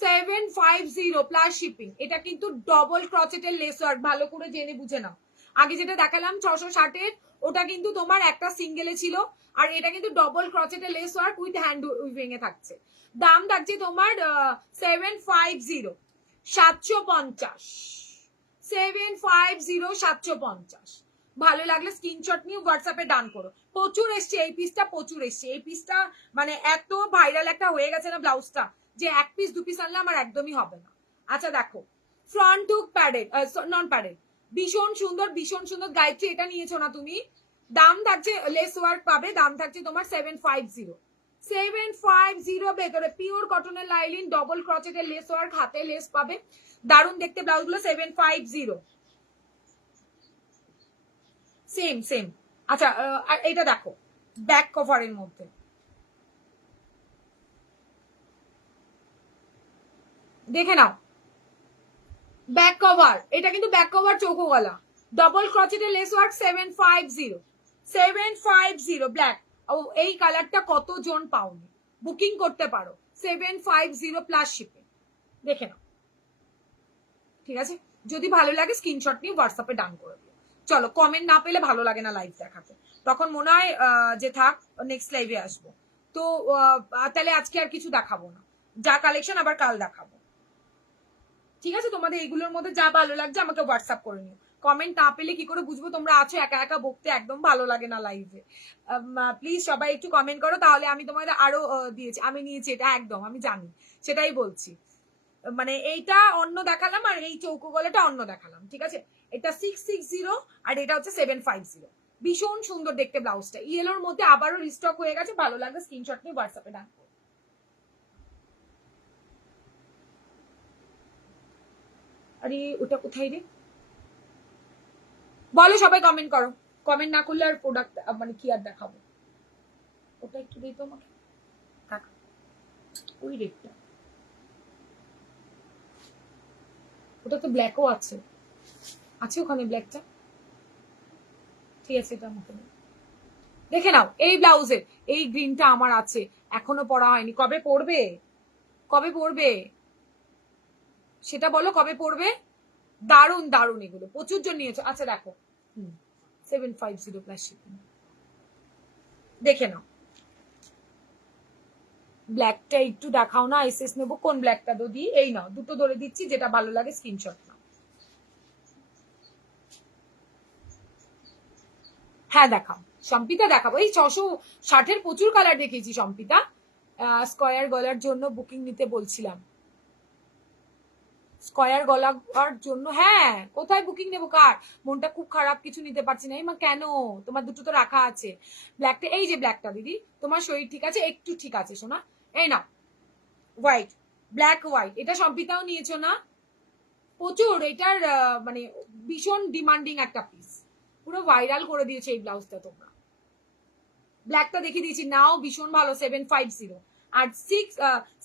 750 plus shipping. এটা কিন্তু ডবল ক্রচেটের লেস ওয়ার্ক, ভালো করে জেনে বুঝে নাও। আগে যেটা দেখালাম 660-এর, ওটা কিন্তু তোমার একটা সিঙ্গেলে ছিল, আর এটা কিন্তু ডবল ক্রচেটের lace work with hand weaving এ থাকছে। দাম থাকছে তোমার 750, 750, 750, 750। ভালো লাগলে স্ক্রিনশট নিয়ে হোয়াটসঅ্যাপে ডান করো। প্রচুর এসছে এই পিসটা, প্রচুর এসছে এই পিসটা, মানে এত ভাইরাল একটা হয়ে গেছে না ব্লাউজটা, যে 1 পিস 2 পিস আনলে আমার একদমই হবে না। আচ্ছা দেখো, ফ্রন্ট হুক প্যাডেড, নন প্যাডেড, ভীষণ সুন্দর ভীষণ সুন্দর। গায়ত্রী, এটা নিয়েছো না তুমি? দাম থাকছে, লেস ওয়ার্ক পাবে, দাম থাকছে তোমার 750, 750। ভেতরে পিওর কটনের লাইলিন, ডবল ক্রচেটের লেস ওয়ার্ক, হাতে লেস পাবে, দারুণ দেখতে ব্লাউজ গুলো। 750, সেম সেম। আচ্ছা, এটা দেখো ব্যাক কভারের মধ্যে, দেখে নাও ব্যাক কভার, এটা কিন্তু ব্যাক কভার চৌকো গলা, ডবল ক্রচেটের লেস ওয়ার্ক, 750 750 ব্ল্যাক। ও এই কালারটা কতজন পাওনি, বুকিং করতে পারো 750 প্লাস শিপিং। দেখে নাও, ঠিক আছে? যদি ভালো লাগে স্ক্রিনশট নিয়ে হোয়াটসঅ্যাপে ডান করে দিও। চলো, কমেন্ট না পেলে ভালো লাগে না লাইভ দেখাতে, তখন মনে হয় যে থাক নেক্সট লাইভে আসবো। তো তাহলে আজকে আর কিছু দেখাবো না, যা কালেকশন আবার কাল দেখাবো, ঠিক আছে? তোমাদের এইগুলোর মধ্যে যা ভালো লাগছে আমাকে হোয়াটসঅ্যাপ করে নিও। কমেন্ট না পেলে কি করে বুঝবো তোমরা আছো? একা একা বকতে একদম ভালো লাগে না লাইভে। প্লিজ সবাই একটু কমেন্ট করো, তাহলে আমি তোমাদের আরো দিয়েছি, আমি নিয়েছি এটা একদম, আমি জানি, সেটাই বলছি। মানে এইটা অন্য দেখালাম আর এই চৌকো গলাটা অন্য দেখালাম, ঠিক আছে? এটা 660 আর এটা হচ্ছে 750। ভীষণ সুন্দর দেখতে ব্লাউজটা, ইয়েলোর মধ্যে আবারও রিস্টক হয়ে গেছে, ভালো লাগবে স্ক্রিনশট নিয়ে হোয়াটসঅ্যাপে ডান করো। আরে ওটা কোথায় রে, বলো সবাই, কমেন্ট করো। কমেন্ট না করলে আর প্রোডাক্ট মানে কি আর দেখাবো। ওটা একটু দিই তো আমাকে, ওই রেটটা, ওটা তো ব্ল্যাকও আছে, আছে ওখানে ব্ল্যাকটা, ঠিক আছে এটা আমাকে দেখে নাও। এই ব্লাউজের এই গ্রিনটা আমার আছে, এখনো পরা হয়নি, কবে পরবে? কবে পরবে সেটা বলো, কবে পরবে? দারুন দারুন, এগুলো প্রচুর জন নিয়েছো। আচ্ছা দেখো, 750 প্লাস শিপিং, দেখে নাও। ব্ল্যাকটা একটু দেখাও না, এসএস নেবো, কোন ব্ল্যাকটা দিই? এই নাও, দুটো ধরে দিচ্ছি, যেটা ভালো লাগে স্ক্রিনশট নাও। হ্যাঁ দেখাও, সম্পিতা দেখাবো, এই 660 প্রচুর কালার দেখিয়েছি সম্পিতা। স্কয়ার গলার জন্য বুকিং নিতে বলছিলাম, স্কয়ার গলার জন্য। হ্যাঁ, কোথায় বুকিং নেবো, কার? মনটা খুব খারাপ, কিছু নিতে পারছি না। এই মা কেন? তোমার দুটো তো রাখা আছে। ব্ল্যাকটা, এই যে ব্ল্যাকটা দিদি, তোমার শরীর ঠিক আছে? একটু ঠিক আছে শোনা, এই না হোয়াইট, ব্ল্যাক হোয়াইট, এটা সম্পিতাও নিয়েছো না? প্রচুর, এটার মানে ভীষণ ডিমান্ডিং একটা পিস, পুরো ভাইরাল করে দিয়েছে এই ব্লাউজটা তোমরা। ব্ল্যাকটা দেখিয়ে দিয়েছি, নাও ভীষণ ভালো, 750। আর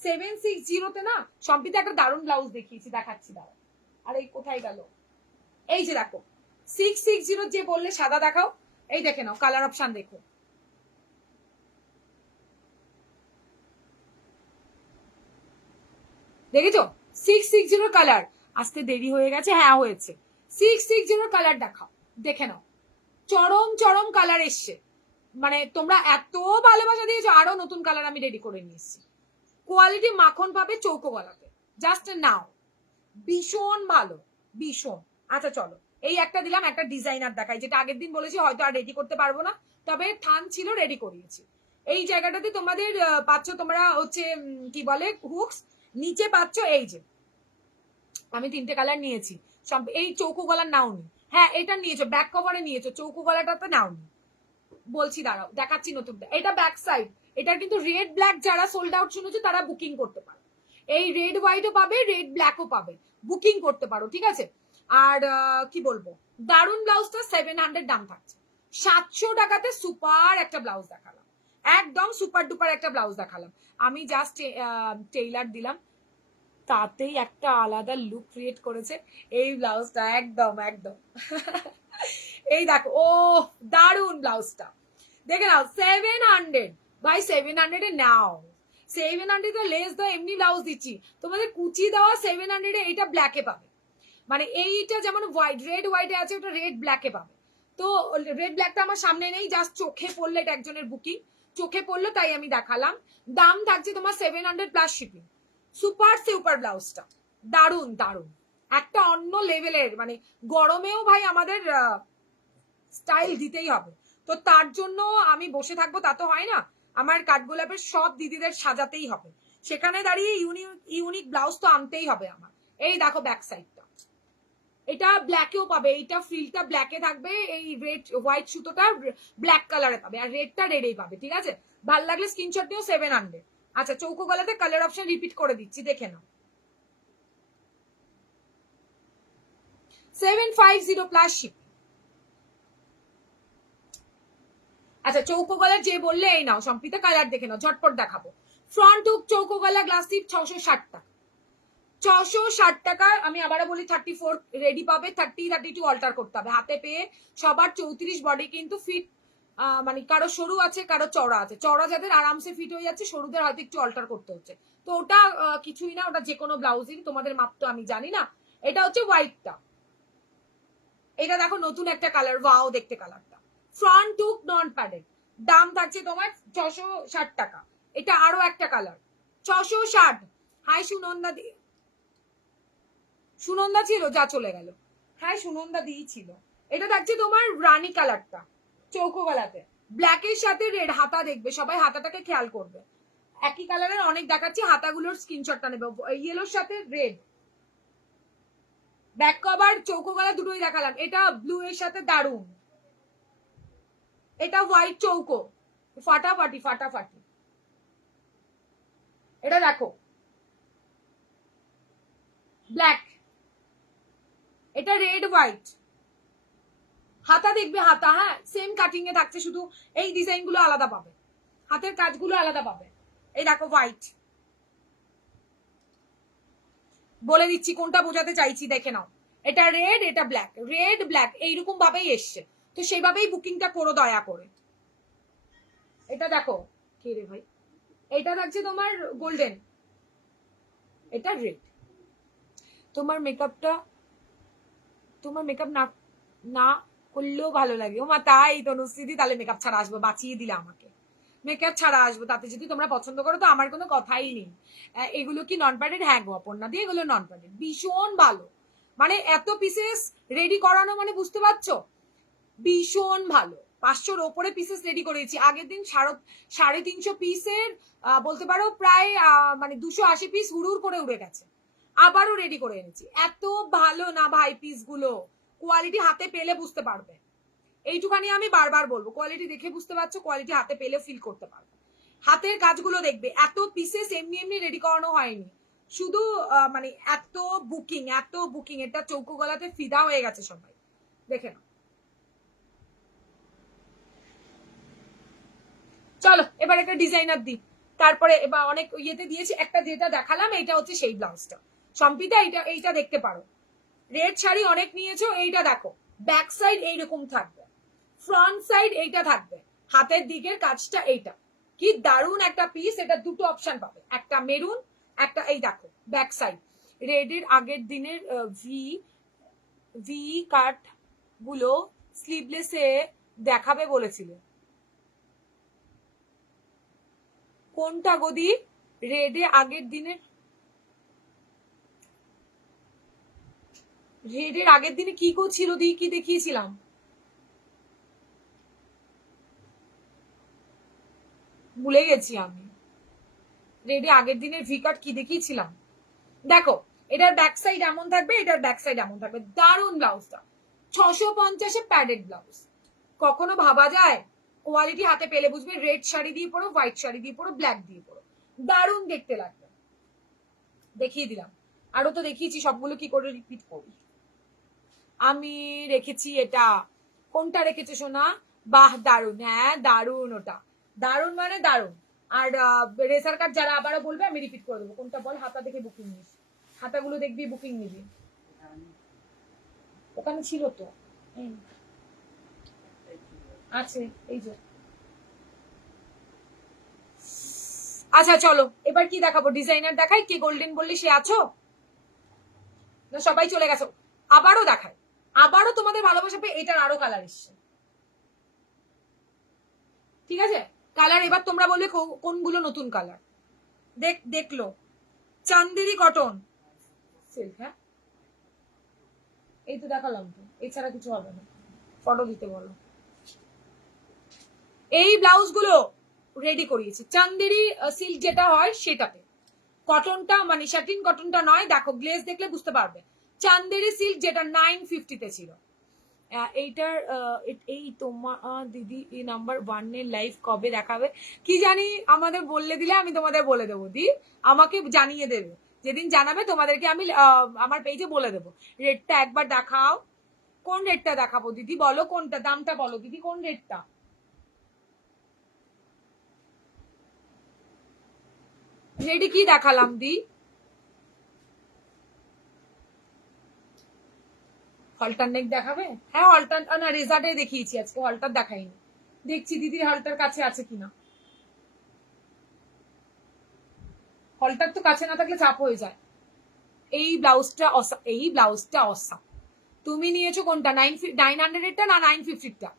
760 না সম্পিতা একটা দারুণ ব্লাউজ দেখিয়েছি, দেখাচ্ছি দাঁড়াও। আর এই কোথায় গেল, এই যে দেখো 660 যে বললে সাদা দেখাও, এই দেখে নাও কালার অপশন দেখো, দেখেছো? 660 কালার, আসতে দেরি হয়ে গেছে, হ্যাঁ হয়েছে। 660 কালার দেখাও, দেখে নাও, চরম চরম কালার এসছে। মানে তোমরা এত ভালোবাসা দিয়েছো, আরো নতুন কালার আমি রেডি করে নিয়েছি। কোয়ালিটি মাখন পাবে চৌকো গলাতে, জাস্ট নাও, ভীষণ ভালো, ভীষণ। আচ্ছা চলো, এই একটা দিলাম, একটা ডিজাইনার দেখাই, যেটা আগের দিন বলেছি হয়তো আর রেডি করতে পারবো না, তবে থান ছিল, রেডি করিয়েছি। এই জায়গাটাতে তোমাদের পাচ্ছ তোমরা হচ্ছে কি বলে হুকস, নিচে পাচ্ছ এই যে, আমি 3টে কালার নিয়েছি। এই চৌকো গলার নাওনি, হ্যাঁ এটা নিয়েছো, ব্যাক কভারে নিয়েছো, চৌকো গলাটাতে নাওনি। বলছি দাঁড়াও, দেখাচ্ছি নতুনটা, এটা ব্যাক সাইড। এটা কিন্তু রেড ব্ল্যাক যারা সোল্ড আউট শুনেছো তারা বুকিং করতে পারো, এই রেড হোয়াইটও পাবে, রেড ব্ল্যাকও পাবে, বুকিং করতে পারো, ঠিক আছে? আর কি বলবো, দারুন ব্লাউজটা 700 দাম থাকছে, 700 টাকাতে সুপার একটা ব্লাউজ দেখালাম, একদম সুপার ডুপার একটা ব্লাউজ দেখালাম। আমি জাস্ট টেইলার দিলাম, তাতেই একটা আলাদা লুক ক্রিয়েট করেছে এই ব্লাউজটা, একদম একদম এই দেখো, ও দারুন ব্লাউজটা, দেখে নাও 700, ভাই 700 নাও, 700 লেস দাও, এমনি ব্লাউজ দিচ্ছি তোমাদের কুচি দেওয়া 700 এইটা ব্ল্যাকে পাবে, মানে এইটা যেমন হোয়াইট রেড হোয়াইটে আছে, ওটা রেড ব্ল্যাকে পাবে। তো রেড ব্ল্যাকটা আমার সামনে নেই, জাস্ট চোখে পড়লে এটা একজনের বুকিং, চোখে পড়লো তাই আমি দেখালাম। দাম থাকছে তোমার 700 প্লাস শিপিং, সুপার সুপার ব্লাউজটা, দারুন দারুন, একটা অন্য লেভেলের, মানে গরমেও ভাই আমাদের স্টাইল দিতেই হবে, তো তার জন্য আমি বসে থাকবো তা তো হয় না, আমার কাঠগোলাপের সব দিদিদের সাজাতেই হবে, সেখানে দাঁড়িয়ে ইউনিক ইউনিক ব্লাউজ তো আনতেই হবে আমার। এই দেখো ব্যাক সাইডটা, এটা ব্ল্যাকেও পাবে, এইটা ফিলটা ব্ল্যাকে থাকবে, এই রেড হোয়াইট সুতোটা ব্ল্যাক কালারে পাবে, আর রেডটা রেডেই পাবে, ঠিক আছে? ভাল লাগলে স্ক্রিনশট নিও, 700। আচ্ছা চৌকো গলাতে কালার অপশন রিপিট করে দিচ্ছি, দেখে নাও, 750 প্লাস শিপ। আচ্ছা চৌকো গলার যে বললে এই নাও সম্পিতা, কালার দেখে নাও, ঝটপট দেখাবো। ফ্রন্ট হুক চৌকো গলা গ্লাস টিপ 660 টাকা, 660 টাকা। আমি আবারও বলি 34 রেডি পাবে, 30 32 অল্টার করতে হবে। হাতে পেয়ে সবার 34 বডি কিন্তু ফিট, মানে কারো সরু আছে কারো চড়া আছে, চড়া যাদের আরামসে ফিট হয়ে যাচ্ছে, সরুদের হয়তো একটু অল্টার করতে হচ্ছে। তো ওটা কিছুই না, ওটা যে কোনো ব্লাউজই, তোমাদের মাপ তো আমি জানি না। এটা হচ্ছে হোয়াইটটা, এটা দেখো নতুন একটা কালার, ওয়াও দেখতে কালারটা। ফ্রন্ট টুক নন প্যাডেড, দাম থাকছে তোমার 660 টাকা। এটা আরো একটা কালার 660। হাই সুনন্দা দি, সুনন্দা ছিল যা চলে গেল। হ্যাঁ সুনন্দা দিয়েছিল। এটা থাকছে তোমার রানী কালারটা, চৌকো গলাতে, ব্ল্যাকের সাথে রেড হাতা, দেখবে সবাই হাতাটাকে খেয়াল করবে। একই কালারের অনেক দেখাচ্ছি, হাতাগুলোর স্ক্রিনশটটা নেবে। ইয়েলোর সাথে রেড, ব্যাক কভার চৌকো গলা দুটোই দেখালাম। এটা ব্লু এর সাথে দারুন, এটা হোয়াইট চৌকো, ফাটাফাটি ফাটাফাটি। এটা দেখো ব্ল্যাক, এটা রেড হোয়াইট, হাতা দেখবে হাতা, হ্যাঁ সেম কাটিং এ থাকছে, শুধু এই ডিজাইন গুলো আলাদা পাবে, হাতের কাজগুলো আলাদা পাবে। এই দেখো হোয়াইট, বলে দিচ্ছি কোনটা বোঝাতে চাইছি, দেখে নাও। এটা রেড, এটা ব্ল্যাক, রেড ব্ল্যাক এইরকম ভাবেই এসছে, তো সেইভাবেই বুকিংটা করো দয়া করে। এটা দেখো কি রে ভাই, এটা থাকছে তোমার গোল্ডেন, এটা রেড। তোমার মেকআপটা, তোমার মেকআপ না না করলেও ভালো লাগে। ও মা তাই তনুশ্রীদি, তাহলে মেকআপ ছাড়া আসবো, বাঁচিয়ে দিলে আমাকে। মেকআপ ছাড়া আসবো, তাতে যদি তোমরা পছন্দ করো তো আমার কোনো কথাই নেই। এগুলো কি নন প্যাডেড? হ্যাঁ গো অপর্ণা দিয়ে, এগুলো নন প্যাডেড, ভীষণ ভালো। মানে এত পিসেস রেডি করানো মানে বুঝতে পারছো, ভীষণ ভালো। 500-র ওপরে পিসেস রেডি করেছি আগের দিন, 350 পিসের বলতে পারো প্রায় মানে 280 পিস হুড়ুর করে উড়ে গেছে, আবারও রেডি করে এনেছি। এত ভালো না ভাই পিস গুলো, কোয়ালিটি হাতে পেলে বুঝতে পারবে। এইটুখানি আমি বারবার বলবো, কোয়ালিটি দেখে বুঝতে পারছো, কোয়ালিটি হাতে পেলে ফিল করতে পারবে। হাতের কাজগুলো দেখবে, এত পিসেস এমনি এমনি রেডি করানো হয়নি, শুধু মানে এত বুকিং এত বুকিং, এটা চৌকো গলাতে ফিদা হয়ে গেছে সবাই, দেখে নাও। চলো এবার একটা ডিজাইনার দিই, তারপরে এবার অনেক ইয়েতে দিয়েছি, একটা যেটা দেখালাম এইটা হচ্ছে সেই ব্লাউজটা। সম্পিতা এইটা এইটা দেখতে পারো, রেড শাড়ি অনেক নিয়েছো, এইটা দেখো ব্যাক সাইড এইরকম থাকবে, ফ্রন্ট সাইড এইটা থাকবে, হাতের দিকের কাজটা এইটা, কি দারুন একটা পিস। এটা দুটো অপশন পাবে, একটা মেরুন, একটা এই দেখো ব্যাক সাইড রেডের আগের দিনের ভি ভি কাট গুলো স্লিভলেসে দেখাবে বলেছিল। কোনটা গদি? রেডে আগের দিনের, রেডের আগের দিনে কি করছিল দি, কি দেখিয়েছিলাম? ভুলে গেছি আমি, রেডে আগের দিনের ভিকাট কি দেখিয়েছিলাম। দেখো এটার ব্যাক সাইড এমন থাকবে, এটার ব্যাক সাইড এমন থাকবে, দারুন ব্লাউজটা। 650-এ প্যাডেড ব্লাউজ, কখনো ভাবা যায়? কোয়ালিটি হাতে পেলে বুঝবে। রেড শাড়ি দিয়ে পরো, হোয়াইট শাড়ি দিয়ে পরো, ব্ল্যাক দিয়ে পরো, দারুন দেখতে লাগবে। দেখিয়ে দিলাম, আরো তো দেখিয়েছি, সবগুলো কি করে রিপিট করি। আমি রেখেছি এটা, কোনটা রেখেছো সোনা? বাহ দারুন, হ্যাঁ দারুন, ওটা দারুন মানে দারুন। আর রেসার কার্ড যারা আবারও বলবে আমি রিপিট করে দেবো। কোনটা বল, হাতা দেখে বুকিং নিস, হাতাগুলো দেখবি বুকিং নিবি। ওখানে ছিল তো, আছে এই যে। আচ্ছা চলো এবার কি দেখাবো, ডিজাইনার দেখাই। কে গোল্ডেন বললি সে আছো না? সবাই চলে গেছো। আবারও দেখাই, আবারও তোমাদের ভালোবাসা পেয়ে এটার আরো কালার এসছে, ঠিক আছে? কালার এবার তোমরা বলবে কোনগুলো নতুন কালার। দেখলো চান্দেরি কটন সিল্ক, হ্যাঁ এই তো দেখালাম তো, এছাড়া কিছু হবে না, ফটো দিতে বলো। এই ব্লাউজ গুলো রেডি করিয়েছি চান্দেরি সিল্ক যেটা হয় সেটাতে, কটনটা মানে শাটিন কটনটা নয়, দেখো গ্লেজ দেখলে বুঝতে পারবে। চান্দেরি সিল্ক যেটা 950-তে ছিল। এইটার এই তোমার দিদি এই নাম্বার 1-এর লাইভ কবে দেখাবে কি জানি, আমাদের বললে দিলে আমি তোমাদের বলে দেবো দি, আমাকে জানিয়ে দেবে, যেদিন জানাবে তোমাদেরকে আমি আমার পেজে বলে দেবো। রেটটা একবার দেখাও, কোন রেটটা দেখাবো দিদি বলো, কোনটা দামটা বলো দিদি, কোন রেটটা? রেডি কি দেখালাম দি? হলটার নেক দেখাবে? হ্যাঁ হলটার না রেজার্টে দেখিয়েছি, আজকে হলটার দেখাইনি। দেখছি দিদির হলটার কাছে আছে কিনা। হলটার তো কাছে না থাকলে চাপ হয়ে যায়। এই ব্লাউজটা অসাম। তুমি নিয়েছো কোনটা, 900 না 950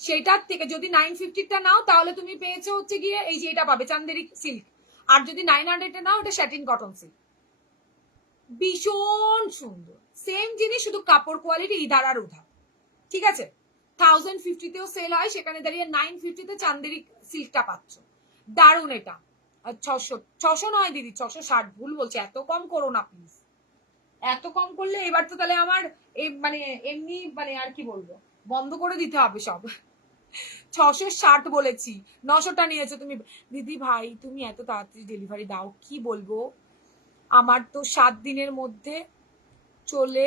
সেটার থেকে যদি 950 নাও তাহলে তুমি পেয়েছো হচ্ছে গিয়ে এই যে এটা পাবে চান্দেরি সিল্ক। আর যদি 900 নাও এটা স্যাটিন কটন সিল্ক। ভীষণ সুন্দর, সেম জিনিস, শুধু কাপড় কোয়ালিটি ইধার আর উধার। ঠিক আছে, 1050তেও সেল হয়, সেখানে দাঁড়িয়ে 950তে চান্দেরি সিল্কটা পাচ্ছ। দারুণ এটা। 600 নয় দিদি, 660, ভুল বলছি, এত কম করো না প্লিজ। এত কম করলে এবার তো তাহলে আমার মানে এমনি মানে আর কি বলবো, বন্ধ করে দিতে হবে সব। 660 বলেছি, 900টা নিয়েছো তুমি। দিদি ভাই তুমি এত তাড়াতাড়ি ডেলিভারি দাও, কি বলবো, আমার তো 7 দিনের মধ্যে চলে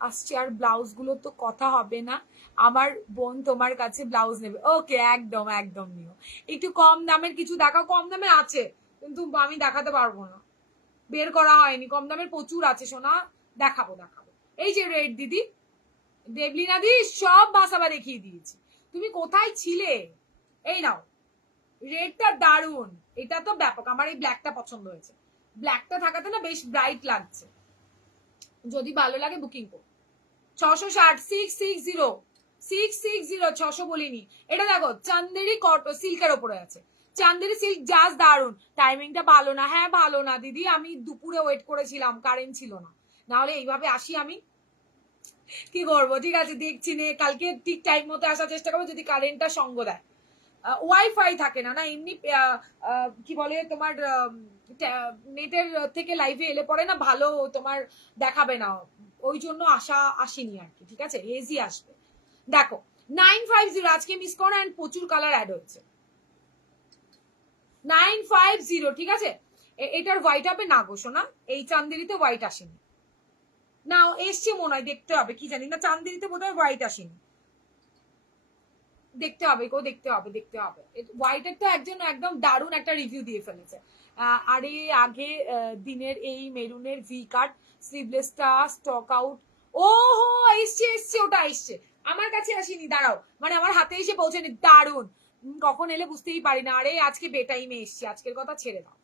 আসছে, আর ব্লাউজ গুলো তো কথা হবে না, আমার বোন তোমার কাছে ব্লাউজ নেবে। ওকে, একদম একদম নিও। একটু কম দামের কিছু দেখাও, কম দামের আছে কিন্তু আমি দেখাতে পারবো না, বের করা হয়নি, কম দামের প্রচুর আছে সোনা, দেখাবো দেখাবো। এই যে রেড দিদি, দেবলিনা দি সব বাসাবা দেখিয়ে দিয়েছি, তুমি কোথায় ছিলে? এই নাও, রেডটা দারুন, এটা তো ব্যাপক, আমার এই ব্ল্যাকটা পছন্দ হয়েছে, ব্ল্যাকটা থাকাতে না বেশ ব্রাইট লাগছে। যদি ভালো লাগে বুকিং করো। 660, 660, 660, 600 বলিনি। এটা দেখো চান্দেরি কটন সিল্কের ওপরে আছে, চান্দেরি সিল্ক জাস্ট দারুন। টাইমিংটা ভালো না, হ্যাঁ ভালো না দিদি, আমি দুপুরে ওয়েট করেছিলাম, কারেন্ট ছিল না, না হলে এইভাবে আসি আমি, কি করবো। ঠিক আছে দেখছি নে, কালকে ঠিক টাইম মতো আসার চেষ্টা করবো, যদি কারেন্টটা সঙ্গ দেয়। ওয়াইফাই থাকে না, না এমনি কি বলে তোমার নেটের থেকে লাইভে এলে পরে না ভালো তোমার দেখাবে না, ওই জন্য আসেনি আর কি। ঠিক আছে, এজি আসবে। দেখো 950, আজকে মিস করো, এন্ড প্রচুর কালার অ্যাড হচ্ছে। 950, ঠিক আছে। এটার হোয়াইট হবে না গো সোনা, এই চান্দেরিতে হোয়াইট আসেনি, না এসছে মনে হয়, দেখতে হবে, কি জানি না, চান্দেরিতে বোধহয় হোয়াইট আসেনি, দেখতে হবে গো, দেখতে হবে দেখতে হবে। হোয়াইটের তো একজন একদম দারুণ একটা রিভিউ দিয়ে ফেলেছে। আরে আগে দিনের এই মেরুনের ভি কাট স্লিভলেসটা স্টক আউট। ও হো, এসছে এসছে, ওটা এসছে, আমার কাছে আসেনি, দাঁড়াও, মানে আমার হাতে এসে পৌঁছেনি, দারুণ। কখন এলে বুঝতেই পারি না, আরে আজকে বেটাইমে এসছি, আজকের কথা ছেড়ে দাও,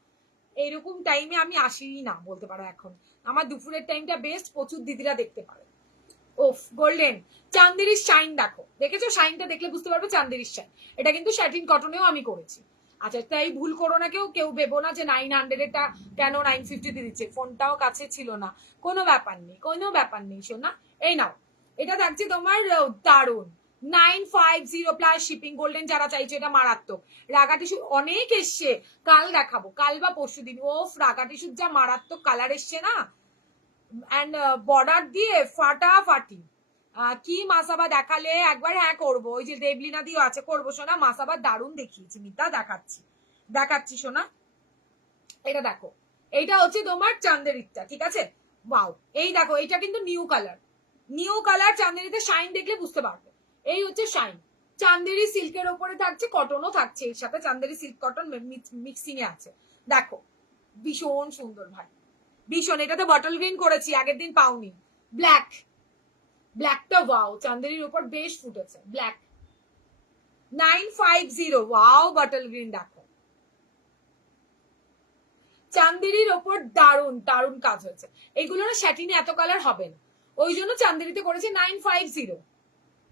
এইরকম টাইমে আমি আসিই না বলতে পারো এখন, আমার দুপুরের টাইমটা বেস্ট, প্রচুর দিদিরা দেখতে পারে। ওফ গোল্ডেন, চান্দেরির শাইন দেখো, দেখেছো শাইনটা দেখলে বুঝতে পারবে চান্দেরির শাইন। এটা কিন্তু স্যাটিন কটনেও আমি করেছি। আচ্ছা তাই ভুল করো না, কেউ কেউ ভেবো না যে 900-এরটা কেন 950 দিচ্ছে, ফোনটাও কাছে ছিল না, কোনো ব্যাপার নেই, কোনো ব্যাপার নেই শোনা। এই নাও, এটা থাকছে তোমার দারুন 950 প্লাস শিপিং। গোল্ডেন যারা চাইছে, এটা মারাত্মক। রাগা টিস্যু অনেক এসছে, কাল দেখাবো, কাল বা পরশু দিন। ওফ রাগা টিস্যুর যা মারাত্মক কালার এসছে না, এন্ড বর্ডার দিয়ে ফাটাফাটি। কি মাসাবা দেখালে একবার, হ্যাঁ করবো, ওই যে দেবলিনা দিও আছে, করবো শোনা, মাসাবা দারুণ দেখিয়েছি, মিতা দেখাচ্ছি দেখাচ্ছি শোনা। এটা দেখো, এইটা হচ্ছে তোমার চান্দেরিটা, ঠিক আছে, ওয়াও। এই দেখো, এইটা কিন্তু নিউ কালার, নিউ কালার, চান্দেরিতে শাইন দেখলে বুঝতে পারবে, এই হচ্ছে শাইন। চান্দেরি সিল্কের ওপরে থাকছে, কটনও থাকছে এর সাথে, চান্দেরি সিল্ক কটন মিক্সিং এ আছে। দেখো ভীষণ সুন্দর ভাই, ভীষণ। এটাতে বটল গ্রিন করেছি, আগের দিন পাওনি। ব্ল্যাক, ব্ল্যাকটা ওয়াও, চান্দেরির উপর বেশ ফুটেছে, ব্ল্যাক 950, ওয়াও বটল গ্রিন দেখো, চান্দেরির ওপর দারুন দারুন কাজ হয়েছে। এইগুলো না স্যাটিনে এত কালার হবে না, ওই জন্য চান্দেরিতে করেছি 950।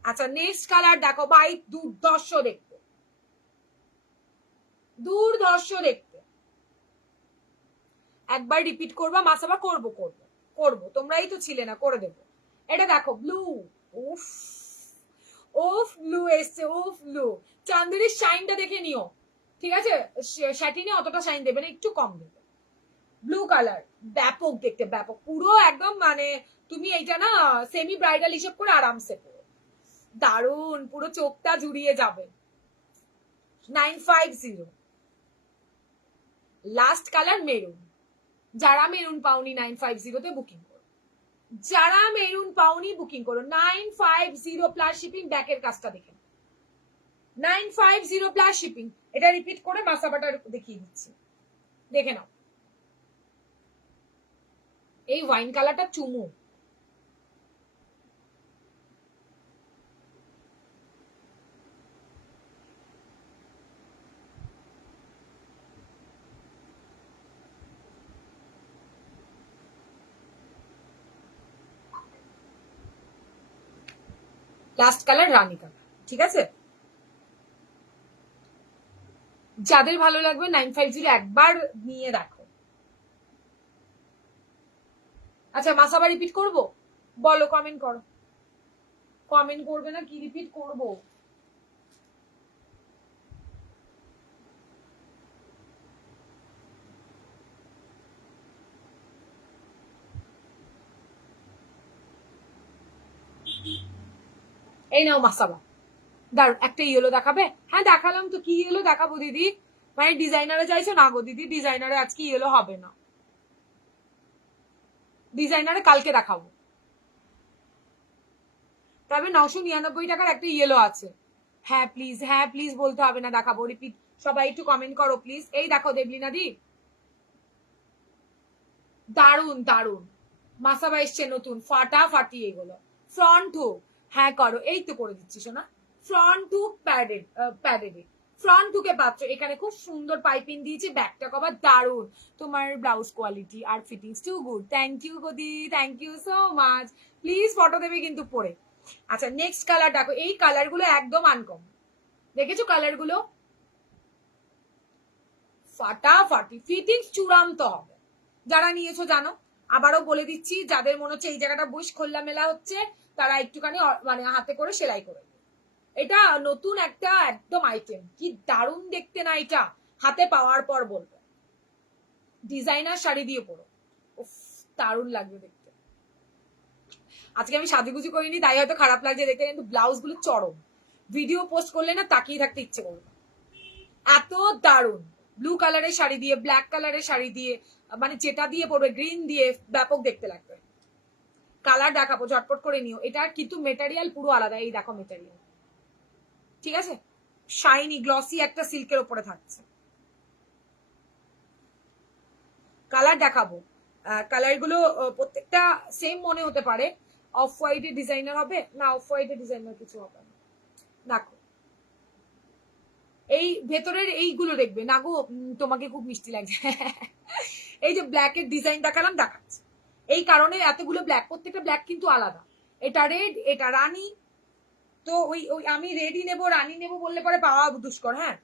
আচ্ছা নেক্সট কালার দেখো ভাই, দুর্ধর্ষ দেখতে, দুর্ধর্ষ দেখতে। একবার রিপিট করবা মাসাবা, করবো করবো করবো, তোমরাই তো ছিলে না, করে দেবো। এটা দেখো ব্লু, উফ ওফ ব্লু এসছে, ওফ ব্লু। চান্দেরির শাইনটা দেখে নিও, ঠিক আছে, শ্যাটিনে অতটা শাইন দেবে না, একটু কম দেবে। ব্লু কালার ব্যাপক দেখতে, ব্যাপক, পুরো একদম মানে তুমি এইটা না সেমি ব্রাইডাল হিসেব করে আরামসে পরো, দারুন, পুরো চোখটা জুড়িয়ে যাবে। 950, লাস্ট কালার মেরুন। যারা মেরুন পাওনি 950-তে বুকিং করো, যারা মেরুন পাওনি বুকিং করো। 950 প্লাস শিপিং, ব্যাকের কাজটা দেখে 950 প্লাস শিপিং। এটা রিপিট করে মাসাবাটা দেখিয়ে দিচ্ছি, দেখে নাও। এই ওয়াইন কালারটা চুমু, লাস্ট কালার রানী কালার। ঠিক আছে, যাদের ভালো লাগবে 950 একবার নিয়ে দেখো। আচ্ছা মাসাবা রিপিট করব? বলো, কমেন্ট করো। কমেন্ট করবে না কি রিপিট করব? এই নাও মাসাবা। দাঁড়ো, একটা ইয়েলো দেখাবে? হ্যাঁ দেখালাম তো, কি ইয়েলো দেখাবো দিদি? মানে ডিজাইনারে চাইছো না গো দিদি, ডিজাইনারে আজকে ইয়েলো হবে না, ডিজাইনারে কালকে দেখাবো। তবে 999 টাকার একটা ইয়েলো আছে। হ্যাঁ প্লিজ, হ্যাঁ প্লিজ বলতে হবে না, দেখাবো রিপিট। সবাই একটু কমেন্ট করো প্লিজ। এই দেখো দেবলিনা দি, দারুন দারুন মাসাবা এসছে নতুন, ফাটাফাটি এগুলো। ফ্রন্ট হুক, হ্যাঁ করো, এই তো করে দিচ্ছি শোনা। Front hook padded, padded front হুকে পাচ্ছ। এখানে খুব সুন্দর পাইপিং দিয়েছে, ব্যাকটা কভার দারুন। তোমার ব্লাউজ কোয়ালিটি আর fittings too good. Thank you গদি, thank you so much. Please photo দেবে কিন্তু পরে। আচ্ছা নেক্সট কালার দেখো, এই কালার গুলো একদম আনকম, দেখেছো কালার গুলো? ফাটাফাটি, ফিটিংস চূড়ান্ত হবে। যারা নিয়েছো জানো। আবারও বলে দিচ্ছি, যাদের মনে হচ্ছে এই জায়গাটা বুশ খোল্লা মেলা হচ্ছে, তারা একটুখানি মানে হাতে করে সেলাই করে। এটা নতুন একটা একদম আইটেম, কি দারুণ দেখতে না এটা, হাতে পাওয়ার পর বলবো। ডিজাইনার শাড়ি দিয়ে পরো, উফ দারুণ লাগবে দেখতে। আজকে আমি সাজুগুজু করিনি তাই হয়তো খারাপ লাগছে দেখতে, কিন্তু ব্লাউজ গুলো চরম। ভিডিও পোস্ট করলে না তাকিয়ে থাকতে ইচ্ছে করবে, এত দারুণ। ব্লু কালারের শাড়ি দিয়ে, ব্ল্যাক কালারের শাড়ি দিয়ে, মানে যেটা দিয়ে পরবে, গ্রিন দিয়ে, ব্যাপক দেখতে লাগবে। কালার দেখাবো, ঝটপট করে নিও। এটা কিন্তু মেটেরিয়াল পুরো আলাদা, এই দেখো মেটেরিয়াল, ঠিক আছে? শাইনি গ্লসি একটা সিল্কের উপরে থাকছে। কালার দেখাবো, কালার গুলো প্রত্যেকটা সেম মনে হতে পারে। অফ হোয়াইটের ডিজাইনার হবে না, অফ হোয়াইটের ডিজাইনার কিছু হবে না। দেখো এই ভেতরের এইগুলো দেখবে না গো, তোমাকে খুব মিষ্টি লাগছে। এই যে ব্ল্যাক এর ডিজাইন দেখালাম, দেখাচ্ছে এই কারণে এতগুলো ব্ল্যাক, প্রত্যেকটা ব্ল্যাক কিন্তু আলাদা। এটা রেড, এটা রানী। তো ওই ওই আমি রেডই নেবো রানী নেবো বললে পরে পাওয়া দুষ্কর। হ্যাঁ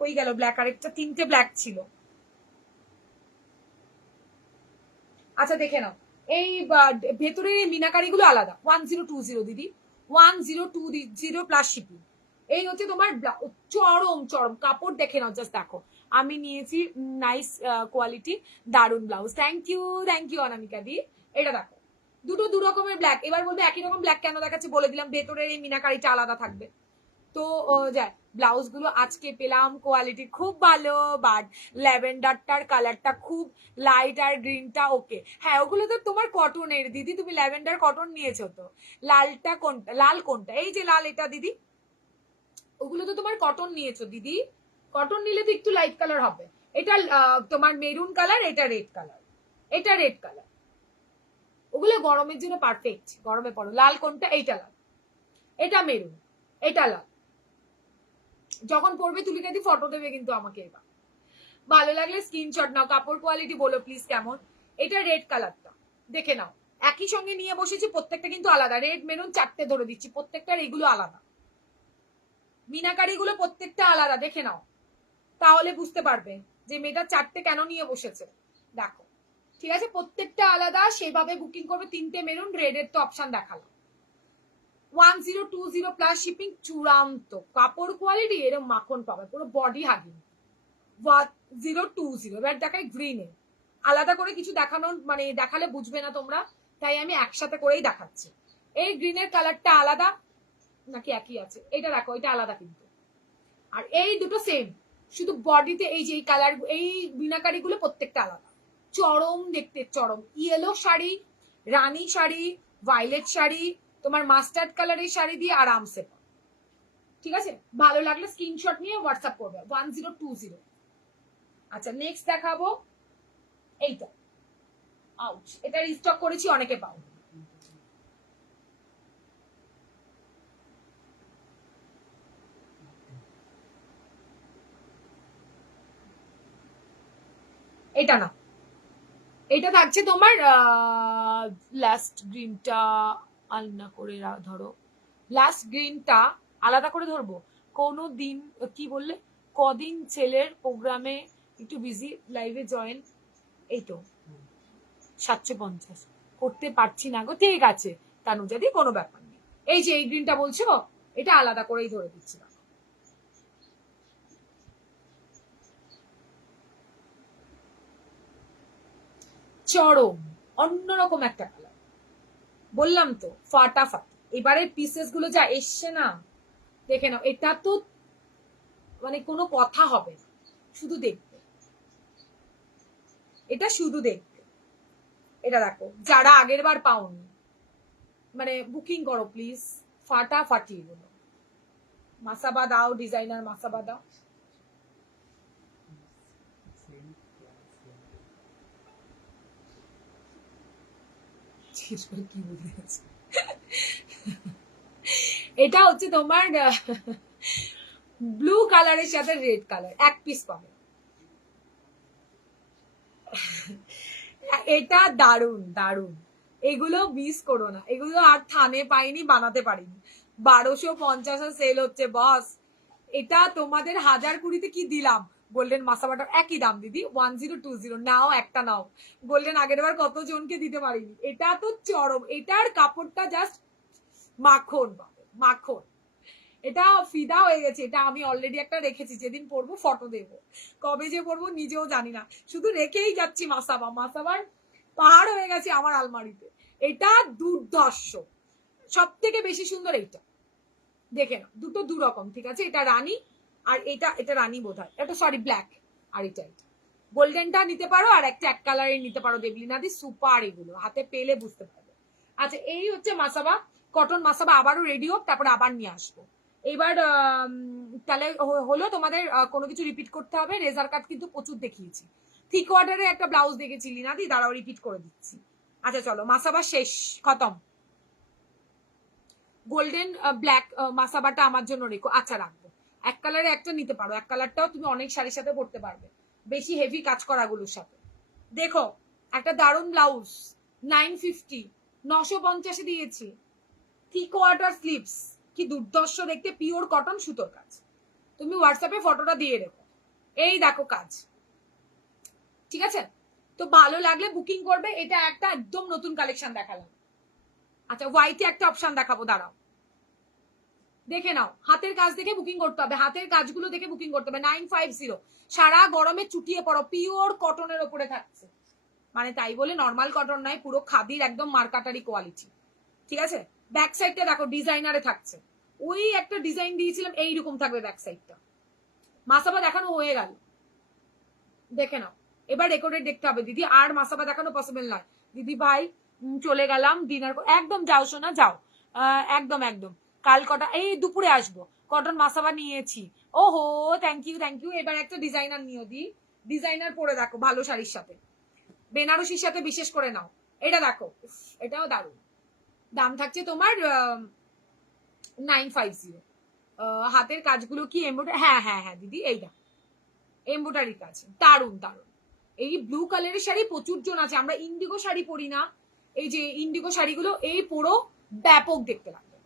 ওই গেল ব্ল্যাক, আরেকটা তিনটে ব্ল্যাক ছিল। আচ্ছা দেখে নাও, এই ভেতরের এই মিনাকারি গুলো আলাদা। 1020 দিদি, 1020 প্লাস শিপিং। এই হচ্ছে তোমার চরম চরম কাপড়, দেখে নাও জাস্ট দেখো। আমি নিয়েছি নাইস কোয়ালিটি, দারুন ব্লাউজ। থ্যাংক ইউ অনামিকা দি। এটা দেখো, দুটো দু রকমের ব্ল্যাক। এবার বলবে একই রকম ব্ল্যাক কেন দেখাচ্ছে, বলে দিলাম ভেতরের এই মিনাকারিটা আলাদা থাকবে। তো যায় ব্লাউজ গুলো আজকে পেলাম, কোয়ালিটি খুব ভালো, বাট ল্যাভেন্ডারটার কালারটা খুব লাইট, আর গ্রিনটা ওকে। হ্যাঁ ওগুলো তো তোমার কটনের দিদি, তুমি ল্যাভেন্ডার কটন নিয়েছো তো। লালটা কোনটা, লাল কোনটা? এই যে লাল এটা দিদি, ওগুলো তো তোমার কটন নিয়েছো দিদি। কটন নিলে তো একটু লাইট কালার হবে। এটা তোমার মেরুন কালার, এটা রেড কালার, এটা রেড কালার। ওগুলো গরমের জন্য পারফেক্ট, গরমে পড়ো। লাল কোনটা? এইটা লাল, এটা মেরুন, এটা লাল। যখন পড়বে তুলিকা দি ফটো দেবে কিন্তু আমাকে। এবার ভালো লাগলে স্ক্রিনশট নাও, কাপড় কোয়ালিটি বলো প্লিজ কেমন। এটা রেড কালারটা দেখে নাও, একই সঙ্গে নিয়ে বসেছি, প্রত্যেকটা কিন্তু আলাদা। রেড মেরুন চারটে ধরে দিচ্ছি, প্রত্যেকটার এগুলো আলাদা, মিনাকারি গুলো প্রত্যেকটা আলাদা, দেখে নাও তাহলে বুঝতে পারবে যে মেয়েটা চারটে কেন নিয়ে বসেছে। দেখো ঠিক আছে, প্রত্যেকটা আলাদা, সেভাবে বুকিং করবে। তিনটে মেরুন, রেডের তো অপশন দেখালো। 1020 প্লাস শিপিং, চূড়ান্ত কাপড় কোয়ালিটি, এরকম মাখন পাবে, পুরো বডি হাগিং। 1020 এবার দেখায় গ্রিনে, আলাদা করে কিছু দেখানোর মানে দেখালে বুঝবে না তোমরা, তাই আমি একসাথে করেই দেখাচ্ছি। এই গ্রিনের কালারটা আলাদা নাকি একই আছে? এটা দেখো, এটা আলাদা কিন্তু। আর এই দুটো সেম, শুধু বডিতে এই যে এই কালার, এই বিনাকারি গুলো প্রত্যেকটা আলাদা। চরম দেখতে, চরম। ইয়েলো শাড়ি, রানী শাড়ি, ভায়োলেট শাড়ি, তোমার মাস্টার্ড কালারের শাড়ি দিয়ে আরামসে। ঠিক আছে, ভালো লাগলে স্ক্রিনশট নিয়ে হোয়াটসঅ্যাপ করবে। 1020। আচ্ছা নেক্সট দেখাবো এইটা। আউট, এটা রিস্টক করেছি, অনেকে পাও। এটা না, এটা থাকছে তোমার লাস্ট গ্রিনটা আলাদা করে ধরো, লাস্ট গ্রিনটা আলাদা করে ধরবো। কোনো দিন কি বললে, কদিন ছেলের প্রোগ্রামে একটু বিজি, লাইভে জয়েন, এই তো 750 করতে পারছি না গো। ঠিক আছে তানুজাদি, কোনো ব্যাপার নেই। এই যে এই গ্রিনটা বলছো, এটা আলাদা করেই ধরে দিচ্ছি না। চরম অন্যরকম একটা কালার, বললাম তো ফাটাফাটি। এবারে পিসেস গুলো যা এসছে না, দেখে নাও। এটা তো মানে কোনো কথা হবে না, শুধু দেখবে, এটা শুধু দেখবে। এটা দেখো, যারা আগের বার পাওনি মানে বুকিং করো প্লিজ, ফাটাফাটি এগুলো। মাসাবা দাও, ডিজাইনার মাসাবা দাও। এটা হচ্ছে তোমার ব্লু কালারের সাথে রেড কালার, এক পিস পাবে। এটা দারুন দারুন, এগুলো মিস করো না। এগুলো আর থানে পাইনি, বানাতে পারিনি। 1250 সেল হচ্ছে বস। এটা তোমাদের 1020 কি দিলাম। গোল্ডেন মাসাবাটার একই দাম দিদি, 1020 নাও, একটা নাও। গোল্ডেন আগের বার কত জনকে দিতে পারিনি। এটা তো চরম, এটার কাপড়টা জাস্ট মাখন পাবে, মাখন। এটা ফিদা হয়ে গেছে। এটা আমি অলরেডি একটা রেখেছি, যেদিন পরবো ফটো দেবো, কবে যে পরবো নিজেও জানি না, শুধু রেখেই যাচ্ছি। মাসাবার পাহাড় হয়ে গেছে আমার আলমারিতে। এটা দুর্ধর্ষ, সব থেকে বেশি সুন্দর এইটা। দেখে না, দুটো দু রকম, ঠিক আছে। এটা রানী, আর এটা রানী বোধ হয়, এটা সরি ব্ল্যাক। আর এটা গোল্ডেনটা নিতে পারো, আর একটা এক কালারের নিতে পারো। দেবলিনাদি সুপার, এগুলো হাতে পেলে বুঝতে পারবে। আচ্ছা, এই হচ্ছে মাসাবা কটন। মাসাবা আবারও রেডি হোক, তারপরে আবার নিয়ে আসবো। এবার তাহলে হলো তোমাদের কোনো কিছু রিপিট করতে হবে। রেজার কাট কিন্তু প্রচুর দেখিয়েছি। থ্রি কোয়ার্টারে একটা ব্লাউজ দেখেছি লিনাদি, দাঁড়াও রিপিট করে দিচ্ছি। আচ্ছা চলো, মাসাবা শেষ, খতম। গোল্ডেন ব্ল্যাক মাসাবাটা আমার জন্য রেখো। আচ্ছা রাখবো। এক কালারে একটা নিতে পারো, এক কালারটাও তুমি অনেক শাড়ির সাথে পরতে পারবে, বেশি হেভি কাজ করাগুলোর সাথে। দেখো একটা দারুন ব্লাউজ, 950, 950 দিয়েছি। থ্রি কোয়ার্টার স্লিভস, কি দুর্ধর্ষ দেখতে, পিওর কটন সুতোর কাজ। তুমি হোয়াটসঅ্যাপে ফটোটা দিয়ে রেখো। এই দেখো কাজ, ঠিক আছে। তো ভালো লাগলে বুকিং করবে। এটা একটা একদম নতুন কালেকশন দেখালাম। আচ্ছা, হোয়াইটে একটা অপশন দেখাবো, দাঁড়াও দেখে নাও। হাতের কাজ দেখে বুকিং করতে হবে, হাতের কাজগুলো দেখে বুকিং করতে হবে। 950, সারা গরমে চুটিয়ে পড়ো, পিওর কটনের ওপরে থাকছে। মানে তাই বলে নর্মাল কটন নয়, পুরো খাদির একদম মার্কাটারি কোয়ালিটি, ঠিক আছে। ব্যাক সাইডটা দেখো ডিজাইনারে থাকছে। ওই একটা ডিজাইন দিয়েছিলাম, এইরকম থাকবে ব্যাক সাইডটা। মাসাবা দেখানো হয়ে গেল, দেখে নাও। এবার রেকর্ডেড দেখতে হবে দিদি, আর মাসাবা দেখানো পসিবল নয় দিদি ভাই। চলে গেলাম ডিনার, একদম যাও শোনা যাও, একদম একদম। কাল কটা, এই দুপুরে আসবো। কটন মাসাবা নিয়েছি। ওহো, থ্যাংক ইউ থ্যাংক ইউ। এবার একটা ডিজাইনার নিও দি, ডিজাইনার পরে দেখো ভালো শাড়ির সাথে, বেনারসির সাথে বিশেষ করে নাও। এটা দেখো, এটাও দারুণ। দাম থাকছে তোমার 950। হাতের কাজগুলো কি এমব্রয়ডারি? হ্যাঁ হ্যাঁ হ্যাঁ দিদি, এই দেখো এমব্রয়ডারি কাজ, দারুণ দারুণ। এই ব্লু কালারের শাড়ি প্রচুর জন আছে, আমরা ইন্ডিগো শাড়ি পরি না। এই যে ইন্ডিগো শাড়িগুলো, এই পুরো ব্যাপক দেখতে লাগবে।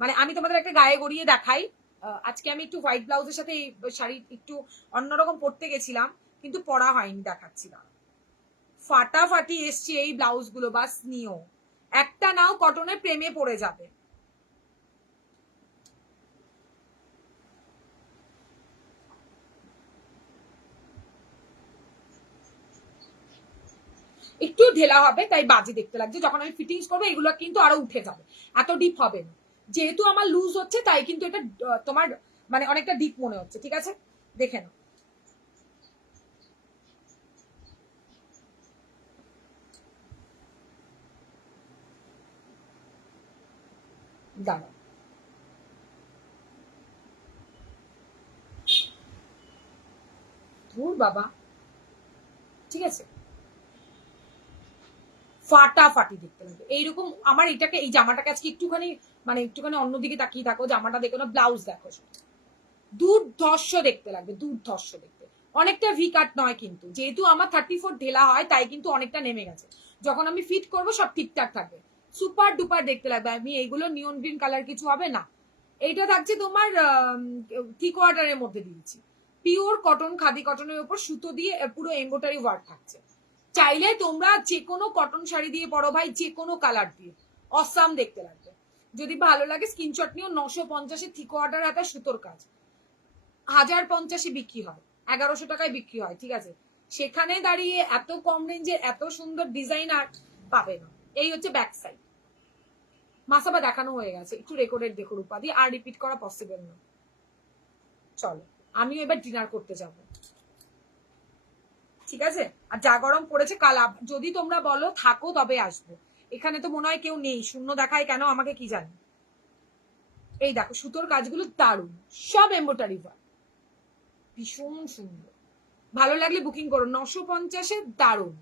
মানে আমি তোমাদের একটা গায়ে গড়িয়ে দেখাই। আজকে আমি একটু হোয়াইট ব্লাউজের সাথে এই শাড়ি একটু অন্যরকম পরতে গেছিলাম, কিন্তু পরা হয়নি, দেখাচ্ছি না। ফাটাফাটি এসছে এই ব্লাউজ গুলো, বাস নিও একটা, নাও কটনের প্রেমে পড়ে যাবে। একটু ঢেলা হবে, তাই বাজে দেখতে লাগছে। যখন আমি ফিটিংস করবো এগুলো কিন্তু আরো উঠে যাবে, এত ডিপ হবে না। যেহেতু আমার লুজ হচ্ছে, তাই কিন্তু এটা তোমার মানে অনেকটা ডিপ মনে হচ্ছে, ঠিক আছে। দেখে নাও, দাঁড়াও ধুর বাবা, ঠিক আছে। ফাটাফাটি দেখতে লাগবে এইরকম। আমার এটাকে, এই জামাটাকে আজকে একটুখানি মানে একটুখানি অন্যদিকে তাকিয়ে থাকো, জামাটা দেখো না, ব্লাউজ দেখো, দুর্ধর্ষ দেখতে লাগবে, দুর্ধর্ষ দেখতে। অনেকটা ভি কাট নয় কিন্তু, যেহেতু আমার 34 ঢেলা হয়, তাই কিন্তু অনেকটা নেমে গেছে। যখন আমি ফিট করব সব ঠিকঠাক থাকবে, সুপার ডুপার দেখতে লাগবে। আমি এইগুলো নিয়ন গ্রিন কালার কিছু হবে না। এইটা থাকছে তোমার থ্রি কোয়ার্টারের মধ্যে দিয়েছি, পিওর কটন, খাদি কটনের উপর সুতো দিয়ে পুরো এমব্রয়ডারি ওয়ার্ক থাকছে। চাইলে তোমরা যে কোনো কটন শাড়ি দিয়ে পরো ভাই, যে কোনো কালার দিয়ে, অসাম দেখতে লাগবে। যদি ভালো লাগে স্ক্রিনশট নিও। 950 থ্রি কোয়ার্টার হাতা সুতোর কাজ, 1050 বিক্রি হয়, 1100 টাকায় বিক্রি হয়, ঠিক আছে? সেখানে দাঁড়িয়ে এত কম রেঞ্জের এত সুন্দর ডিজাইনার পাবে না। এই হচ্ছে ব্যাক সাইড। মাসাবা দেখানো হয়ে গেছে, একটু রেকর্ডেড দেখো রূপাদি, আর রিপিট করা পসিবল না। চলো আমি এবার ডিনার করতে যাব, ঠিক আছে? আর যা গরম পড়েছে, কাল যদি তোমরা বলো থাকো তবে আসবো। এখানে তো মনে হয় কেউ নেই, শূন্য দেখায় কেন আমাকে কি জানি। এই দেখো সুতোর কাজগুলো দারুণ, সব এমব্রয়ডারি ওয়ার্ক, ভীষণ সুন্দর। ভালো লাগলে বুকিং করো। 950-এ দারুণ।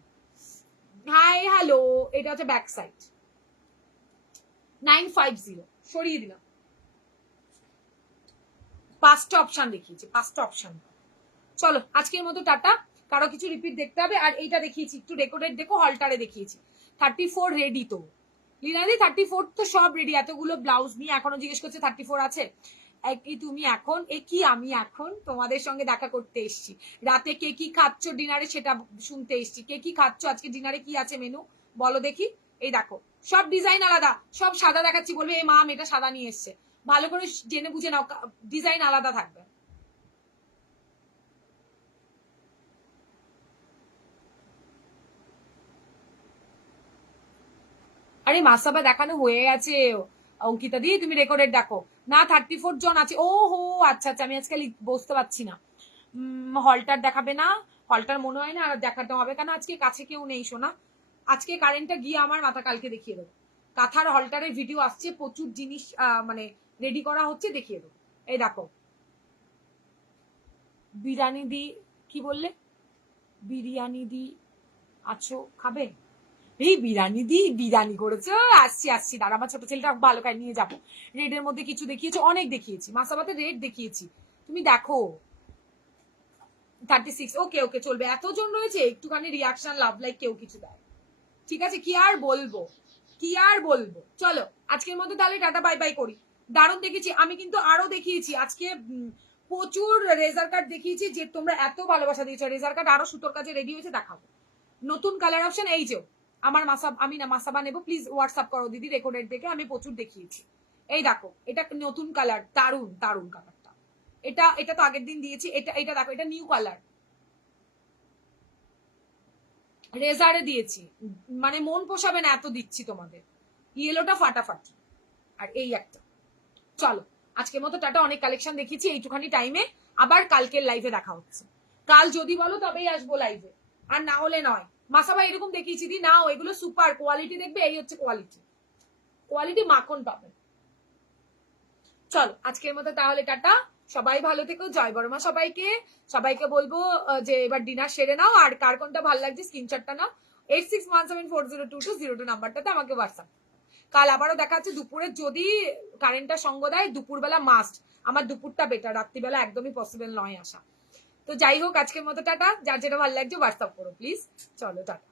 হাই হ্যালো, এটা হচ্ছে ব্যাক সাইড। 950 সরিয়ে দিলাম। 5টা অপশন দেখিয়েছি, 5টা অপশন। চলো আজকের মতো টাটা। কারো কিছু রিপিট দেখতে হবে। আর এইটা দেখিয়েছি, একটু রেকর্ডেড দেখো, হলটারে দেখিয়েছি। 34 রেডি তো লীনাদি, 34 তো সব রেডি। এতগুলো ব্লাউজ নিয়ে এখনো জিজ্ঞেস করছে 34 আছে। কি তুমি এখন কি আমি এখন তোমাদের সঙ্গে দেখা করতে এসছি। রাতে কে কি খাচ্ছ ডিনারে সেটা শুনতে এসছি। কে কি খাচ্ছ আজকে ডিনারে, কি আছে মেনু বলো দেখি। এই দেখো সব ডিজাইন আলাদা, সব সাদা দেখাচ্ছি, বলবে এই মা এটা সাদা নিয়ে এসছে। ভালো করে জেনে বুঝে নাও, ডিজাইন আলাদা থাকবে। আরে মাসাবা দেখানো হয়ে গেছে অঙ্কিতা দি, তুমি রেকর্ডেড দেখো না। 34 জন আছে। ও হো আচ্ছা আচ্ছা, আমি আজকে বুঝতে পারছি না। হলটার দেখাবে না, হলটার মনে হয় না আর দেখাতে হবে কেন, আজকে কাছে কেউ নেই শোনা। আজকে কারেন্টটা গিয়ে আমার মাথা কালকে দেখিয়ে দেবো। কাঁথার হলটারের ভিডিও আসছে, প্রচুর জিনিস মানে রেডি করা হচ্ছে, দেখিয়ে দেবো। এই দেখো বিরিয়ানি দি, কি বললে? বিরিয়ানি দি আছো, খাবে? এই বিরিয়ানি দি, বিরিয়ানি করেছো, আসছি আসছি দাঁড়া, আমার ছোট ছেলেটা ভালো খাই, নিয়ে যাবো। রেডের মধ্যে কিছু দেখিয়েছো, অনেক দেখিয়েছি, মাসাবাতে রেড দেখিয়েছি, তুমি দেখো। 36 ওকে ওকে চলবে, এতজন রয়েছে, একটুখানি রিয়াকশন লাভ লাইক কেউ কিছু দেয়, ঠিক আছে? কি আর বলবো, কি আর বলবো। চলো আজকের মধ্যে তাহলে টাটা বাই বাই করি। দারুণ দেখেছি আমি, কিন্তু আরো দেখিয়েছি আজকে, প্রচুর রেজার কাট দেখিয়েছি, যে তোমরা এত ভালোবাসা দিয়েছো। রেজার কাট আরো সুতোর কাছে রেডি হয়েছে, দেখাবো। নতুন কালার অপশন এই যে আমার আমি না মাসাবা নেবো, প্লিজ হোয়াটসঅ্যাপ করো দিদি, রেকর্ডেড দেখে আমি প্রচুর দেখিয়েছি। এই দেখো এটা নতুন কালার, দারুণ দারুণ কালারটা। এটা এটা তো আগের দিন দিয়েছি। এটা এটা দেখো, এটা নিউ কালার, রেজারে দিয়েছি, মানে মন পোষাবে না এত দিচ্ছি তোমাদের। ইয়েলোটা ফাটাফাটি, আর এই একটা। চলো আজকের মতো টাটা, অনেক কালেকশন দেখিয়েছি এইটুখানি টাইমে। আবার কালকের লাইভে দেখা হচ্ছে। কাল যদি বলো তবেই আসবো লাইভে, আর না হলে নয়। মাসাবা এরকম দেখিয়েছি দি, নাও এগুলো সুপার কোয়ালিটি, দেখবে এই হচ্ছে কোয়ালিটি, কোয়ালিটি মাখন পাবেন। চলো আজকের মতো তাহলে টাটা, সবাই ভালো থেকো, জয় বড়মা সবাইকে। সবাইকে বলবো যে এবার ডিনার সেরে নাও, আর কার কোনটা ভালো লাগছে স্ক্রিনশটটা নাও। 8617402202 নাম্বারটাতে আমাকে হোয়াটসঅ্যাপ। কাল আবারও দেখা হচ্ছে দুপুরে, যদি কারেন্টটা সঙ্গ দেয় দুপুরবেলা মাস্ট। আমার দুপুরটা বেটার, রাত্রিবেলা একদমই পসিবল নয় আসা। তো যাই হোক আজকের মতো টাটা, যার যেটা ভালো লাগছে হোয়াটসঅ্যাপ করো প্লিজ। চলো টাটা।